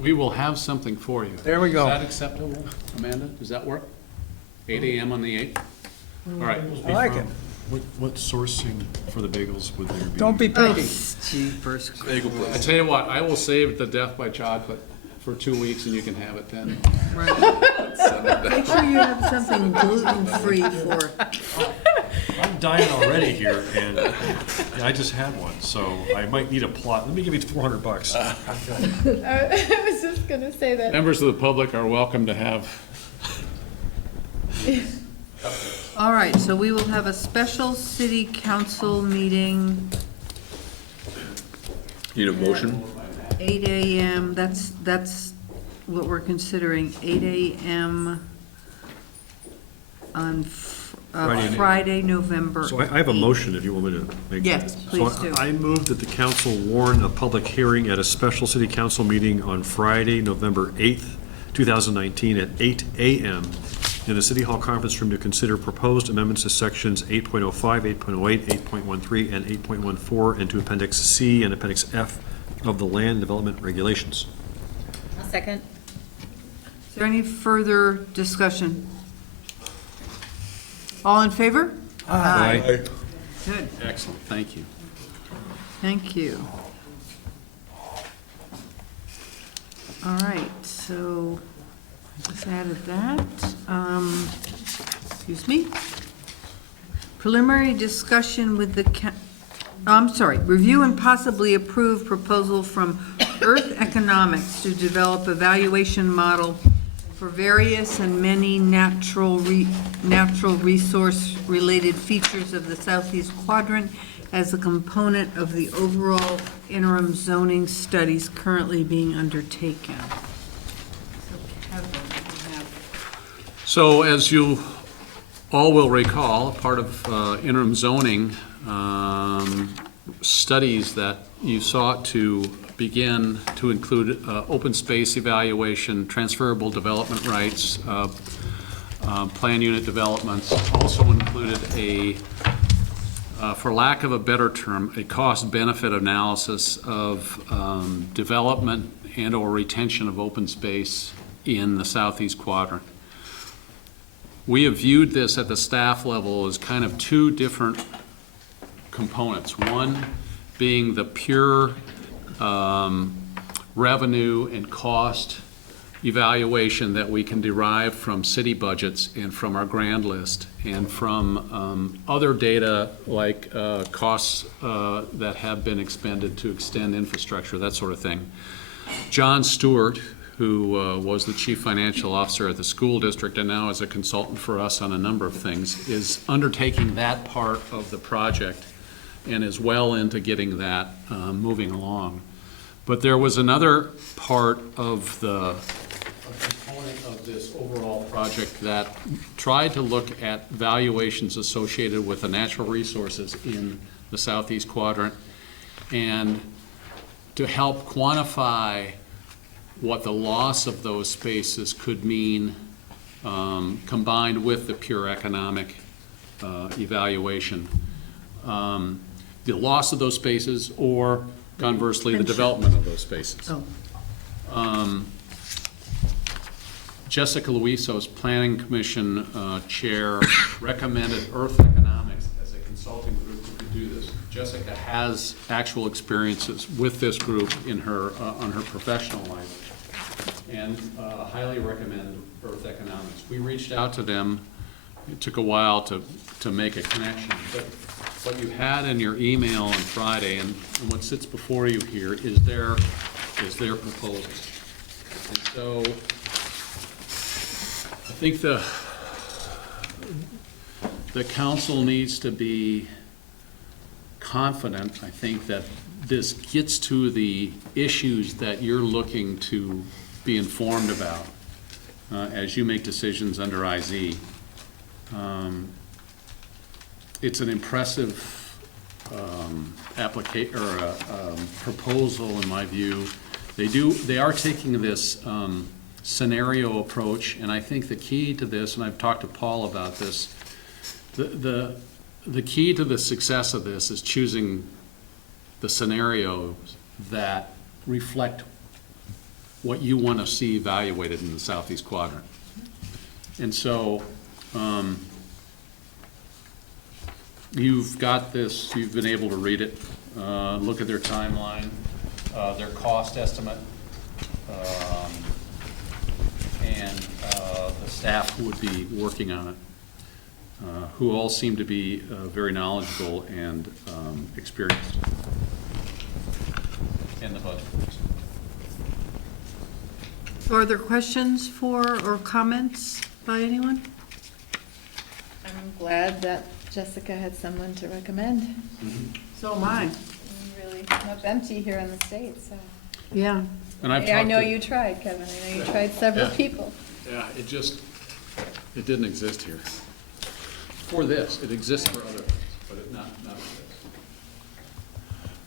We will have something for you. There we go. Is that acceptable, Amanda? Does that work? 8 a.m. on the 8th? All right. I like it. What sourcing for the bagels would there be? Don't be picky. Jeepers. Bagel I place. tell you what, I will save the death by chocolate for 2 weeks, and you can have it then. Make sure you have something gluten-free for, I'm dying already here, and I just had one, so I might need a plot. Let me give you $400. I was just gonna say that. Members of the public are welcome to have. all right, so we will have a special city council meeting, Need a motion? 8 AM, that's what we're considering, 8 AM on Friday, November. So I have a motion if you want me to make that. Yes, please do. So I move that the council warn a public hearing at a special city council meeting on Friday, November 8th, 2019 at 8 a.m. in the City Hall conference room to consider proposed amendments to sections 8.05, 8.08, 8.13, and 8.14, and to Appendix C and Appendix F of the Land Development Regulations. I'll second. Is there any further discussion? All in favor? Aye. Good, Excellent, thank you. thank you. All right, so I just added that. Excuse me. Preliminary discussion with the, review and possibly approve proposal from Earth Economics to develop a valuation model for various and many natural resource-related features of the southeast quadrant as a component of the overall interim zoning studies currently being undertaken. So Kevin, you have. So as you all will recall, part of interim zoning studies that you sought to begin to include open space evaluation, transferable development rights, plan unit developments, also included a, for lack of a better term, a cost-benefit analysis of development and or retention of open space in the southeast quadrant. We have viewed this at the staff level as kind of two different components. One being the pure revenue and cost evaluation that we can derive from city budgets and from our grand list and from other data like costs that have been expended to extend infrastructure, that sort of thing. John Stewart, who was the chief financial officer at the school district and now is a consultant for us on a number of things, is undertaking that part of the project and is well into getting that moving along. But there was another part of the component of this overall project that tried to look at valuations associated with the natural resources in the southeast quadrant and to help quantify what the loss of those spaces could mean combined with the pure economic evaluation. The loss of those spaces or conversely the development of those spaces. Jessica Luiso's Planning Commission chair recommended Earth Economics as a consulting group who could do this. Jessica has actual experiences with this group in her on her professional life and highly recommend Earth Economics. We reached out to them. It took a while to make a connection, but what you had in your email on Friday and what sits before you here is their proposal. And so I think the council needs to be confident, I think, that this gets to the issues that you're looking to be informed about as you make decisions under IZ. It's an impressive proposal in my view. They are taking this scenario approach, and I think the key to this, and I've talked to Paul about this, the key to the success of this is choosing the scenarios that reflect what you want to see evaluated in the southeast quadrant. And so you've got this, you've been able to read it, look at their timeline, their cost estimate, and the staff who would be working on it, who all seem to be very knowledgeable and experienced in the budget. Are there questions or comments by anyone? I'm glad that Jessica had someone to recommend. So am I. We're really not empty here in the States, so. Yeah. And I've I talked know to- you tried, Kevin. I know you tried several Yeah. people. Yeah, it didn't exist here. for this. It exists for other things, but not for this.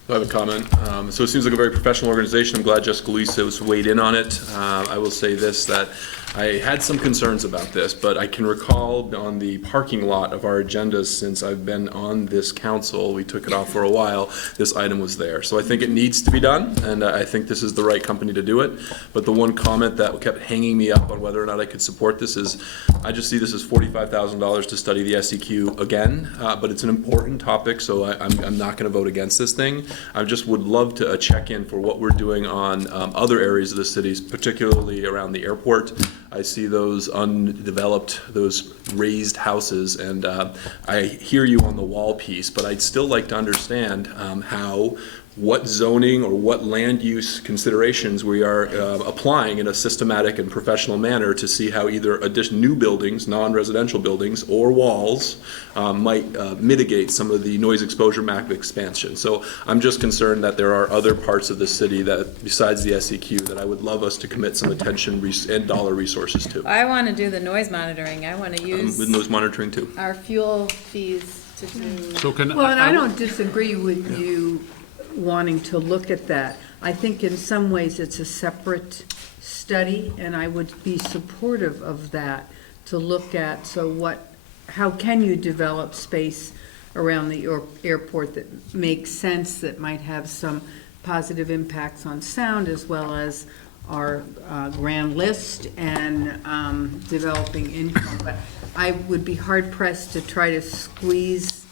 I have a comment. So it seems like a very professional organization. I'm glad Jessica Lisa was weighed in on it. I will say this, that I had some concerns about this, but I can recall on the parking lot of our agendas since I've been on this council, we took it off for a while, this item was there. So I think it needs to be done, and I think this is the right company to do it. But the one comment that kept hanging me up on whether or not I could support this is, I just see this as $45,000 to study the SEQ again, but it's an important topic, so I'm not going to vote against this thing. I just would love to check in for what we're doing on other areas of the cities, particularly around the airport. I see those undeveloped, those raised houses, and I hear you on the wall piece, but I'd still like to understand what zoning or what land use considerations we are applying in a systematic and professional manner to see how either new buildings, non-residential buildings, or walls might mitigate some of the noise exposure map expansion. So I'm just concerned that there are other parts of the city that, besides the SEQ, that I would love us to commit some attention and dollar resources to. I want to do the noise monitoring. I want to use With noise monitoring too. our fuel fees to do. So can Well, and I don't disagree with you wanting to look at that. I think in some ways it's a separate study, and I would be supportive of that, to look at, how can you develop space around the airport that makes sense, that might have some positive impacts on sound, as well as our grand list and developing income. But I would be hard pressed to try to squeeze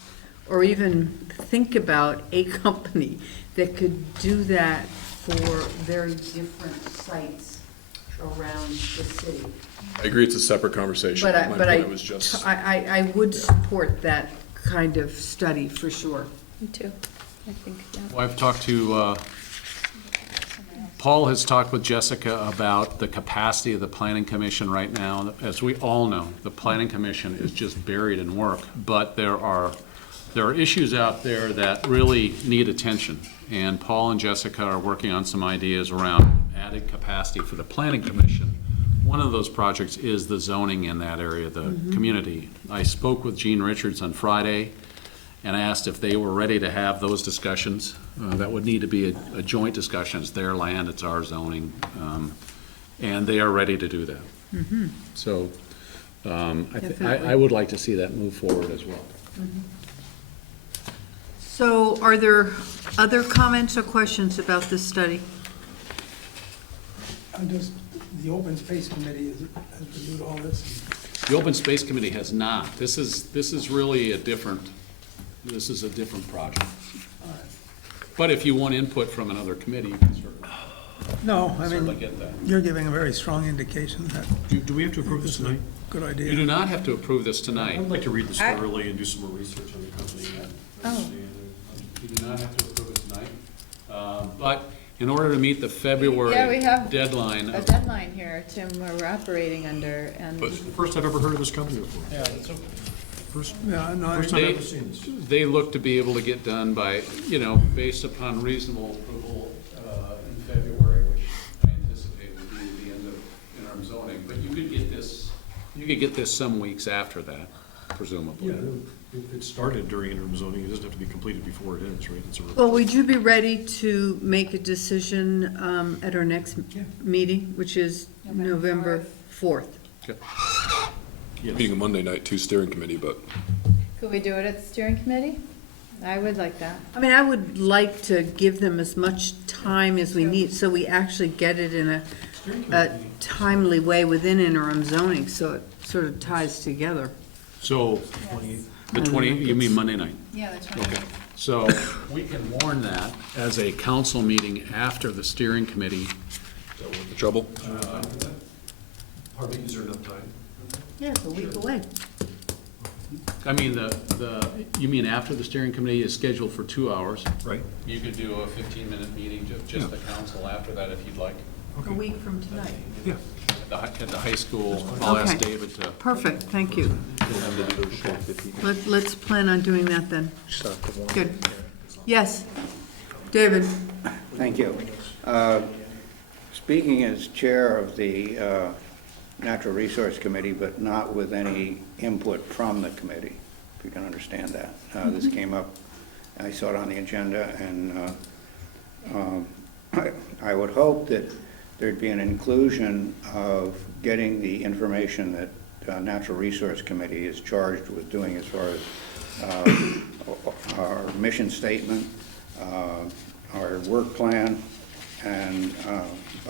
or even think about a company that could do that for very different sites around the city. I agree it's a separate conversation. I would support that kind of study for sure. Me too. I think, yeah. Well, I've talked to, Paul has talked with Jessica about the capacity of the Planning Commission right now. As we all know, the Planning Commission is just buried in work, but there are issues out there that really need attention. And Paul and Jessica are working on some ideas around added capacity for the Planning Commission. One of those projects is the zoning in that area, the community. I spoke with Gene Richards on Friday, and I asked if they were ready to have those discussions. That would need to be a joint discussion. It's their land, it's our zoning, and they are ready to do that. So I would like to see that move forward as well. So are there other comments or questions about this study? The Open Space Committee has reviewed all this. The Open Space Committee has not. This is really a different project. But if you want input from another committee, you can certainly get that. You're giving a very strong indication that. Do we have to approve this tonight? Good idea. You do not have to approve this tonight. I would like to read this thoroughly and do some more research on the company. You do not have to approve it tonight. But in order to meet the February we have deadline. a deadline here, Tim, where we're operating under, and But it's the first I've ever heard of this company before. Yeah, it's okay. First Yeah, no, time I've ever seen this. They look to be able to get done by, based upon reasonable approval in February, which I anticipate will be the end of interim zoning. But you could get this some weeks after that, presumably. Yeah, if it started during interim zoning, it doesn't have to be completed before it ends, right? well, would you be ready to make a decision at our next meeting, which is November 4th? Yes. Meeting a Monday night, two steering committee, but. Could we do it at the steering committee? I would like that. I mean, I would like to give them as much time as we need, so we actually get it in a timely way within interim zoning, so it sort of ties together. So, the 20, you mean Monday night? Yeah, the 20th. Okay. So we can warn that as a council meeting after the steering committee. Is that worth the trouble? Hardly, is there enough time? Yeah, it's a week away. I mean, you mean after the steering committee is scheduled for 2 hours? Right. You could do a 15-minute meeting, just the council after that if you'd like. A week from tonight. Yeah. At the high school, I'll ask Okay. David to. Perfect, thank you. Let's plan on doing that then. Good. Yes, David. Thank you. Speaking as chair of the Natural Resource Committee, but not with any input from the committee, if you can understand that. This came up, I saw it on the agenda, and I would hope that there'd be an inclusion of getting the information that Natural Resource Committee is charged with doing as far as our mission statement, our work plan, and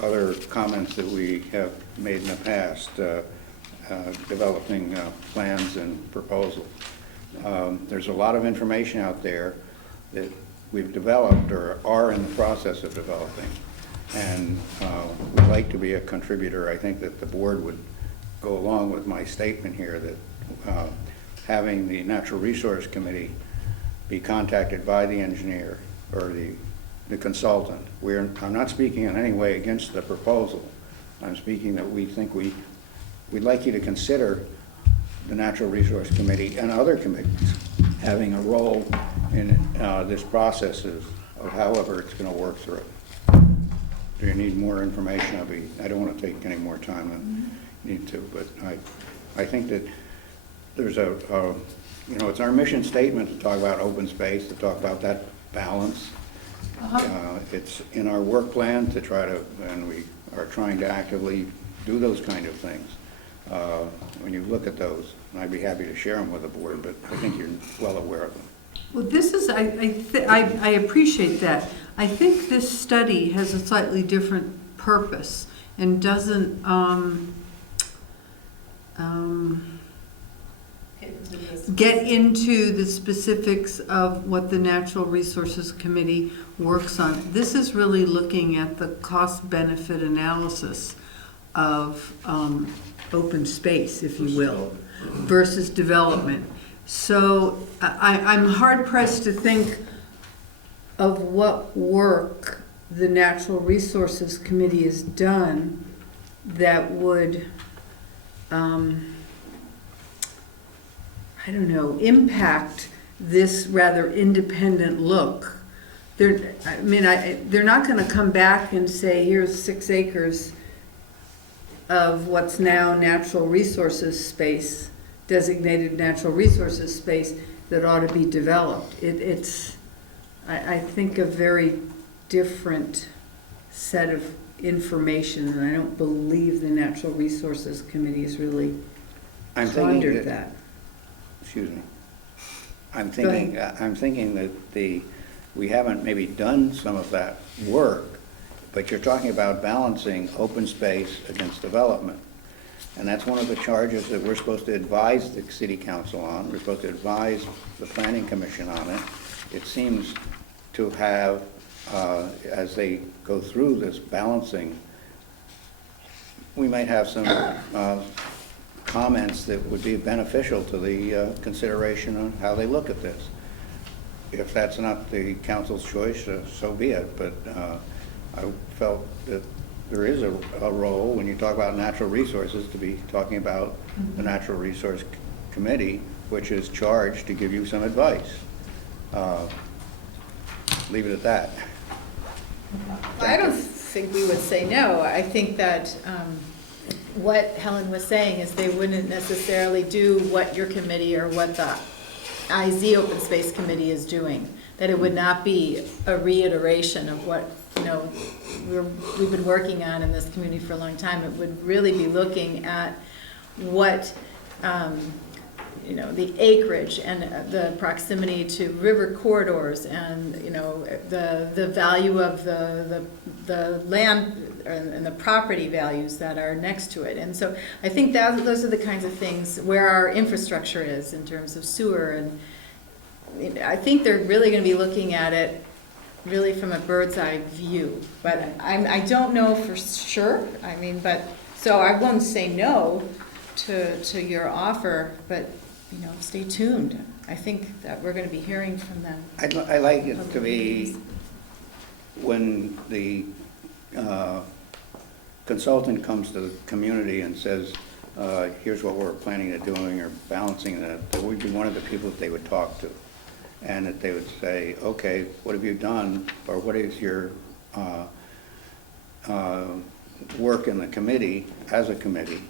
other comments that we have made in the past, developing plans and proposals. There's a lot of information out there that we've developed or are in the process of developing, and we'd like to be a contributor. I think that the board would go along with my statement here that having the Natural Resource Committee be contacted by the engineer or the consultant. I'm not speaking in any way against the proposal. I'm speaking that we think we'd like you to consider the Natural Resource Committee and other committees having a role in this process of however it's going to work through it. Do you need more information? I don't want to take any more time than you need to, but I think that there's it's our mission statement to talk about open space, to talk about that balance. It's in our work plan to try to, and we are trying to actively do those kind of things. When you look at those, and I'd be happy to share them with the board, but I think you're well aware of them. Well, this is, I appreciate that. I think this study has a slightly different purpose and doesn't get into the specifics of what the Natural Resources Committee works on. This is really looking at the cost-benefit analysis of open space, if you will, versus development. So I'm hard-pressed to think of what work the Natural Resources Committee has done that would I don't know, impact this rather independent look. They're not going to come back and say, here's 6 acres of what's now natural resources space, designated natural resources space that ought to be developed. It's, I think, a very different set of information, and I don't believe the Natural Resources Committee has really pondered that. Excuse me. I'm thinking that we haven't maybe done some of that work, but you're talking about balancing open space against development. And that's one of the charges that we're supposed to advise the city council on. We're supposed to advise the planning commission on it. It seems to have, as they go through this balancing, we might have some comments that would be beneficial to the consideration on how they look at this. If that's not the council's choice, so be it. But I felt that there is a role when you talk about natural resources to be talking about the Natural Resource Committee, which is charged to give you some advice. Leave it at that. I don't think we would say no. I think that what Helen was saying is they wouldn't necessarily do what your committee or what the IZ Open Space Committee is doing. That it would not be a reiteration of what we've been working on in this community for a long time. It would really be looking at what the acreage and the proximity to river corridors and the value of the land and the property values that are next to it. And so I think those are the kinds of things where our infrastructure is in terms of sewer, and I think they're really going to be looking at it really from a bird's eye view. But I don't know for sure. So I won't say no to your offer, but stay tuned. I think that we're going to be hearing from them. I like it to be when the consultant comes to the community and says, here's what we're planning on doing or balancing that would be one of the people that they would talk to. And that they would say, okay, what have you done, or what is your work in the committee, as a committee,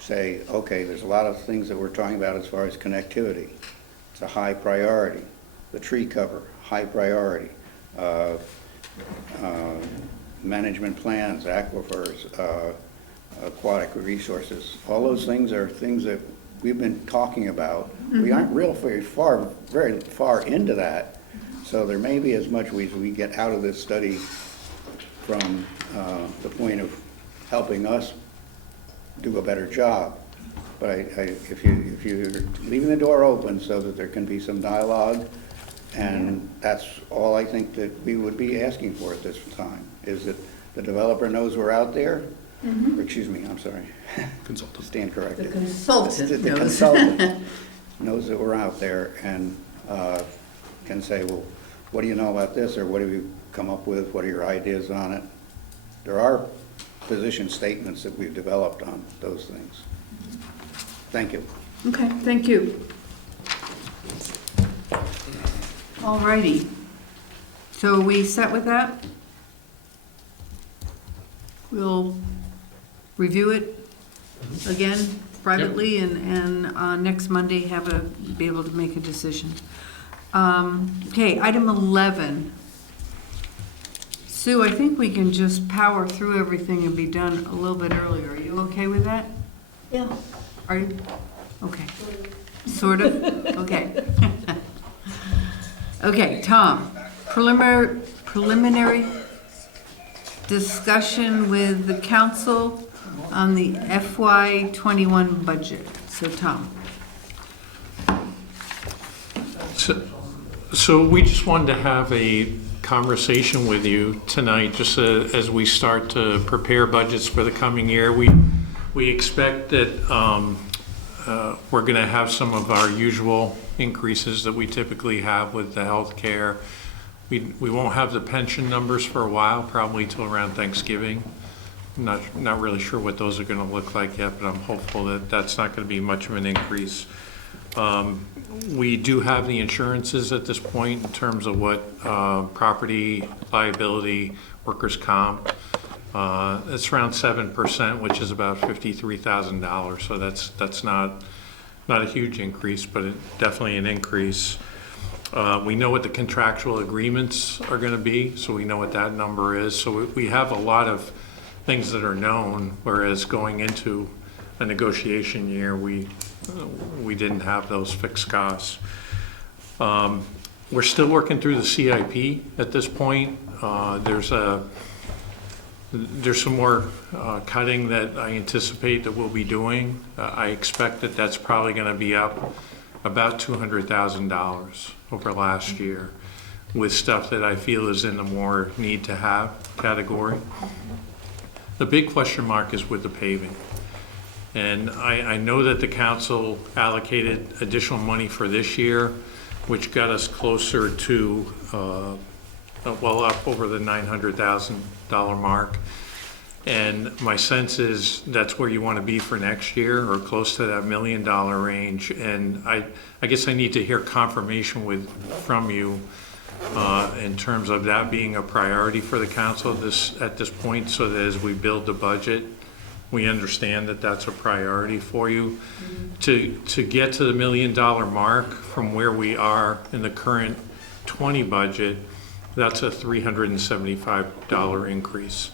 say, okay, there's a lot of things that we're talking about as far as connectivity. it's a high priority. The tree cover, high priority. Management plans, aquifers, aquatic resources, all those things are things that we've been talking about. We aren't very far into that, so there may be as much as we get out of this study from the point of helping us do a better job. But if you're leaving the door open so that there can be some dialogue, and that's all I think that we would be asking for at this time, is that the developer knows we're out there. Or, excuse me, I'm sorry. Consultant. Stand corrected. The consultant The knows. consultant knows that we're out there and can say, well, what do you know about this, or what have you come up with? What are your ideas on it? There are position statements that we've developed on those things. Thank you. Okay, thank you. All righty. So are we set with that? We'll review it again privately and next Monday be able to make a decision. Okay, item 11. Sue, I think we can just power through everything and be done a little bit earlier. Are you okay with that? Yeah. Are you? Okay. Sort of? Okay. Okay, Tom, preliminary discussion with the council on the FY21 budget. So, Tom. So we just wanted to have a conversation with you tonight, just as we start to prepare budgets for the coming year. We expect that we're going to have some of our usual increases that we typically have with the health care. We won't have the pension numbers for a while, probably till around Thanksgiving. Not really sure what those are going to look like yet, but I'm hopeful that that's not going to be much of an increase. We do have the insurances at this point in terms of what property, liability, workers' comp. It's around 7%, which is about $53,000. So that's not a huge increase, but definitely an increase. We know what the contractual agreements are going to be, so we know what that number is. So we have a lot of things that are known, whereas going into a negotiation year, we didn't have those fixed costs. We're still working through the CIP at this point. There's some more cutting that I anticipate that we'll be doing. I expect that that's probably going to be up about $200,000 over last year, with stuff that I feel is in the more need to have category. The big question mark is with the paving. And I know that the council allocated additional money for this year, which got us closer to, well, up over the $900,000 mark. And my sense is that's where you want to be for next year, or close to that $1 million range. And I guess I need to hear confirmation from you in terms of that being a priority for the council at this point, so that as we build the budget, we understand that that's a priority for you. To get to the $1 million mark from where we are in the current 20 budget, that's a $375 increase.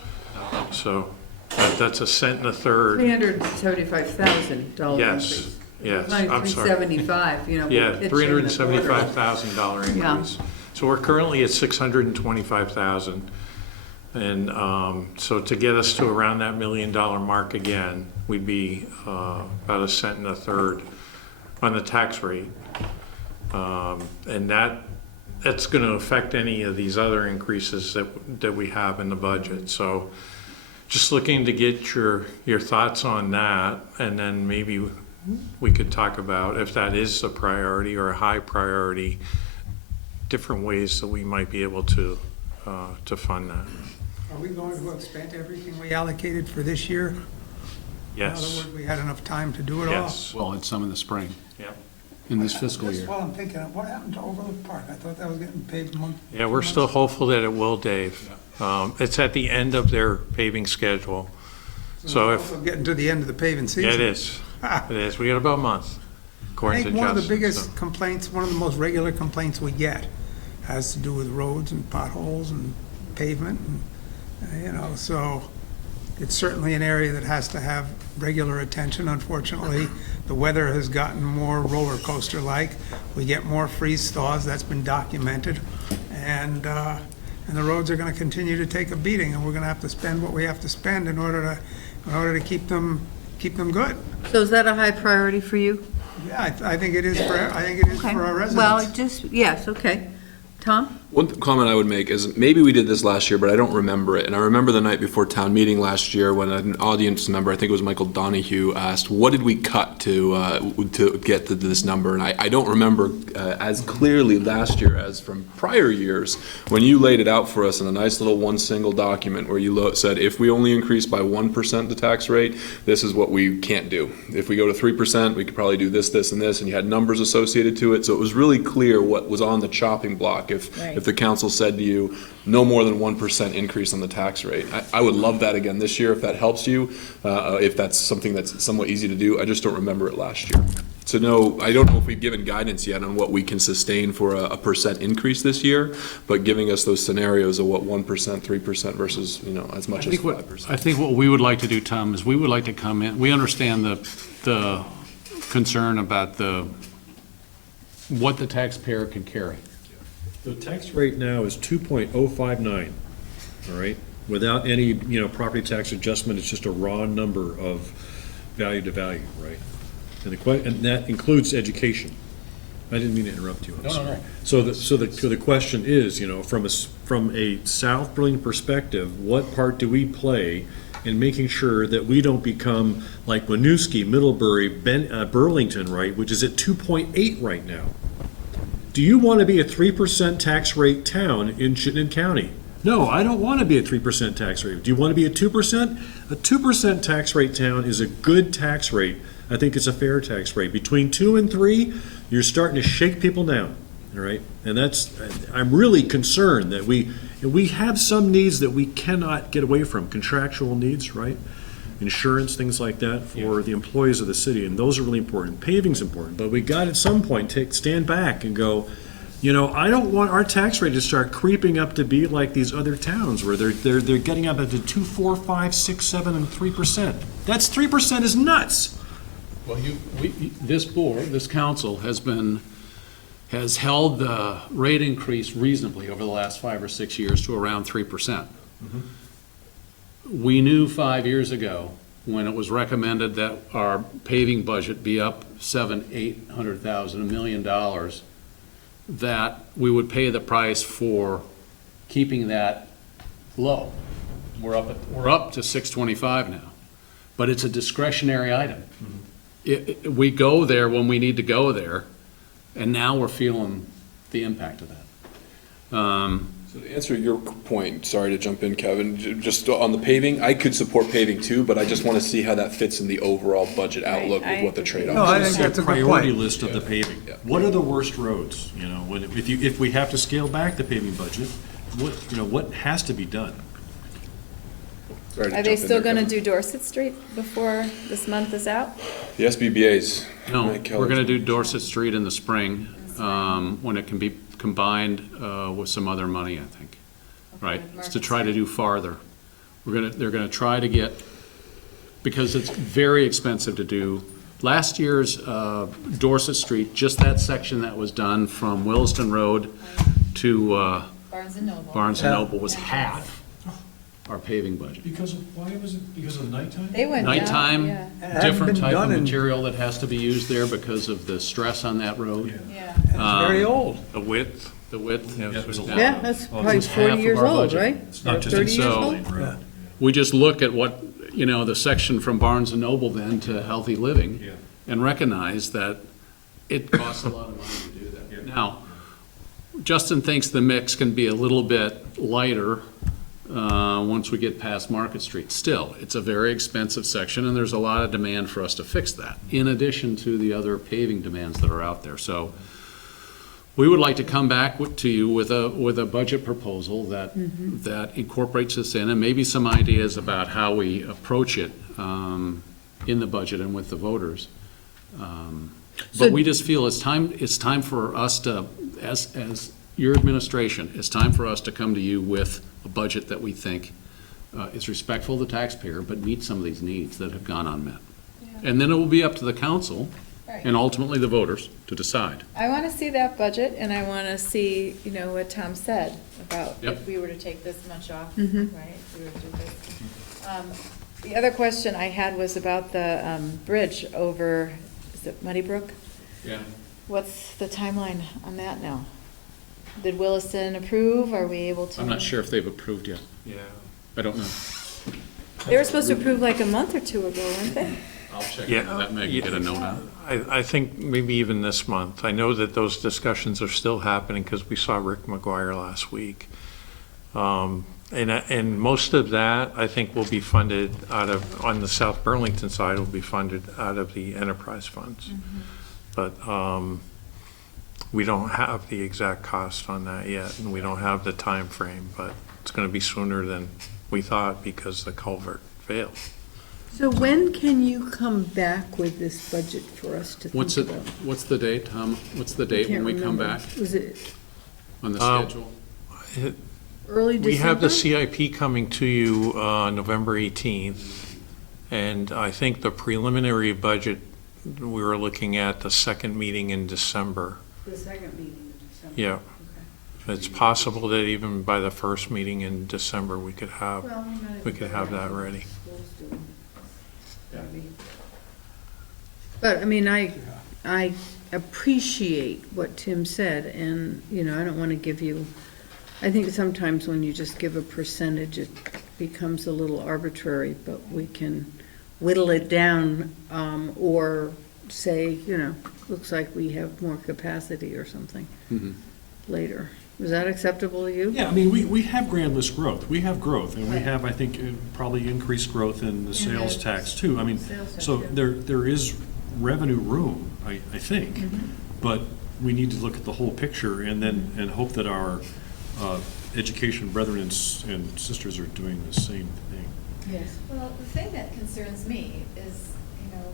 So that's a cent and a third. $375,000 Yes, increase. yes, It's only I'm sorry. $375, you know. Yeah, we'll pitch in the quarter. $375,000 increase. So we're currently at $625,000. And so to get us to around that $1 million mark again, we'd be about a cent and a third on the tax rate. And that's going to affect any of these other increases that we have in the budget. So just looking to get your thoughts on that, and then maybe we could talk about, if that is a priority or a high priority, different ways that we might be able to fund that. Are we going to have spent everything we allocated for this year? Yes. In other words, we had enough time to do it all? Yes. Well, it's some in the spring. Yeah. In this fiscal year. That's what I'm thinking of. What happened to Overlook Park? I thought that was getting paved a month. Yeah, we're still hopeful that it will, Dave. It's at the end of their paving schedule. So we're if, also getting to the end of the paving season. yeah, it is. It is. We got about a month. according to think one of the Justin, biggest so. complaints, one of the most regular complaints we get has to do with roads and potholes and pavement, and, so it's certainly an area that has to have regular attention. Unfortunately, the weather has gotten more roller coaster-like. We get more freeze thaws, that's been documented, and the roads are gonna continue to take a beating, and we're gonna have to spend what we have to spend in order to keep them good. So is that a high priority for you? Yeah, I think it is for our residents. Well, yes, okay. Tom? One comment I would make is maybe we did this last year, but I don't remember it. And I remember the night before town meeting last year when an audience member, I think it was Michael Donahue, asked, what did we cut to get to this number? And I don't remember as clearly last year as from prior years when you laid it out for us in a nice little one single document where you said, if we only increase by 1% the tax rate, this is what we can't do. If we go to 3%, we could probably do this, this, and this, and you had numbers associated to it. So it was really clear what was on the chopping block. If the council said to you, no more than 1% increase on the tax rate. I would love that again this year if that helps you, if that's something that's somewhat easy to do. I just don't remember it last year. So no, I don't know if we've given guidance yet on what we can sustain for a percent increase this year, but giving us those scenarios of what 1%, 3% versus, as much as 5%. I think what we would like to do, Tom, is we would like to come in, we understand the concern about what the taxpayer can carry. The tax rate now is 2.059, all right? Without any, property tax adjustment, it's just a raw number of value to value, right? And that includes education. I didn't mean to interrupt you. I'm sorry. No. So the question is, from a South Burlington perspective, what part do we play in making sure that we don't become like Winooski, Middlebury, Burlington, right, which is at 2.8 right now? Do you want to be a 3% tax rate town in Chittenden County? No, I don't want to be a 3% tax rate. Do you want to be a 2%? A 2% tax rate town is a good tax rate. I think it's a fair tax rate. Between 2 and 3, you're starting to shake people down, all right? And I'm really concerned that we have some needs that we cannot get away from, contractual needs, right? Insurance, things like that for the employees of the city, and those are really important. Paving's important, but we got at some point stand back and go, I don't want our tax rate to start creeping up to be like these other towns where they're getting up into 2, 4, 5, 6, 7, and 3%. That's 3% is nuts. Well, this board, this council has held the rate increase reasonably over the last 5 or 6 years to around 3%. We knew 5 years ago when it was recommended that our paving budget be up $700,000, $800,000, $1 million, that we would pay the price for keeping that low. We're up to 625 now, but it's a discretionary item. We go there when we need to go there, and now we're feeling the impact of that. So to answer your point, sorry to jump in, Kevin, just on the paving, I could support paving too, but I just want to see how that fits in the overall budget outlook with what the trade-off is. No, I think that's a good point. Priority list of the paving. What are the worst roads? If we have to scale back the paving budget, what has to be done? Are they still gonna do Dorset Street before this month is out? The SBBA's. No, we're gonna do Dorset Street in the spring, when it can be combined with some other money, I think, right? It's to try to do farther. They're gonna try to get, because it's very expensive to do. Last year's Dorset Street, just that section that was done from Williston Road to Barnes and Noble. Barnes and Noble was half our paving budget. Why was it? Because of nighttime? They went down, Nighttime, yeah. different type of material that has to be used there because of the stress on that road. Yeah. It's very old. The width. Yeah, that's probably 40 years old, right? It's not just 30 years so- old? Yeah. We just look at what, the section from Barnes and Noble then to Healthy Living and recognize that it costs a lot of money to do that. Now, Justin thinks the mix can be a little bit lighter once we get past Market Street. Still, it's a very expensive section, and there's a lot of demand for us to fix that, in addition to the other paving demands that are out there. So we would like to come back to you with a budget proposal that incorporates this in, and maybe some ideas about how we approach it in the budget and with the voters. But we just feel it's time for us to, as your administration, it's time for us to come to you with a budget that we think is respectful of the taxpayer, but meets some of these needs that have gone unmet. And then it will be up to the council and ultimately the voters to decide. I want to see that budget, and I want to see, you know, what Tom said about Yep. if we were to take this much off, Mhm. right? If we were to do this. The other question I had was about the bridge over, is it Muddy Brook? Yeah. What's the timeline on that now? Did Williston approve? Are we able to? I'm not sure if they've approved yet. Yeah. I don't know. They were supposed to approve like a month or two ago, weren't they? I'll check Yeah. into that, Meg, get a note on it. I think maybe even this month. I know that those discussions are still happening because we saw Rick McGuire last week. And most of that, I think, will be funded out of, on the South Burlington side, will be funded out of the enterprise funds. But we don't have the exact cost on that yet, and we don't have the time frame. But it's going to be sooner than we thought because the culvert failed. So when can you come back with this budget for us to think about? What's the date, Tom? What's the date when we come back Was it on the schedule? early December? We have the CIP coming to you November 18th, and I think the preliminary budget, we were looking at the second meeting in December. The second meeting in December. Yeah. It's possible that even by the first meeting in December, we could have that ready. But, I mean, I appreciate what Tim said, and, you know, I don't want to give you, I think sometimes when you just give a percentage, it becomes a little arbitrary, but we can whittle it down, or say, you know, looks like we have more capacity or something later. Is that acceptable to you? Yeah, I mean, we have grand list growth. We have growth, and we have, I think, probably increased growth in the sales tax too. I mean, so there is revenue room, I think, but we need to look at the whole picture and then, and hope that our education brethren and sisters are doing the same thing. Yes. Well, the thing that concerns me is, you know,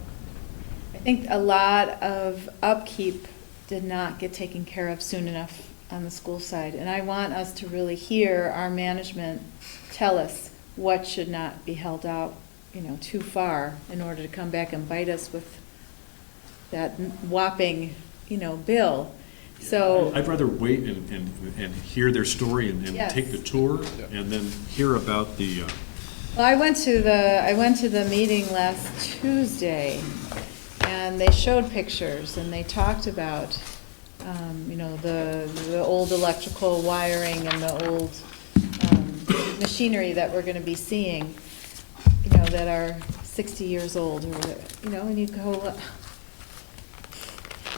I think a lot of upkeep did not get taken care of soon enough on the school side. And I want us to really hear our management tell us what should not be held out, you know, too far in order to come back and bite us with that whopping, you know, bill. So I'd rather wait and hear their story and Yes. take the tour and then hear about the, well, I went to the meeting last Tuesday, and they showed pictures, and they talked about, you know, the old electrical wiring and the old machinery that we're gonna be seeing, you know, that are 60 years old, or, you know, and you go,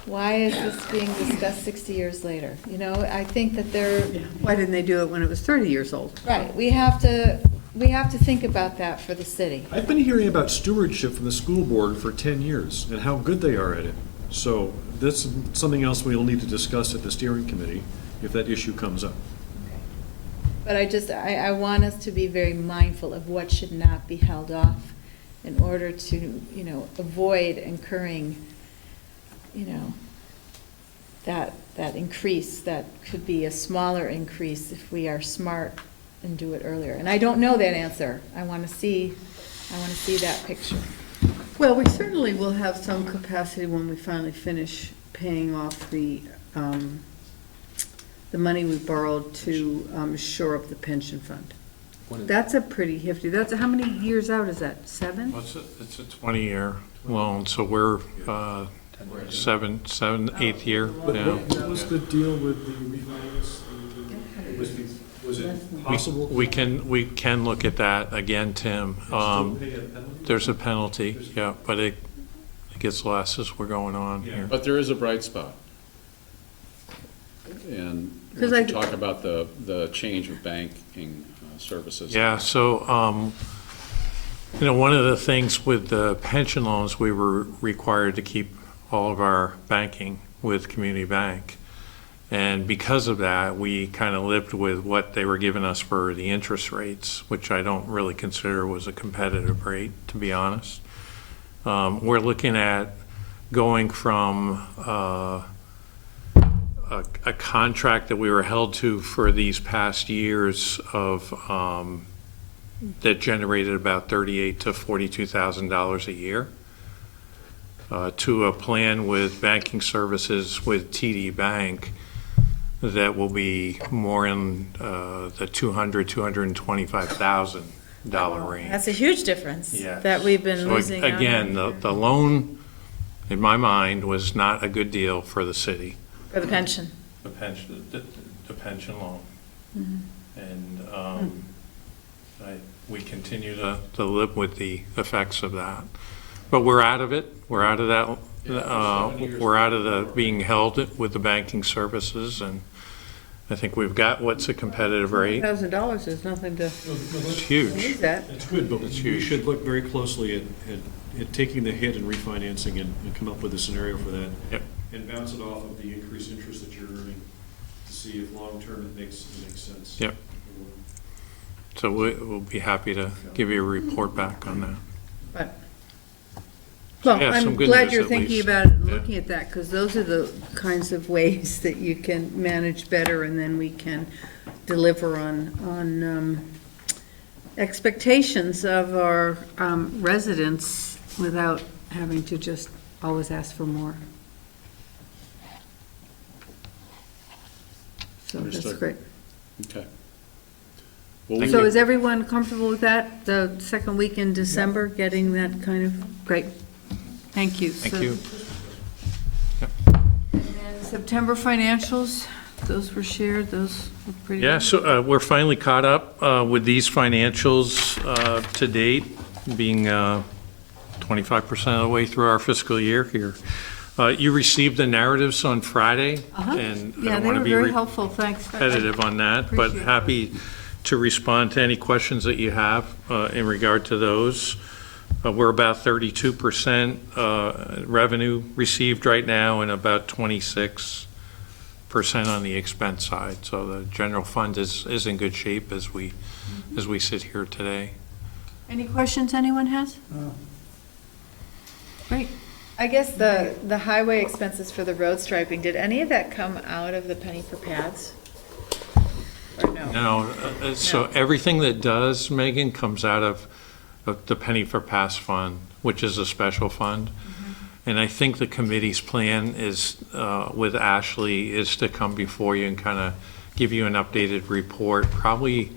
why is this being discussed 60 years later? You know, I think that they're. Why didn't they do it when it was 30 years old? Right, we have to think about that for the city. I've been hearing about stewardship from the school board for 10 years and how good they are at it. So that's something else we'll need to discuss at the steering committee if that issue comes up. But I want us to be very mindful of what should not be held off in order to, you know, avoid incurring, you know, that increase that could be a smaller increase if we are smart and do it earlier. And I don't know that answer. I want to see that picture. Well, we certainly will have some capacity when we finally finish paying off the money we borrowed to shore up the pension fund. That's a pretty hefty, that's, how many years out is that, 7? It's a 20-year loan, so we're 8th year now. What was the deal with the refinance? Was it possible? We can look at that again, Tim. There's a penalty, yeah, but it gets less as we're going on here. But there is a bright spot. And Because once you talk about the change of banking services. Yeah, so, you know, one of the things with the pension loans, we were required to keep all of our banking with Community Bank. And because of that, we kind of lived with what they were giving us for the interest rates, which I don't really consider was a competitive rate, to be honest. We're looking at going from a contract that we were held to for these past years of, that generated about $38,000 to $42,000 a year, to a plan with banking services with TD Bank that will be more in the $200,000, $225,000 range. That's a huge difference Yes. that we've been So losing out again, on. the loan, in my mind, was not a good deal for the city. For the pension. The pension loan. Mhm. And we continue to live with the effects of that. But we're out of it. We're out of that. We're out of the being held with the banking services, and I think we've got what's a competitive rate. $1,000 is nothing to It's huge. lose that. It's good, but It's we huge. should look very closely at taking the hit and refinancing and come up with a scenario for that. Yep. And bounce it off of the increased interest that you're earning to see if long-term it makes sense. Yep. So we'll be happy to give you a report back on that. But, well, Yeah, some I'm good glad news you're at thinking least. about it and Yeah. looking at that, because those are the kinds of ways that you can manage better, and then we can deliver on expectations of our residents without having to just always ask for more. So that's Understood. great. Okay. So is everyone comfortable with that, the second week in December, getting that kind of, great, thank you. Thank So- you. And then September financials, those were shared, those were pretty. Yeah, so we're finally caught up with these financials to date, being 25% of the way through our fiscal year here. You received the narratives on Friday, Uh-huh. and I Yeah, don't they want were to be very helpful, thanks. repetitive on that, but Appreciate happy to respond to any questions that you have in regard to those. We're about 32% revenue received right now, and about 26% on the expense side. So the general fund is in good shape as we sit here today. Any questions anyone has? Great. I guess the highway expenses for the road striping, did any of that come out of the penny for pads? Or no? No, so everything that does, Megan, comes out of the Penny for Pass Fund, which is a special fund. And I think the committee's plan is, with Ashley, is to come before you and kind of give you an updated report, probably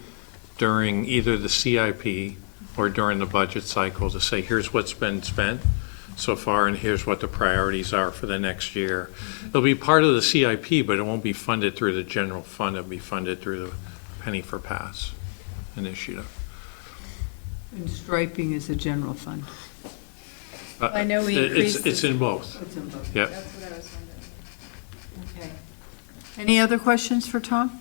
during either the CIP or during the budget cycle, to say, here's what's been spent so far, and here's what the priorities are for the next year. It'll be part of the CIP, but it won't be funded through the general fund. It'll be funded through the Penny for Pass initiative. And striping is a general fund. I know we increased. It's in both. It's in both. Yep. That's what I was wondering. Okay. Any other questions for Tom?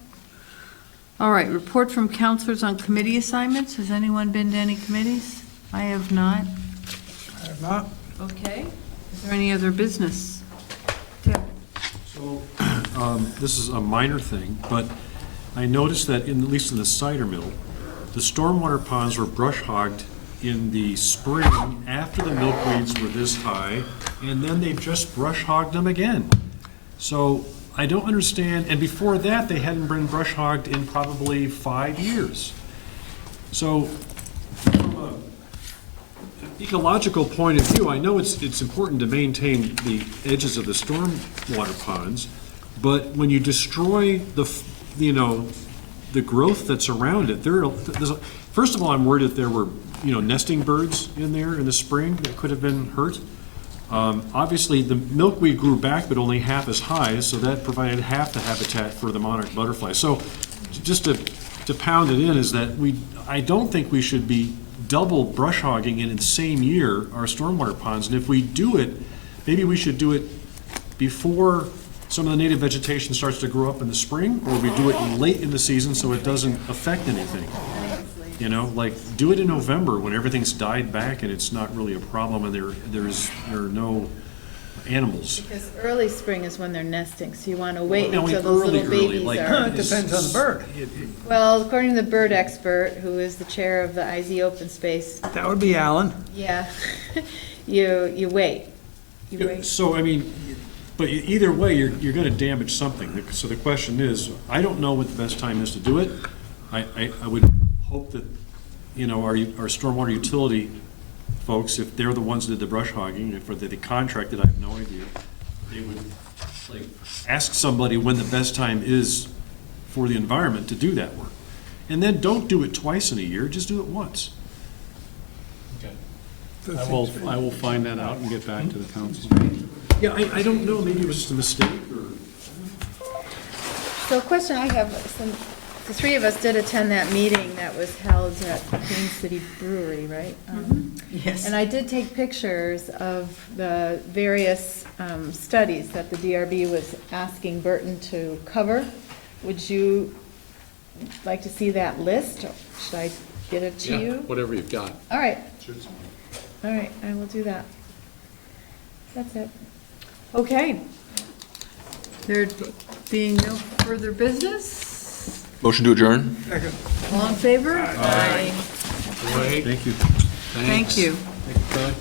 All right, report from counselors on committee assignments. Has anyone been to any committees? I have not. I have not. Okay. Is there any other business? Tim? So, this is a minor thing, but I noticed that at least in the cider mill, the stormwater ponds were brush hogged in the spring after the milkweeds were this high, and then they've just brush hogged them again. So I don't understand, and before that, they hadn't been brush hogged in probably 5 years. So from an ecological point of view, I know it's important to maintain the edges of the stormwater ponds, but when you destroy the growth that's around it, first of all, I'm worried that there were, nesting birds in there in the spring that could have been hurt. Obviously, the milkweed grew back, but only half as high, so that provided half the habitat for the monarch butterfly. So just to pound it in is that I don't think we should be double brush hogging in the same year our stormwater ponds. And if we do it, maybe we should do it before some of the native vegetation starts to grow up in the spring, or we do it late in the season so it doesn't affect anything. Like do it in November when everything's died back and it's not really a problem and there are no animals. Because early spring is when they're nesting, so you want to wait No, until those little early, babies like, are. It depends on the bird. Well, according to the bird expert, who is the chair of the IZ Open Space, That would be Alan. yeah, you wait. You wait. So, I mean, but either way, you're gonna damage something. So the question is, I don't know what the best time is to do it. I would hope that, you know, our stormwater utility folks, if they're the ones that did the brush hogging, if they contracted, I have no idea. They would, like, ask somebody when the best time is for the environment to do that work. And then don't do it twice in a year, just do it once. I will find that out and get back to the council. Yeah, I don't know, maybe it was just a mistake, or... So a question I have, the three of us did attend that meeting that was held at Queen City Brewery, right? Yes. And I did take pictures of the various studies that the DRB was asking Burton to cover. Would you like to see that list? Or should I get it to you? Whatever you've got. All right. All right, I will do that. That's it. Okay. There being no further business, Motion to adjourn? Second. all in favor? Aye. Thank you. Thank you. Thank you, Kelly.